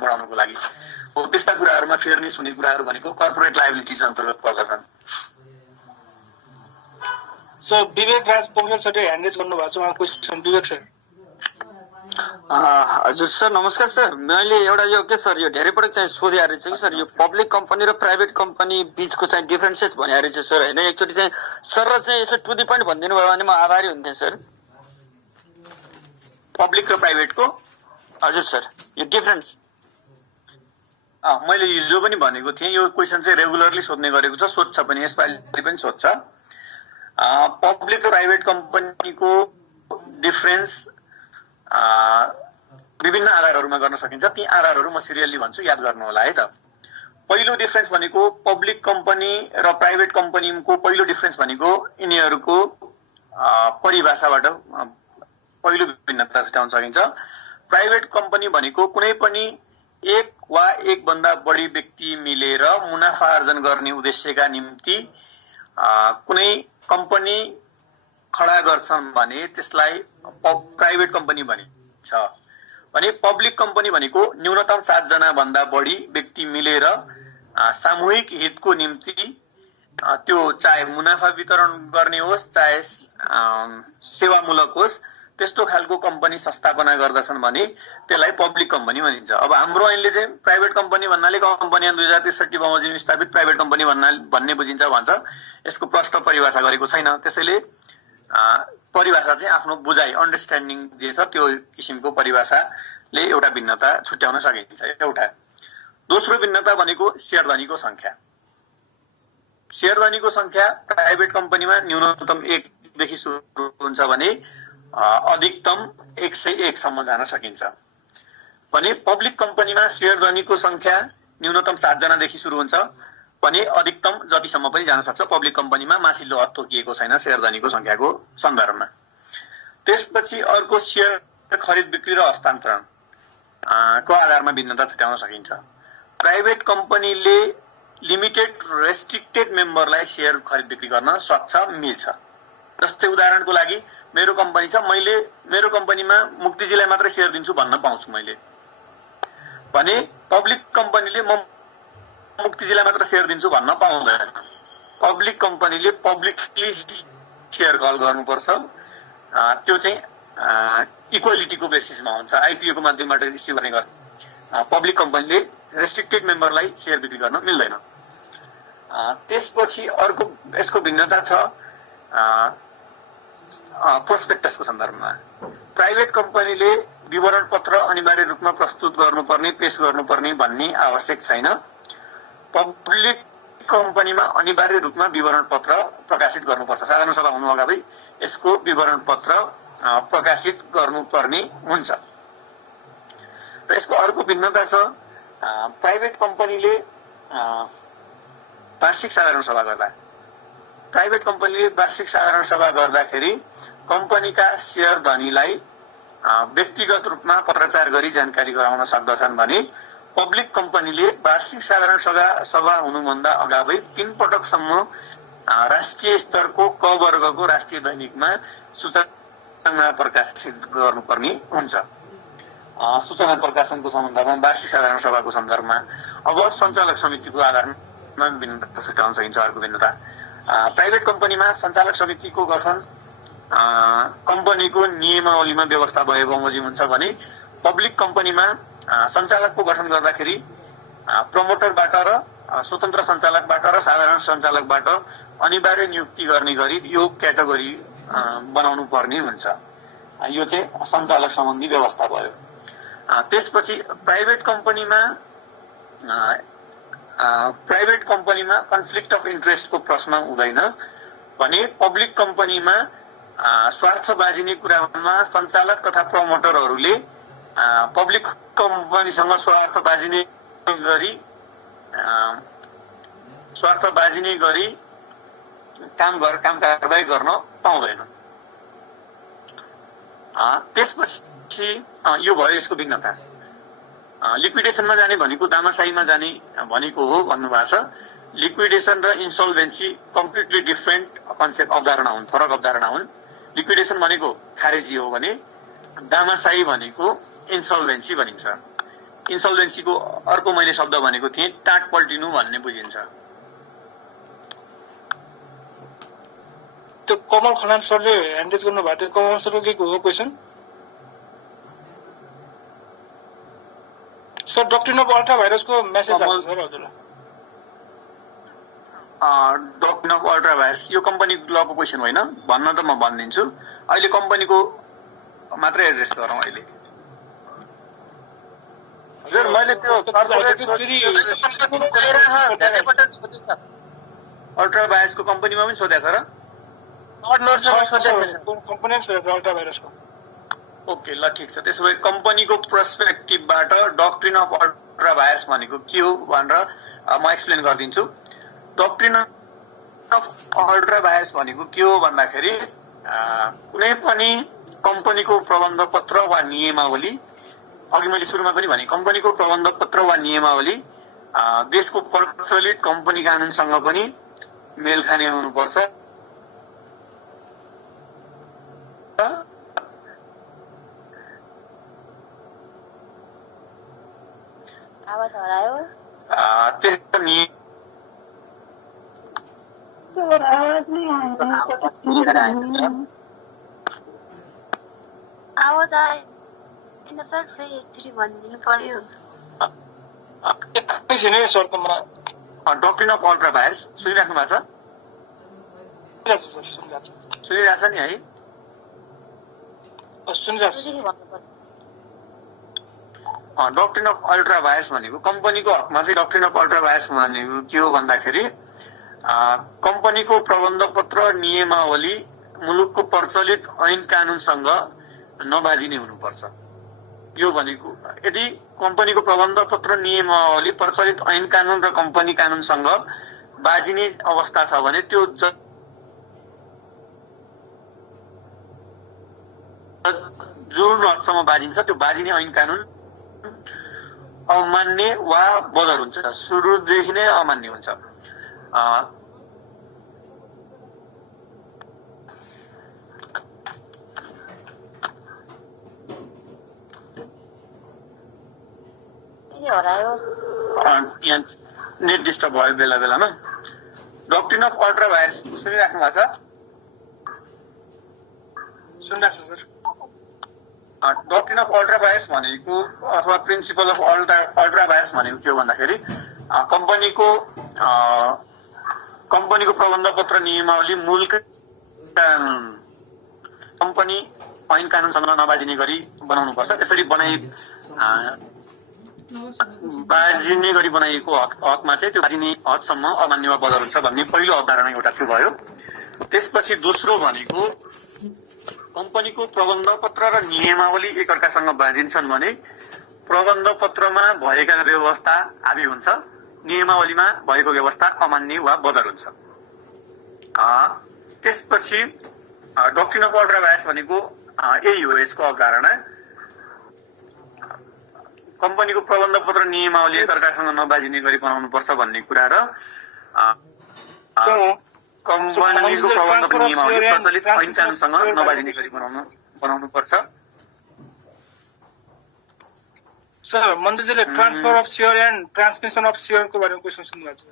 बढाउनको लागि। हो त्यस्ता कुराहरूमा फेयरनेस हुने कुराहरू भनेको कर्पोरेट लायबिलिटिज अन्तर्गत पर्दछन्। सर विवेक राज पौडेल सरले ह्यान्ड रेज गर्नुभएको छ, उहाँको क्वेसन। विवेक सर हजुर सर नमस्कार सर, मैले एउटा यो के सर यो धेरै पटक चाहिँ सोधे रहेछ कि सर यो पब्लिक कम्पनी र प्राइभेट कम्पनी बीचको चाहिँ डिफरेन्सेस भने रहेछ सर हैन। एकचोटि चाहिँ सर र चाहिँ यसो टु द पोइन्ट भनिदिनु भयो भने म आभारी हुन्थे सर। पब्लिक र प्राइभेटको हजुर सर यो डिफरेन्स मैले हिजो पनि भनेको थिएँ, यो क्वेसन चाहिँ रेगुलरली सोध्ने गरेको छ, सोध्छ पनि, यसपालि पनि सोध्छ। पब्लिक र प्राइभेट कम्पनीको डिफरेन्स विभिन्न आधारहरूमा गर्न सकिन्छ। ती आधारहरू म सिरियल्ली भन्छु, याद गर्नु होला है त। पहिलो डिफरेन्स भनेको पब्लिक कम्पनी र प्राइभेट कम्पनीको पहिलो डिफरेन्स भनेको यिनीहरूको परिभाषाबाट पहिलो भिन्नता छुट्याउन सकिन्छ। प्राइभेट कम्पनी भनेको कुनै पनि एक वा एक भन्दा बढी व्यक्ति मिलेर मुनाफा आर्जन गर्ने उद्देश्यका निम्ति कुनै कम्पनी खडा गर्छन् भने त्यसलाई प्राइभेट कम्पनी भनिन्छ। भने पब्लिक कम्पनी भनेको न्यूनतम 7 जना भन्दा बढी व्यक्ति मिलेर सामूहिक हितको निम्ति त्यो चाहे मुनाफा वितरण गर्ने होस् चाहे सेवामूलक होस् त्यस्तो खालको कम्पनी स्थापना गर्दछन् भने त्यसलाई पब्लिक कम्पनी भनिन्छ। अब हाम्रो ऐनले चाहिँ प्राइभेट कम्पनी भन्नाले कम्पनी 2063 बमोजिम स्थापित प्राइभेट कम्पनी भन्ने बुझिन्छ भन्छ। यसको प्रष्ट परिभाषा गरेको छैन, त्यसैले परिभाषा चाहिँ आफ्नो बुझाइ अन्डरस्ट्यान्डिङ जे छ त्यो किसिमको परिभाषाले एउटा भिन्नता छुट्याउन सकिन्छ। एउटा दोस्रो भिन्नता भनेको शेयरधनीको संख्या। शेयरधनीको संख्या प्राइभेट कम्पनीमा न्यूनतम 1 देखि सुरु हुन्छ भने अधिकतम 101 सम्म जान सकिन्छ। भने पब्लिक कम्पनीमा शेयरधनीको संख्या न्यूनतम 7 जनादेखि सुरु हुन्छ भने अधिकतम जतिसम्म पनि जान सक्छ। पब्लिक कम्पनीमा माथिल्लो हद तोकिएको छैन शेयरधनीको संख्याको सन्दर्भमा। त्यसपछि अर्को शेयर खरिद बिक्री र हस्तान्तरण को आधारमा भिन्नता छुट्याउन सकिन्छ। प्राइभेट कम्पनीले लिमिटेड रेस्ट्रिक्टेड मेम्बरलाई शेयर खरिद बिक्री गर्न सक्छ, मिल्छ। जस्तै उदाहरणको लागि मेरो कम्पनी छ, मैले मेरो कम्पनीमा मुक्तिजीलाई मात्र शेयर दिन्छु भन्न पाउँछु मैले। भने पब्लिक कम्पनीले म मुक्तिजीलाई मात्र शेयर दिन्छु भन्न पाउँदैन। पब्लिक कम्पनीले पब्लिकली शेयर कल गर्नुपर्छ। त्यो चाहिँ इक्वालिटीको बेसिसमा हुन्छ, आइपिओ को माध्यमबाट इस्यु गर्ने गर्छ। पब्लिक कम्पनीले रेस्ट्रिक्टेड मेम्बरलाई शेयर बिक्री गर्न मिल्दैन। त्यसपछि अर्को यसको भिन्नता छ प्रोस्पेक्टसको सन्दर्भमा। प्राइभेट कम्पनीले विवरण पत्र अनिवार्य रूपमा प्रस्तुत गर्नुपर्ने, पेश गर्नुपर्ने भन्ने आवश्यक छैन। पब्लिक कम्पनीमा अनिवार्य रूपमा विवरण पत्र प्रकाशित गर्नुपर्छ। साधारण सभा हुनु अगाडि यसको विवरण पत्र प्रकाशित गर्नुपर्ने हुन्छ। र यसको अर्को भिन्नता छ प्राइभेट कम्पनीले वार्षिक साधारण सभा गर्दा प्राइभेट कम्पनीले वार्षिक साधारण सभा गर्दाखेरि कम्पनीका शेयर धनीलाई व्यक्तिगत रूपमा पत्राचार गरी जानकारी गराउन सक्दछन् भने पब्लिक कम्पनीले वार्षिक साधारण सभा हुनुभन्दा अगावै 3 पटकसम्म राष्ट्रिय स्तरको क वर्गको राष्ट्रिय दैनिकमा सूचना प्रकाशित गर्नुपर्ने हुन्छ। सूचना प्रकाशनको सम्बन्धमा वार्षिक साधारण सभाको सन्दर्भमा अब सञ्चालक समितिको आधारमा भिन्नता छुट्याउन सकिन्छ। अर्को भिन्नता प्राइभेट कम्पनीमा सञ्चालक समितिको गठन कम्पनीको नियमावलीमा व्यवस्था भए बमोजिम हुन्छ भने पब्लिक कम्पनीमा सञ्चालकको गठन गर्दाखेरि प्रमोटरबाट र स्वतन्त्र सञ्चालकबाट र साधारण सञ्चालकबाट अनिवार्य नियुक्ति गर्ने गरी यो क्याटेगोरी बनाउनु पर्ने हुन्छ। यो चाहिँ सञ्चालक सम्बन्धी व्यवस्था भयो। त्यसपछि प्राइभेट कम्पनीमा कन्फ्लिक्ट अफ इन्ट्रेस्टको प्रश्न हुँदैन भने पब्लिक कम्पनीमा स्वार्थ बाजिने कुरामा सञ्चालक तथा प्रमोटरहरूले पब्लिक कम्पनीसँग स्वार्थ बाजिने गरी काम कारबाही गर्न पाउँदैन। त्यसपछि यो भयो यसको भिन्नता। लिक्विडेसनमा जाने भनेको दामासाहीमा जाने भनेको हो भन्नुभएको छ। लिक्विडेसन र इन्सल्भेन्सी कम्प्लिटली डिफरेन्ट कन्सेप्ट, अवधारणा हुन्, फरक अवधारणा हुन्। लिक्विडेसन भनेको खारेजी हो भने दामासाही भनेको इन्सल्भेन्सी भनिन्छ। इन्सल्भेन्सीको अर्को मैले शब्द भनेको थिएँ टाट पल्टिनु भन्ने बुझिन्छ। त्यो कमल खनाल सरले ह्यान्ड रेज गर्नु भएको थियो, कमल सरको के हो question? Sir doctrine of ultra भाइरसको मेसेज आएको सर हजुरलाई। डक्ट्रिन अफ अल्ट्रा भाइरस यो कम्पनी लको क्वेसन होइन, भन्न त म भनिदिन्छु। अहिले कम्पनीको मात्रै एड्रेस गरौँ। अहिले हजुर मैले त्यो अल्ट्रा भाइरसको कम्पनीमा पनि सोधेको छ र? अल्ट्रा भाइरसको। ओके ल ठिक छ। त्यसो भए कम्पनीको पर्सपेक्टिभबाट डक्ट्रिन अफ अल्ट्रा भाइरस भनेको के हो भनेर म एक्सप्लेन गरिदिन्छु। डक्ट्रिन अफ अल्ट्रा भाइरस भनेको के हो भन्दाखेरि कुनै पनि कम्पनीको प्रबन्ध पत्र वा नियमावली, अघि मैले सुरुमा पनि भने कम्पनीको प्रबन्ध पत्र वा नियमावली देशको प्रचलित कम्पनी कानुनसँग पनि मेल खाने हुनुपर्छ। आवाज हरायो। त्यसको आवाज नै आवाज आएन सर, फेरि एकचोटि भनिदिनु पर्यो। डक्ट्रिन अफ अल्ट्रा भाइरस सुनिराख्नु भएको छ? सुनिरहेछ नि है? डक्ट्रिन अफ अल्ट्रा भाइरस भनेको कम्पनीको हकमा चाहिँ डक्ट्रिन अफ अल्ट्रा भाइरस भनेको के हो भन्दाखेरि कम्पनीको प्रबन्ध पत्र नियमावली मुलुकको प्रचलित ऐन कानुनसँग नबाजिने हुनुपर्छ। यो भनेको यदि कम्पनीको प्रबन्ध पत्र नियमावली प्रचलित ऐन कानुन र कम्पनी कानुनसँग बाजिने अवस्था छ भने त्यो जुन हदसम्म बाजिन्छ त्यो बाजिने ऐन कानुन अमान्य वा बदर हुन्छ, सुरुदेखि नै अमान्य हुन्छ। यहाँ नेट डिस्टर्ब भयो बेला बेलामा। डक्ट्रिन अफ अल्ट्रा भाइरस सुनिराख्नु भएको छ? सुनिरहेको छ sir. Doctrine of ultra virus भनेको अथवा प्रिन्सिपल अफ अल्ट्रा भाइरस भनेको के हो भन्दाखेरि कम्पनीको प्रबन्ध पत्र नियमावली मूल कम्पनी ऐन कानुनसँग नबाजिने गरी बनाउनु पर्छ। यसरी बाजिने गरी बनाइएको हकमा चाहिँ त्यो बाजिने हदसम्म अमान्य वा बदर हुन्छ भन्ने पहिलो अवधारणा एउटा त्यो भयो। त्यसपछि दोस्रो भनेको कम्पनीको प्रबन्ध पत्र र नियमावली एकअर्कासँग बाजिन्छन् भने प्रबन्ध पत्रमा भएका व्यवस्था हाबी हुन्छ, नियमावलीमा भएको व्यवस्था अमान्य वा बदर हुन्छ। त्यसपछि डक्ट्रिन अफ अल्ट्रा भाइरस भनेको यही हो यसको अवधारणा। कम्पनीको प्रबन्ध पत्र नियमावली एकअर्कासँग नबाजिने गरी बनाउनु पर्छ भन्ने कुरा र कम्पनीको प्रबन्ध पत्र नियमावली प्रचलित ऐन कानुनसँग नबाजिने गरी बनाउनु पर्छ। सर मन्त्रीजीले transfer of share and transmission of शेयरको बारेमा क्वेसन सुन्नुभएको छ।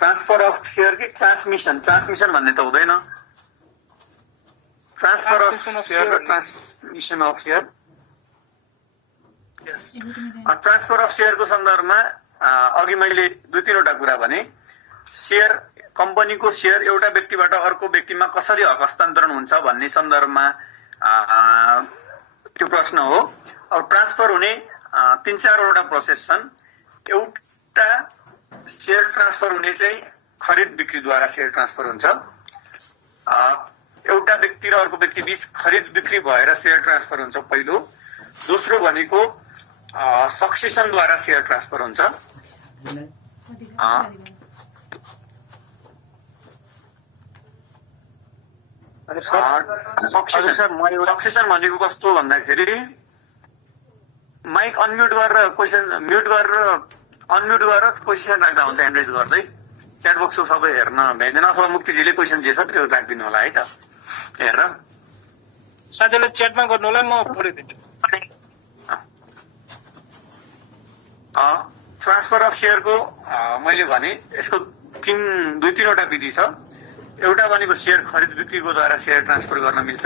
ट्रान्सफर अफ शेयर कि ट्रान्समिसन भन्ने त हुँदैन। ट्रान्सफर अफ शेयर र transmission of share. Transfer of शेयरको सन्दर्भमा अघि मैले 2-3वटा कुरा भने। शेयर कम्पनीको शेयर एउटा व्यक्तिबाट अर्को व्यक्तिमा कसरी हक हस्तान्तरण हुन्छ भन्ने सन्दर्भमा त्यो प्रश्न हो। अब ट्रान्सफर हुने 3-4वटा प्रोसेस छन्। एउटा शेयर ट्रान्सफर हुने चाहिँ खरिद बिक्रीद्वारा शेयर ट्रान्सफर हुन्छ। एउटा व्यक्ति र अर्को व्यक्ति बीच खरिद बिक्री भएर शेयर ट्रान्सफर हुन्छ पहिलो। दोस्रो भनेको सक्सेसनद्वारा शेयर ट्रान्सफर हुन्छ। सक्सेसन भनेको कस्तो भन्दाखेरि माइक अनम्युट गरेर म्युट गरेर अनम्युट गरेर क्वेसन राख्दा हुन्छ, ह्यान्ड रेज गर्दै। च्याट बक्स सबै हेर्न भ्याइँदैन, अथवा मुक्तिजीले क्वेसन जे छ त्यो राखिदिनु होला है त हेरेर। साथीलाई च्याटमा गर्नु होला, म पढिदिन्छु। ट्रान्सफर अफ शेयरको मैले भने यसको 2-3वटा विधि छ। एउटा भनेको शेयर खरिद बिक्रीको द्वारा शेयर ट्रान्सफर गर्न मिल्छ।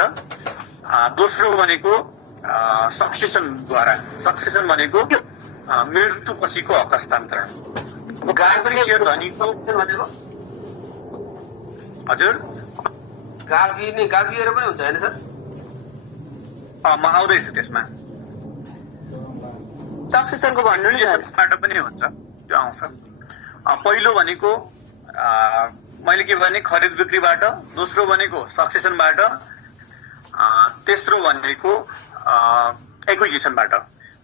दोस्रो भनेको सक्सेसनद्वारा, सक्सेसन भनेको मृत्यु पछिको हक हस्तान्तरण। शेयर धनीको हजुर गाभिएर पनि हुन्छ होइन सर? म आउँदैछु त्यसमा। सक्सेसनको भन्नु नि सर। बाट पनि हुन्छ, त्यो आउँछ। पहिलो भनेको मैले के भने खरिद बिक्रीबाट, दोस्रो भनेको सक्सेसनबाट, तेस्रो भनेको एक्विजिसनबाट।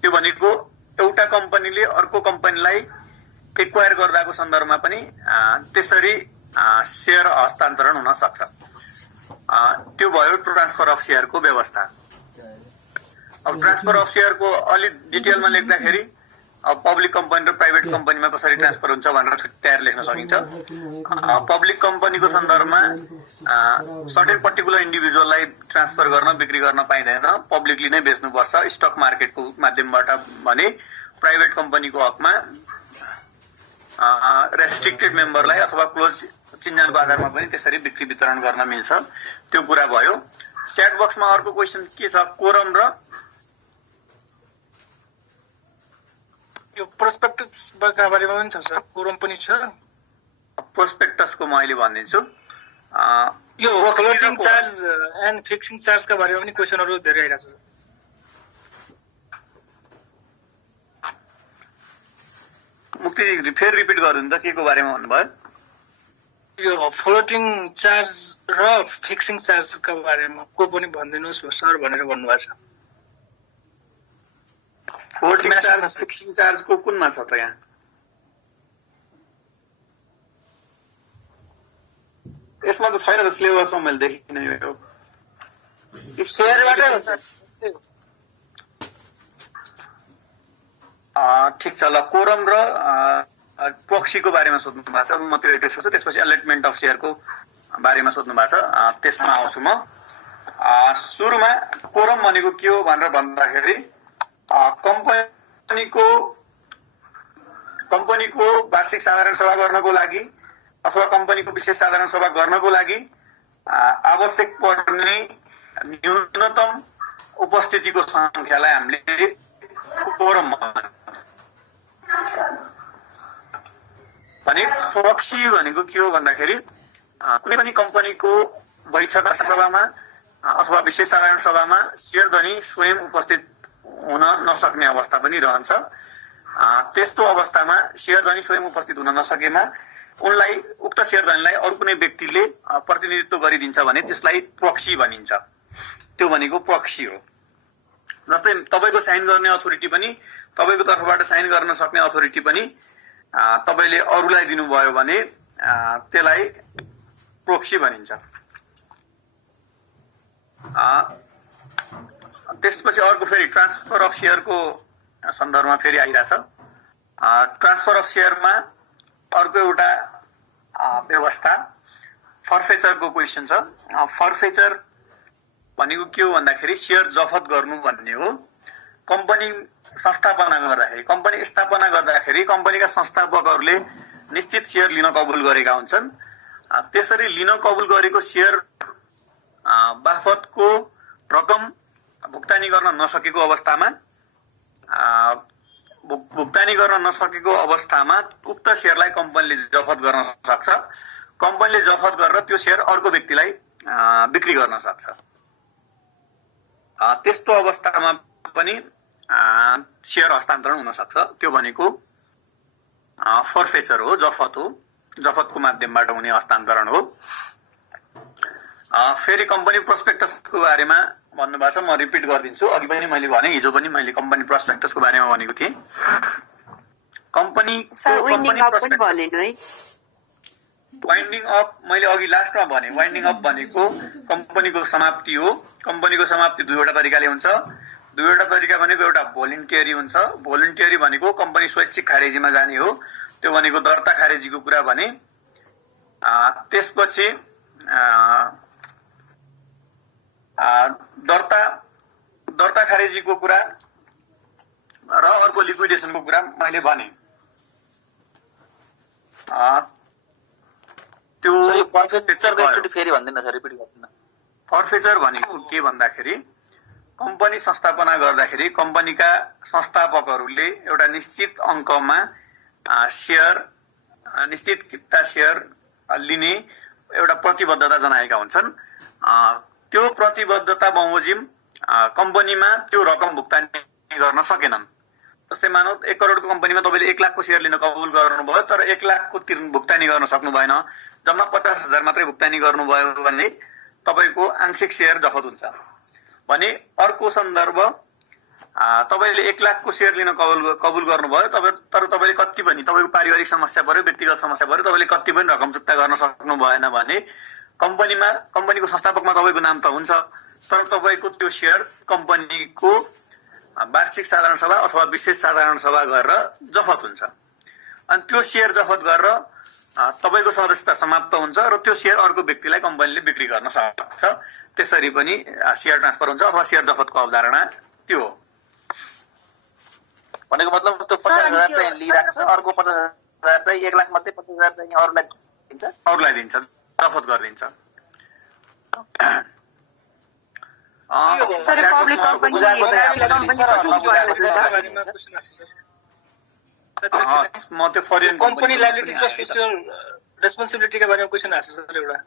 त्यो भनेको एउटा कम्पनीले अर्को कम्पनीलाई एक्वायर गर्दाको सन्दर्भमा पनि त्यसरी शेयर हस्तान्तरण हुन सक्छ। त्यो भयो ट्रान्सफर अफ शेयरको व्यवस्था। अब ट्रान्सफर अफ शेयरको अलि डिटेलमा लेख्दाखेरि अब पब्लिक कम्पनी र प्राइभेट कम्पनीमा कसरी ट्रान्सफर हुन्छ भनेर छुट्याएर लेख्न सकिन्छ। पब्लिक कम्पनीको सन्दर्भमा सर्टेन पर्टिकुलर इन्डिभिजुअललाई ट्रान्सफर गर्न, बिक्री गर्न पाइँदैन, पब्लिकली नै बेच्नुपर्छ स्टक मार्केटको माध्यमबाट। भने प्राइभेट कम्पनीको हकमा रेस्ट्रिक्टेड मेम्बरलाई अथवा क्लोज चिन्जानको आधारमा पनि त्यसरी बिक्री वितरण गर्न मिल्छ। त्यो कुरा भयो। च्याट बक्समा अर्को क्वेसन के छ, कोरम र यो प्रोस्पेक्टसका बारेमा पनि छ सर, कोरम पनि छ। प्रोस्पेक्टसको म अहिले भनिदिन्छु। यो फ्लोटिङ चार्ज एन्ड फिक्सिङ चार्जका बारेमा पनि क्वेसनहरू धेरै आइरहेको छ। मुक्ति फेरि रिपिट गरिदिनु त, के को बारेमा भन्नुभयो? यो फ्लोटिङ चार्ज र फिक्सिङ चार्जका बारेमा को पनि भनिदिनुहोस् सर भनेर भन्नुभएको छ। फ्लोटिङ चार्ज, फिक्सिङ चार्जको कुनमा छ त यहाँ? यसमा त छैन त, सिलेबसमा मैले देखिनँ यो। ठिक छ ल, कोरम र प्रोक्सीको बारेमा सोध्नु भएको छ। म त्यो एड्रेस गर्छु, त्यसपछि अलटमेन्ट अफ शेयरको बारेमा सोध्नु भएको छ, त्यसमा आउँछु म। सुरुमा कोरम भनेको के हो भनेर भन्दाखेरि कम्पनीको वार्षिक साधारण सभा गर्नको लागि अथवा कम्पनीको विशेष साधारण सभा गर्नको लागि आवश्यक पर्ने न्यूनतम उपस्थितिको संख्यालाई हामीले कोरम भन्छौँ। भने प्रोक्सी भनेको के हो भन्दाखेरि कुनै पनि कम्पनीको बैठक सभामा अथवा विशेष साधारण सभामा शेयर धनी स्वयं उपस्थित हुन नसक्ने अवस्था पनि रहन्छ। त्यस्तो अवस्थामा शेयर धनी स्वयं उपस्थित हुन नसकेमा उनलाई, उक्त शेयर धनीलाई अरू कुनै व्यक्तिले प्रतिनिधित्व गरिदिन्छ भने त्यसलाई प्रोक्सी भनिन्छ। त्यो भनेको प्रोक्सी हो। जस्तै तपाईको साइन गर्ने अथोरिटी पनि, तपाईको तर्फबाट साइन गर्न सक्ने अथोरिटी पनि तपाईले अरूलाई दिनुभयो भने त्यसलाई प्रोक्सी भनिन्छ। त्यसपछि अर्को फेरि ट्रान्सफर अफ शेयरको सन्दर्भमा फेरि आइरहेछ। ट्रान्सफर अफ शेयरमा अर्को एउटा व्यवस्था फर्फेचरको क्वेसन छ। फर्फेचर भनेको के हो भन्दाखेरि शेयर जफत गर्नु भन्ने हो। कम्पनी स्थापना गर्दाखेरि कम्पनीका संस्थापकहरूले निश्चित शेयर लिन कबुल गरेका हुन्छन्। त्यसरी लिन कबुल गरेको शेयर बापतको रकम भुक्तानी गर्न नसकेको अवस्थामा उक्त शेयरलाई कम्पनीले जफत गर्न सक्छ। कम्पनीले जफत गरेर त्यो शेयर अर्को व्यक्तिलाई बिक्री गर्न सक्छ। त्यस्तो अवस्थामा पनि शेयर हस्तान्तरण हुन सक्छ। त्यो भनेको फर्फेचर हो, जफत हो। जफतको माध्यमबाट हुने हस्तान्तरण हो। फेरि कम्पनी प्रोस्पेक्टसको बारेमा भन्नुभएको छ, म रिपिट गरिदिन्छु। अघि पनि मैले भने, हिजो पनि मैले कम्पनी प्रोस्पेक्टसको बारेमा भनेको थिएँ। वाइन्डिङ अप मैले अघि लास्टमा भने। वाइन्डिङ अप भनेको कम्पनीको समाप्ति हो। कम्पनीको समाप्ति दुईवटा तरिकाले हुन्छ। दुईवटा तरिका भनेको एउटा भोलिन्टियरी हुन्छ। भोलिन्टियरी भनेको कम्पनी स्वैच्छिक खारेजीमा जाने हो। त्यो भनेको दर्ता खारेजीको कुरा भने। त्यसपछि दर्ता खारेजीको कुरा र अर्को लिक्विडेसनको कुरा मैले भने। त्यो फर्फेचर भनेको के भन्दाखेरि कम्पनी संस्थापना गर्दाखेरि कम्पनीका संस्थापकहरूले एउटा निश्चित अङ्कमा सेयर निश्चित किता सेयर लिने एउटा प्रतिबद्धता जनाएका हुन्छन्। त्यो प्रतिबद्धता बमोजिम कम्पनीमा त्यो रकम भुक्तानी गर्न सकेनन्। जस्तै मानौ 1 करोडको कम्पनीमा तपाईँले 1 लाखको सेयर लिन कबुल गर्नुभयो, तर 1 लाखको भुक्तानी गर्न सक्नु भएन, जम्मा 50,000 मात्रै भुक्तानी गर्नुभयो भने तपाईँको आंशिक सेयर जफत हुन्छ। भने अर्को सन्दर्भ तपाईँले 1 लाखको सेयर लिन कबुल गर्नुभयो, तर तपाईँले कति पनि तपाईँको पारिवारिक समस्या पर्यो, व्यक्तिगत समस्या पर्यो, तपाईँले कति पनि रकम चुक्ता गर्न सक्नु भएन भने कम्पनीको संस्थापकमा तपाईँको नाम त हुन्छ, तर तपाईँको त्यो सेयर कम्पनीको वार्षिक साधारण सभा अथवा विशेष साधारण सभा गरेर जफत हुन्छ। अनि त्यो सेयर जफत गरेर तपाईँको सदस्यता समाप्त हुन्छ र त्यो सेयर अर्को व्यक्तिलाई कम्पनीले बिक्री गर्न सक्छ। त्यसरी पनि सेयर ट्रान्सफर हुन्छ अथवा सेयर जफतको अवधारणा त्यो हो। भनेको मतलब त्यो 50,000 चाहिँ लिइराख्छ, अर्को 50,000 चाहिँ 1 लाख मध्ये 50,000 चाहिँ अरूलाई दिन्छ, जफत गरिदिन्छ। म त्यो फरेन कम्पनी लायबिलिटिज र सोशल रेस्पोन्सिबिलिटीका बारेमा क्वेसन आएको छ सर एउटा।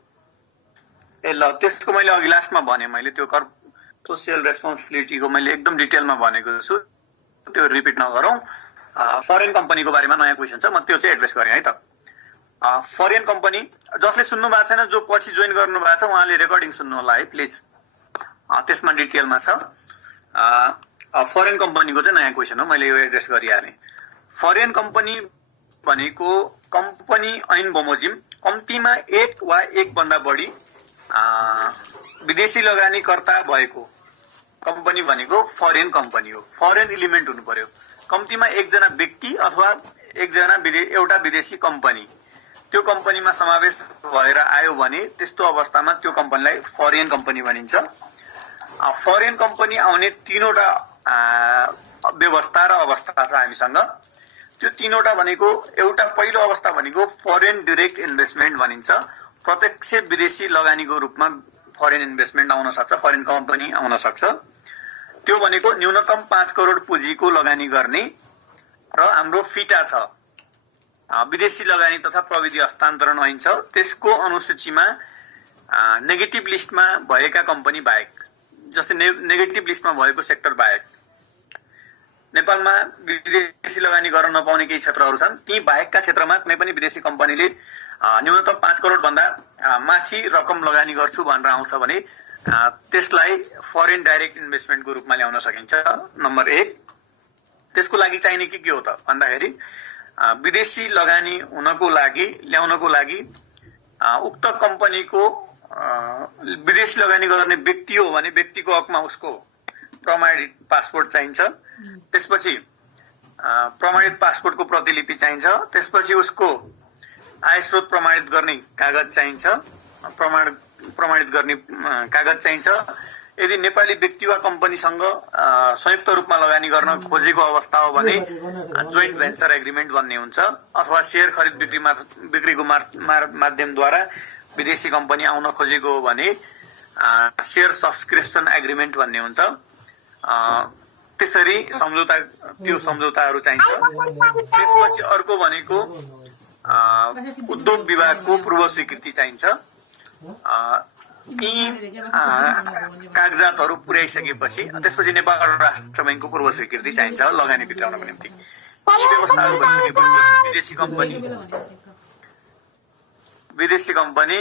ल त्यसको मैले अघि लास्टमा भने, मैले त्यो सोशल रेस्पोन्सिबिलिटीको मैले एकदम डिटेलमा भनेको छु, त्यो रिपिट नगरौँ। फरेन कम्पनीको बारेमा नयाँ क्वेसन छ, म त्यो चाहिँ एड्रेस गरेँ है त। फरेन कम्पनी जसले सुन्नु भएको छैन, जो पछि जोइन गर्नु भएको छ उहाँले रेकर्डिङ सुन्नु होला है प्लिज, त्यसमा डिटेलमा छ। फरेन कम्पनीको चाहिँ नयाँ क्वेसन हो, मैले यो एड्रेस गरिहालेँ। फरेन कम्पनी भनेको कम्पनी ऐन बमोजिम कम्तीमा 1 वा 1 भन्दा बढी विदेशी लगानीकर्ता भएको कम्पनी भनेको फरेन कम्पनी हो। फरेन एलिमेन्ट हुनु पर्यो। कम्तीमा 1 जना व्यक्ति अथवा एउटा विदेशी कम्पनी त्यो कम्पनीमा समावेश भएर आयो भने त्यस्तो अवस्थामा त्यो कम्पनीलाई फरेन कम्पनी भनिन्छ। फरेन कम्पनी आउने 3वटा व्यवस्था र अवस्था छ हामीसँग। त्यो 3वटा भनेको, एउटा पहिलो अवस्था भनेको फरेन डाइरेक्ट इन्भेस्टमेन्ट भनिन्छ। प्रत्यक्ष विदेशी लगानीको रूपमा फरेन इन्भेस्टमेन्ट आउन सक्छ, फरेन कम्पनी आउन सक्छ। त्यो भनेको न्यूनतम 5 करोड पुँजीको लगानी गर्ने र हाम्रो फिटा छ, विदेशी लगानी तथा प्रविधि हस्तान्तरण ऐन छ, त्यसको अनुसूचीमा नेगेटिभ लिस्टमा भएका कम्पनी बाहेक, जस्तै नेगेटिभ लिस्टमा भएको सेक्टर बाहेक नेपालमा विदेशी लगानी गर्न नपाउने केही क्षेत्रहरू छन्। ती बाहेकका क्षेत्रमा कुनै पनि विदेशी कम्पनीले न्यूनतम 5 करोड भन्दा माथि रकम लगानी गर्छु भनेर आउँछ भने त्यसलाई फरेन डाइरेक्ट इन्भेस्टमेन्टको रूपमा ल्याउन सकिन्छ। नम्बर 1। त्यसको लागि चाहिने के हो त भन्दाखेरि विदेशी लगानी ल्याउनको लागि उक्त कम्पनीको विदेशी लगानी गर्ने व्यक्ति हो भने व्यक्तिको हकमा उसको प्रमाणित पासपोर्ट चाहिन्छ। त्यसपछि प्रमाणित पासपोर्टको प्रतिलिपि चाहिन्छ। त्यसपछि उसको आय स्रोत प्रमाणित गर्ने कागज चाहिन्छ, प्रमाणित गर्ने कागज चाहिन्छ। यदि नेपाली व्यक्ति वा कम्पनीसँग संयुक्त रूपमा लगानी गर्न खोजेको अवस्था हो भने जोइन्ट भेन्चर एग्रिमेन्ट भन्ने हुन्छ, अथवा शेयर खरिद बिक्रीको माध्यमद्वारा विदेशी कम्पनी आउन खोजेको हो भने शेयर सब्सक्रिप्सन एग्रिमेन्ट भन्ने हुन्छ। त्यसरी त्यो सम्झौताहरू चाहिन्छ। त्यसपछि अर्को भनेको उद्योग विभागको पूर्व स्वीकृति चाहिन्छ। यी कागजातहरू पुर्याइसकेपछि त्यसपछि नेपाल राष्ट्र बैंकको पूर्व स्वीकृति चाहिन्छ लगानी भित्राउनको निम्ति। यी व्यवस्थाहरू भइसकेपछि विदेशी कम्पनी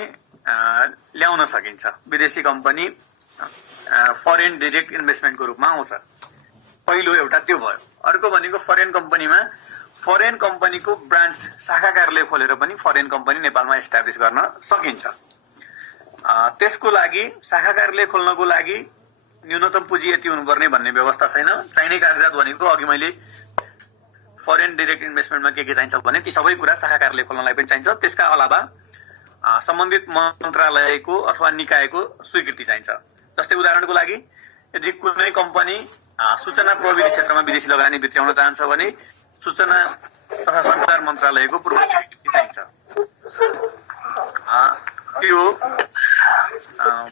ल्याउन सकिन्छ। विदेशी कम्पनी फरेन डाइरेक्ट इन्भेस्टमेन्टको रूपमा आउँछ। पहिलो एउटा त्यो भयो। अर्को भनेको फरेन कम्पनीमा फरेन कम्पनीको ब्रान्च शाखा कार्यालय खोलेर पनि फरेन कम्पनी नेपालमा इस्टाब्लिस गर्न सकिन्छ। त्यसको लागि शाखा कार्यालय खोल्नको लागि न्यूनतम पुँजी यति हुनुपर्ने भन्ने व्यवस्था छैन। चाहिने कागजात भनेको अघि मैले फरेन डाइरेक्ट इन्भेस्टमेन्टमा के चाहिन्छ भने ती सबै कुरा शाखा कार्यालय खोल्नलाई पनि चाहिन्छ। त्यसका अलावा सम्बन्धित मन्त्रालयको अथवा निकायको स्वीकृति चाहिन्छ। जस्तै उदाहरणको लागि यदि कुनै कम्पनी सूचना प्रविधि क्षेत्रमा विदेशी लगानी भित्राउन चाहन्छ भने सूचना तथा सञ्चार मन्त्रालयको पूर्व स्वीकृति चाहिन्छ। त्यो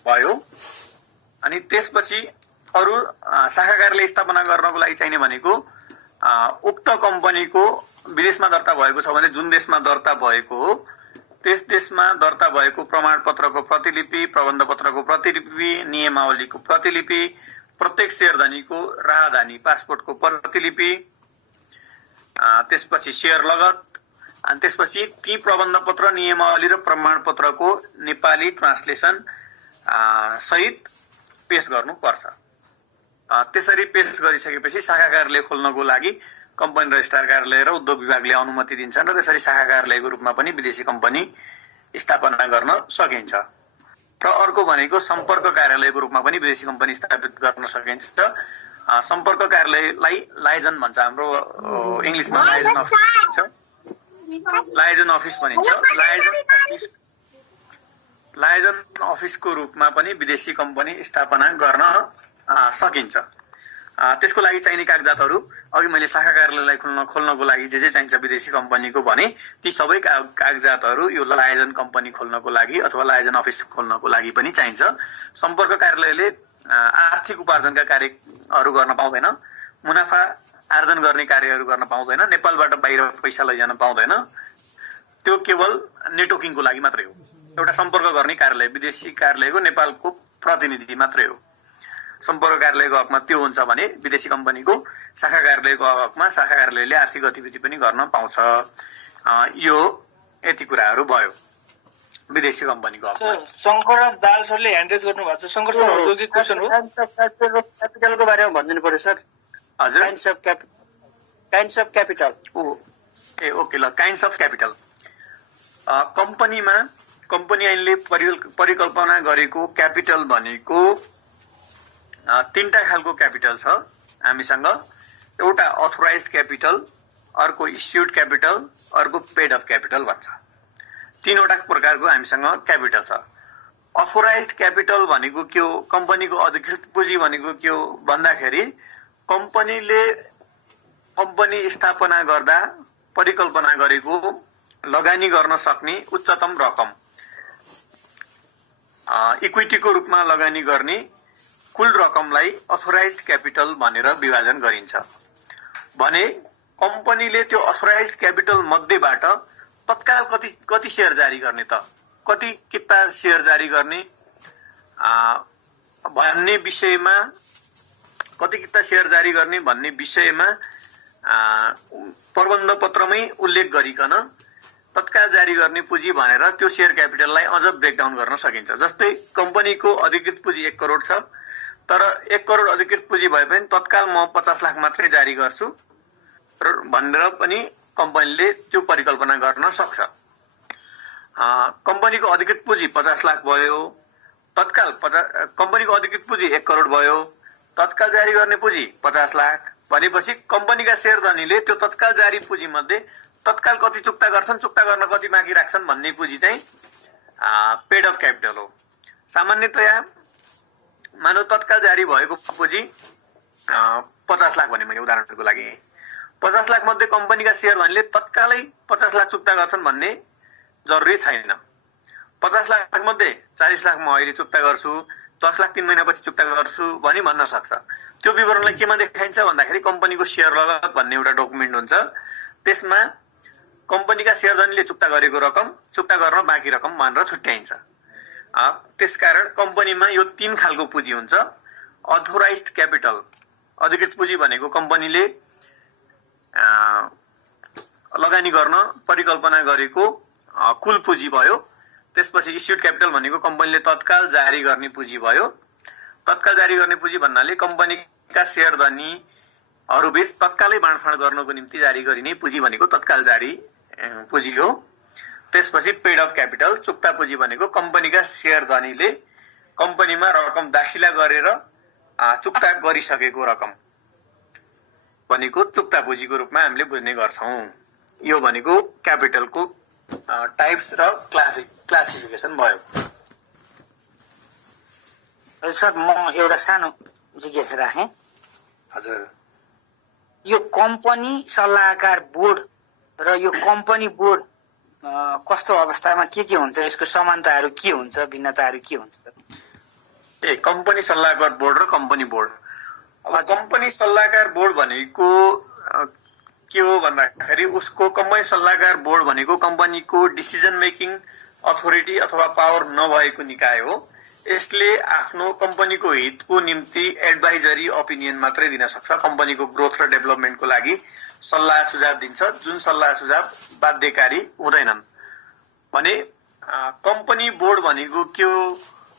भयो। अनि त्यसपछि अरू शाखा कार्यालय स्थापना गर्नको लागि चाहिने भनेको उक्त कम्पनीको विदेशमा दर्ता भएको छ भने जुन देशमा दर्ता भएको हो त्यस देशमा दर्ता भएको प्रमाणपत्रको प्रतिलिपि, प्रबन्ध पत्रको प्रतिलिपि, नियमावलीको प्रतिलिपि, प्रत्येक शेयरधनीको राहदानी पासपोर्टको प्रतिलिपि, त्यसपछि शेयर लगत, अनि त्यसपछि ती प्रबन्ध पत्र, नियमावली र प्रमाणपत्रको नेपाली ट्रान्सलेसन सहित पेश गर्नुपर्छ। त्यसरी पेश गरिसकेपछि शाखा कार्यालय खोल्नको लागि कम्पनी रजिस्ट्रार कार्यालय र उद्योग विभागले अनुमति दिन्छन् र त्यसरी शाखा कार्यालयको रूपमा पनि विदेशी कम्पनी स्थापना गर्न सकिन्छ। र अर्को भनेको सम्पर्क कार्यालयको रूपमा पनि विदेशी कम्पनी स्थापित गर्न सकिन्छ। सम्पर्क कार्यालयलाई लाइजन भन्छ, हाम्रो इङ्ग्लिसमा लाइजन अफिस भनिन्छ। लाइजन अफिस भनिन्छ। लाइजन अफिसको रूपमा पनि विदेशी कम्पनी स्थापना गर्न सकिन्छ। त्यसको लागि चाहिने कागजातहरू अघि मैले शाखा कार्यालयलाई खोल्नको लागि जे चाहिन्छ विदेशी कम्पनीको भने ती सबै कागजातहरू यो लाइजन कम्पनी खोल्नको लागि अथवा लाइजन अफिस खोल्नको लागि पनि चाहिन्छ। सम्पर्क कार्यालयले आर्थिक उपार्जनका कार्यहरू गर्न पाउँदैन, मुनाफा आर्जन गर्ने कार्यहरू गर्न पाउँदैन, नेपालबाट बाहिर पैसा लैजान पाउँदैन। त्यो केवल नेटवर्किङको लागि मात्रै हो। एउटा सम्पर्क गर्ने कार्यालय, विदेशी कार्यालयको नेपालको प्रतिनिधि मात्रै हो। सम्पर्क कार्यालयको हकमा त्यो हुन्छ भने विदेशी कम्पनीको शाखा कार्यालयको हकमा शाखा कार्यालयले आर्थिक गतिविधि पनि गर्न पाउँछ। यो यति कुराहरू भयो विदेशी कम्पनीको हकमा। शङ्करराज दाल सरले ह्यान्ड रेज गर्नु भएको छ। शङ्कर सर हजुरको क्वेसन हो। क्यापिटलको बारेमा भनिदिनु पर्यो सर। हजुर, काइन्ड्स अफ क्यापिटल। ओके ल, काइन्ड्स अफ क्यापिटल। कम्पनी ऐनले परिकल्पना गरेको क्यापिटल भनेको तीनटा खालको क्यापिटल छ हामीसँग। एउटा अथोराइज्ड क्यापिटल, अर्को इस्युड क्यापिटल, अर्को पेड अफ क्यापिटल भन्छ। तीनवटा प्रकारको हामीसँग क्यापिटल छ। अथोराइज्ड क्यापिटल भनेको के हो? कम्पनीको अधिकृत पुँजी भनेको के हो भन्दाखेरि कम्पनीले कम्पनी स्थापना गर्दा परिकल्पना गरेको लगानी गर्न सक्ने उच्चतम रकम, इक्विटीको रूपमा लगानी गर्ने कुल रकमलाई अथोराइज्ड क्यापिटल भनेर विभाजन गरिन्छ। भने कम्पनीले त्यो अथोराइज्ड क्यापिटल मध्येबाट तत्काल कति शेयर जारी गर्ने त, कति किता शेयर जारी गर्ने भन्ने विषयमा, कति किता शेयर जारी गर्ने भन्ने विषयमा प्रबन्ध पत्रमै उल्लेख गरिकन तत्काल जारी गर्ने पुँजी भनेर त्यो शेयर क्यापिटललाई अझ ब्रेकडाउन गर्न सकिन्छ। जस्तै कम्पनीको अधिकृत पुँजी 1 करोड छ, तर 1 करोड अधिकृत पुँजी भए पनि तत्काल म 50 लाख मात्रै जारी गर्छु भनेर पनि कम्पनीले त्यो परिकल्पना गर्न सक्छ। कम्पनीको अधिकृत पुँजी 50 लाख भयो, तत्काल कम्पनीको अधिकृत पुँजी 1 करोड भयो, तत्काल जारी गर्ने पुँजी 50 लाख भनेपछि कम्पनीका शेयरधनीले त्यो तत्काल जारी पुँजी मध्ये तत्काल कति चुक्ता गर्छन्, चुक्ता गर्न कति बाँकी राख्छन् भन्ने पुँजी चाहिँ पेड अफ क्यापिटल हो। सामान्यतया मानव तत्काल जारी भएको पुँजी 50 लाख भने मैले उदाहरणको लागि 50 लाख मध्ये कम्पनीका शेयरधनीले तत्कालै 50 लाख चुक्ता गर्छन् भन्ने जरुरी छैन। 50 लाख मध्ये 40 लाख म अहिले चुक्ता गर्छु, 10 लाख 3 महिनापछि चुक्ता गर्छु भनी भन्न सक्छ। त्यो विवरणलाई केमा देखाइन्छ भन्दाखेरि कम्पनीको शेयर लगत भन्ने एउटा डकुमेन्ट हुन्छ। त्यसमा कम्पनीका शेयरधनीले चुक्ता गरेको रकम, चुक्ता गर्न बाँकी रकम भनेर छुट्याइन्छ। त्यसकारण कम्पनीमा यो 3 खालको पुँजी हुन्छ। अथोराइज्ड क्यापिटल, अधिकृत पुँजी भनेको कम्पनीले लगानी गर्न परिकल्पना गरेको कुल पुँजी भयो। त्यसपछि इस्युड क्यापिटल भनेको कम्पनीले तत्काल जारी गर्ने पुँजी भयो। तत्काल जारी गर्ने पुँजी भन्नाले कम्पनीका शेयरधनीहरू बीच तत्कालै बाँडफाँड गर्नको निम्ति जारी गरिने पुँजी भनेको तत्काल जारी पुँजी हो। त्यसपछि पेड अफ क्यापिटल, चुक्ता पुँजी भनेको कम्पनीका शेयरधनीले कम्पनीमा रकम दाखिला गरेर चुक्ता गरिसकेको रकम भनेको चुक्ता पुँजीको रूपमा हामीले बुझ्ने गर्छौं। यो भनेको क्यापिटलको टाइप्स र क्लासिफिकेसन भयो। सर म एउटा सानो जिज्ञासा राखेँ। हजुर, यो कम्पनी सल्लाहकार बोर्ड र यो कम्पनी बोर्ड कस्तो अवस्थामा के हुन्छ, यसको समानताहरू के हुन्छ, भिन्नताहरू के हुन्छ? कम्पनी सल्लाहकार बोर्ड र कम्पनी बोर्ड अब कम्पनी सल्लाहकार बोर्ड भनेको के हो भन्दाखेरि उसको कम्पनी सल्लाहकार बोर्ड भनेको कम्पनीको डिसिजन मेकिङ अथोरिटी अथवा पावर नभएको निकाय हो। यसले आफ्नो कम्पनीको हितको निम्ति एडभाइजरी ओपिनियन मात्रै दिन सक्छ। कम्पनीको ग्रोथ र डेभलपमेन्टको लागि सल्लाह सुझाव दिन्छ, जुन सल्लाह सुझाव बाध्यकारी हुँदैनन्। भने कम्पनी बोर्ड भनेको के हो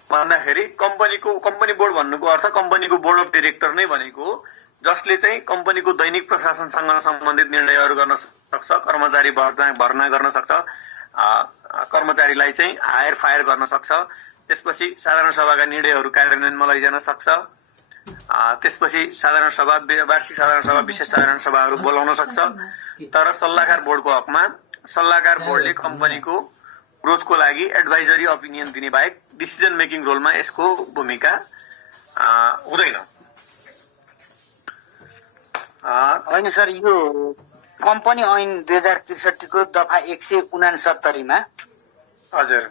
भन्दाखेरि कम्पनी बोर्ड भन्नुको अर्थ कम्पनीको बोर्ड अफ डाइरेक्टर नै भनेको हो, जसले चाहिँ कम्पनीको दैनिक प्रशासनसँग सम्बन्धित निर्णयहरू गर्न सक्छ, कर्मचारी भर्ना गर्न सक्छ, कर्मचारीलाई चाहिँ हायर फायर गर्न सक्छ, त्यसपछि साधारण सभाका निर्णयहरू कार्यान्वयनमा लैजान सक्छ, त्यसपछि साधारण सभा, वार्षिक साधारण सभा, विशेष साधारण सभाहरू बोलाउन सक्छ। तर सल्लाहकार बोर्डको हकमा सल्लाहकार बोर्डले कम्पनीको ग्रोथको लागि एडभाइजरी ओपिनियन दिने बाहेक डिसिजन मेकिङ रोलमा यसको भूमिका हुँदैन। होइन सर, यो कम्पनी ऐन 2063 को दफा 169 मा हजुर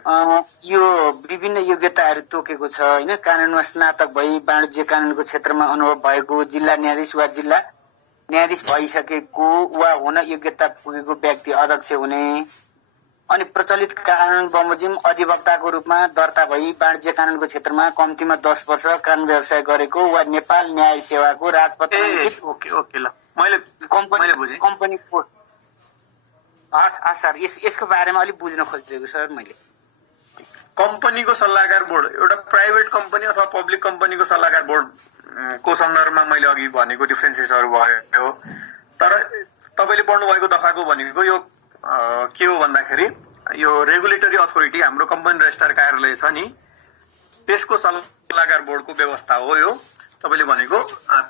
यो विभिन्न योग्यताहरू तोकेको छ होइन। कानूनमा स्नातक भई वाणिज्य कानूनको क्षेत्रमा अनुभव भएको, जिल्ला न्यायाधीश वा जिल्ला न्यायाधीश भइसकेको वा हुन योग्यता पुगेको व्यक्ति अध्यक्ष हुने, अनि प्रचलित कानून बमोजिम अधिवक्ताको रूपमा दर्ता भई वाणिज्य कानूनको क्षेत्रमा कम्तीमा 10 वर्ष कानून व्यवसाय गरेको वा नेपाल न्याय सेवाको राजपत्र ओके ल मैले बुझेँ। कम्पनी बोर्ड सर, यसको बारेमा अलिक बुझ्न खोजिदिएको सर मैले। कम्पनीको सल्लाहकार बोर्ड एउटा प्राइभेट कम्पनी अथवा पब्लिक कम्पनीको सल्लाहकार बोर्ड को सन्दर्भमा मैले अघि भनेको डिफरेन्सेसहरू भयो। तर तपाईँले पढ्नु भएको दफाको भनेको यो के हो भन्दाखेरि यो रेगुलेटरी अथोरिटी हाम्रो कम्पनी रजिस्ट्रार कार्यालय छ नि, त्यसको सल्लाहकार बोर्डको व्यवस्था हो यो तपाईँले भनेको।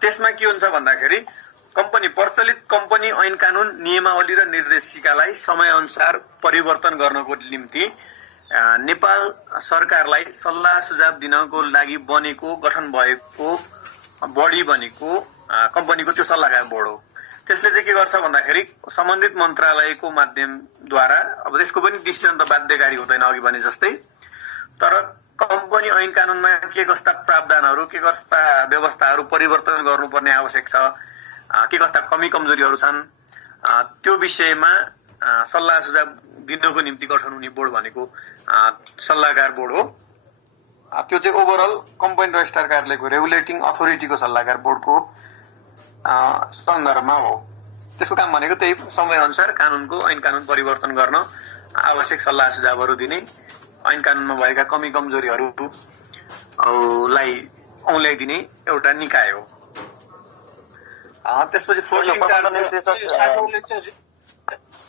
त्यसमा के हुन्छ भन्दाखेरि कम्पनी प्रचलित कम्पनी ऐन कानून नियमावली र निर्देशिकालाई समय अनुसार परिवर्तन गर्नको निम्ति नेपाल सरकारलाई सल्लाह सुझाव दिनको लागि बनेको गठन भएको बडी भनेको कम्पनीको त्यो सल्लाहकार बोर्ड हो। त्यसले चाहिँ के गर्छ भन्दाखेरि सम्बन्धित मन्त्रालयको माध्यमद्वारा, अब त्यसको पनि डिसिजन त बाध्यकारी हुँदैन अघि भने जस्तै, तर कम्पनी ऐन कानूनमा के कस्ता प्रावधानहरू, के कस्ता व्यवस्थाहरू परिवर्तन गर्नुपर्ने आवश्यक छ, के कस्ता कमी कमजोरीहरू छन्, त्यो विषयमा सल्लाह सुझाव दिनको निम्ति गठन हुने बोर्ड भनेको सल्लाहकार बोर्ड हो। त्यो चाहिँ ओभरअल कम्पनी रजिस्ट्रार कार्यालयको रेगुलेटिङ अथोरिटीको सल्लाहकार बोर्डको सन्दर्भमा हो। त्यसको काम भनेको त्यही समय अनुसार कानूनको ऐन कानून परिवर्तन गर्न आवश्यक सल्लाह सुझावहरू दिने, ऐन कानूनमा भएका कमी कमजोरीहरूलाई औल्याइदिने एउटा निकाय हो। त्यसपछि फ्लोटिङ चार्ज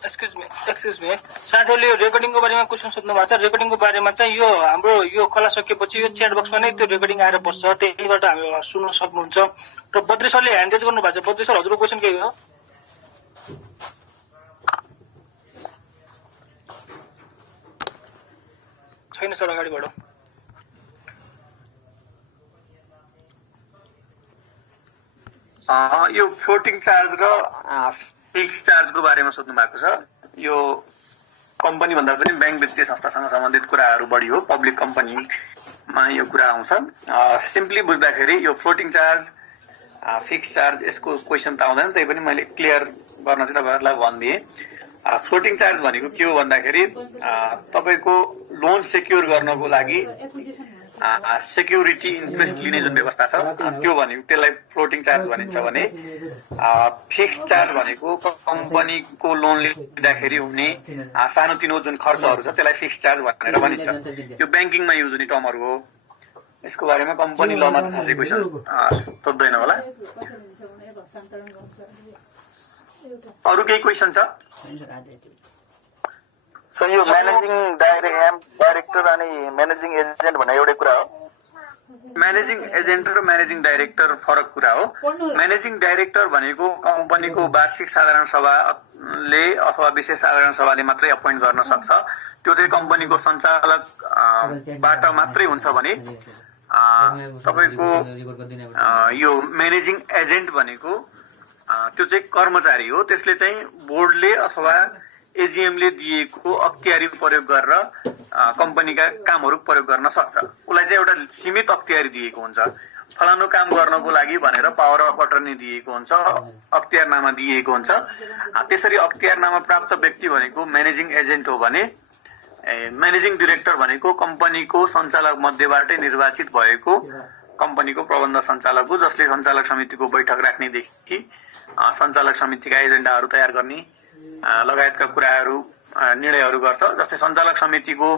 एक्सक्युज मी साथीहरूले रेकर्डिङको बारेमा क्वेसन सोध्नु भएको छ। रेकर्डिङको बारेमा चाहिँ यो हाम्रो यो कला सकिएपछि यो च्याट बक्समा नै त्यो रेकर्डिङ आएर बस्छ, त्यहीबाट हामी सुन्न सक्नुहुन्छ। र बद्री सरले ह्यान्ड रेज गर्नु भएको छ। बद्री सर, हजुरको क्वेसन के हो? छैन सर, अगाडि बढौँ। यो फ्लोटिङ चार्ज र फिक्स चार्जको बारेमा सोध्नु भएको छ। यो कम्पनी भन्दा पनि ब्याङ्क वित्तीय संस्थासँग सम्बन्धित कुराहरू बढी हो, पब्लिक कम्पनीमा यो कुरा आउँछ। सिम्पली बुझ्दाखेरि यो फ्लोटिङ चार्ज, फिक्स चार्ज यसको क्वेसन त आउँदैन, त्यही पनि मैले क्लियर गर्न चाहिँ तपाईँहरूलाई भनिदिएँ। फ्लोटिङ चार्ज भनेको के हो भन्दाखेरि तपाईँको लोन सेक्योर गर्नको लागि सेक्युरिटी इन्ट्रेस्ट लिने जुन व्यवस्था छ त्यो भनेको त्यसलाई फ्लोटिङ चार्ज भनिन्छ भने फिक्स चार्ज भनेको कम्पनीको लोन लिँदाखेरि हुने सानोतिनो जुन खर्चहरू छ त्यसलाई फिक्स चार्ज भनेर भनिन्छ। यो ब्याङ्किङमा युज हुने टर्महरू हो। यसको बारेमा कम्पनी लमा त खासै क्वेसन सोध्दैन होला। अरू केही क्वेसन छ? सर, यो म्यानेजिङ डाइरेक्टर अनि म्यानेजिङ एजेन्ट भन्ने एउटै कुरा हो? म्यानेजिङ एजेन्ट र म्यानेजिङ डाइरेक्टर फरक कुरा हो। म्यानेजिङ डाइरेक्टर भनेको कम्पनीको वार्षिक साधारण सभाले अथवा विशेष साधारण सभाले मात्रै अपोइन्ट गर्न सक्छ। त्यो चाहिँ कम्पनीको सञ्चालकबाट मात्रै हुन्छ भने तपाईँको यो म्यानेजिङ एजेन्ट भनेको त्यो चाहिँ कर्मचारी हो। त्यसले चाहिँ बोर्डले अथवा एजिएमले दिएको अख्तियारी प्रयोग गरेर कम्पनीका कामहरू प्रयोग गर्न सक्छ। उसलाई चाहिँ एउटा सीमित अख्तियारी दिएको हुन्छ। फलानु काम गर्नको लागि भनेर पावर अफ अटर्नी दिएको हुन्छ, अख्तियारनामा दिएको हुन्छ। त्यसरी अख्तियारनामा प्राप्त व्यक्ति भनेको म्यानेजिङ एजेन्ट हो भने म्यानेजिङ डिरेक्टर भनेको कम्पनीको सञ्चालक मध्येबाटै निर्वाचित भएको कम्पनीको प्रबन्ध सञ्चालक हो, जसले सञ्चालक समितिको बैठक राख्नेदेखि सञ्चालक समितिका एजेन्डाहरू तयार गर्ने लगायतका कुराहरू निर्णयहरू गर्छ। जस्तै सञ्चालक समितिको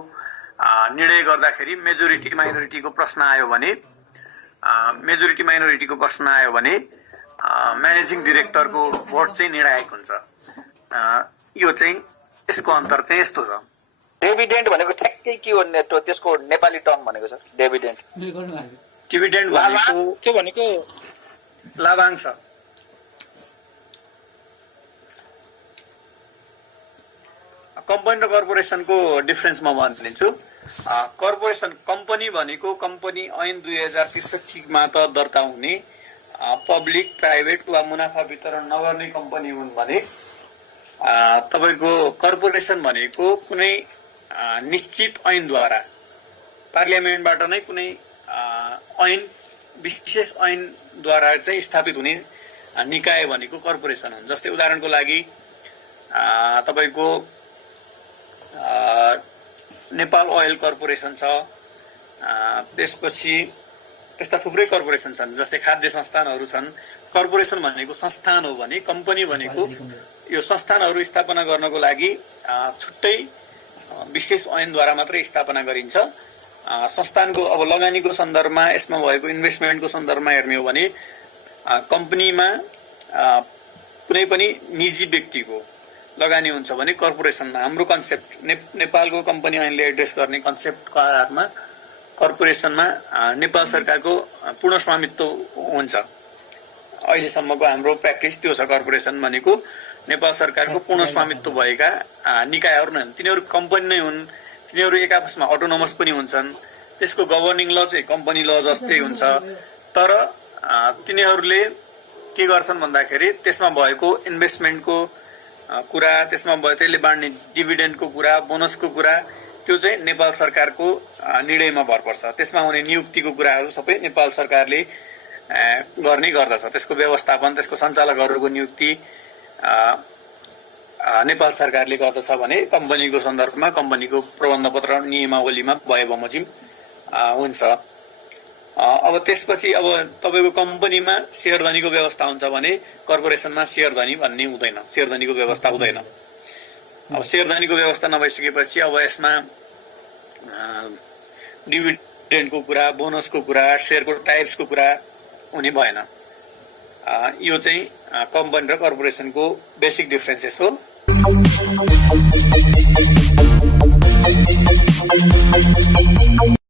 निर्णय गर्दाखेरि मेजोरिटी माइनोरिटीको प्रश्न आयो भने म्यानेजिङ डिरेक्टरको भोट चाहिँ निर्णायक हुन्छ। यो चाहिँ यसको अन्तर चाहिँ यस्तो छ। डिभिडेन्ड भनेको ठ्याक्कै के हो त्यसको नेपाली टर्म भनेको सर? डिभिडेन्ड भनेको लाभांश। कम्पनी र कर्पोरेसनको डिफरेन्स म भनिदिन्छु। कर्पोरेसन कम्पनी भनेको कम्पनी ऐन 2063 मा त दर्ता हुने पब्लिक प्राइभेट वा मुनाफा वितरण नगर्ने कम्पनी हुन् भने तपाईको कर्पोरेसन भनेको कुनै निश्चित ऐनद्वारा पार्लियामेन्टबाट नै कुनै ऐन विशेष ऐनद्वारा चाहिँ स्थापित हुने निकाय भनेको कर्पोरेसन हुन्। जस्तै उदाहरणको लागि तपाईको नेपाल ओयल कर्पोरेसन छ, त्यसपछि त्यस्ता थुप्रै कर्पोरेसन छन्, जस्तै खाद्य संस्थानहरू छन्। कर्पोरेसन भनेको संस्थान हो भने कम्पनी भनेको यो संस्थानहरू स्थापना गर्नको लागि छुट्टै विशेष ऐनद्वारा मात्रै स्थापना गरिन्छ। संस्थानको अब लगानीको सन्दर्भमा यसमा भएको इन्भेस्टमेन्टको सन्दर्भमा हेर्ने हो भने कम्पनीमा कुनै पनि निजी व्यक्तिको लगानी हुन्छ भने कर्पोरेसनमा हाम्रो कन्सेप्ट नेपालको कम्पनी ऐनले एड्रेस गर्ने कन्सेप्टको आधारमा कर्पोरेसनमा नेपाल सरकारको पूर्ण स्वामित्व हुन्छ। अहिलेसम्मको हाम्रो प्र्याक्टिस त्यो छ। कर्पोरेसन भनेको नेपाल सरकारको पूर्ण स्वामित्व भएका निकायहरू नै हुन्। तिनीहरू कम्पनी नै हुन्, तिनीहरू एक आपसमा अटोनोमस पनि हुन्छन्। त्यसको गभर्निङ ल चाहिँ कम्पनी ल जस्तै हुन्छ, तर तिनीहरूले के गर्छन् भन्दाखेरि त्यसमा भएको इन्भेस्टमेन्टको कुरा, त्यसमा भयो त्यसले बाँड्ने डिभिडेन्डको कुरा, बोनसको कुरा, त्यो चाहिँ नेपाल सरकारको निर्णयमा भर पर्छ। त्यसमा हुने नियुक्तिको कुराहरू सबै नेपाल सरकारले गर्ने गर्दछ। त्यसको व्यवस्थापन, त्यसको सञ्चालकहरूको नियुक्ति नेपाल सरकारले गर्दछ भने कम्पनीको सन्दर्भमा कम्पनीको प्रबन्धपत्र नियमावलीमा भए बमोजिम हुन्छ। अब त्यसपछि अब तपाईको कम्पनीमा शेयरधनीको व्यवस्था हुन्छ भने कर्पोरेसनमा शेयरधनी भन्ने हुँदैन, शेयरधनीको व्यवस्था हुँदैन। अब शेयरधनीको व्यवस्था नभइसकेपछि अब यसमा डिभिडेन्डको कुरा, बोनसको कुरा, शेयरको टाइप्सको कुरा हुने भएन। यो चाहिँ कम्पनी र कर्पोरेसनको बेसिक डिफरेन्सेस हो।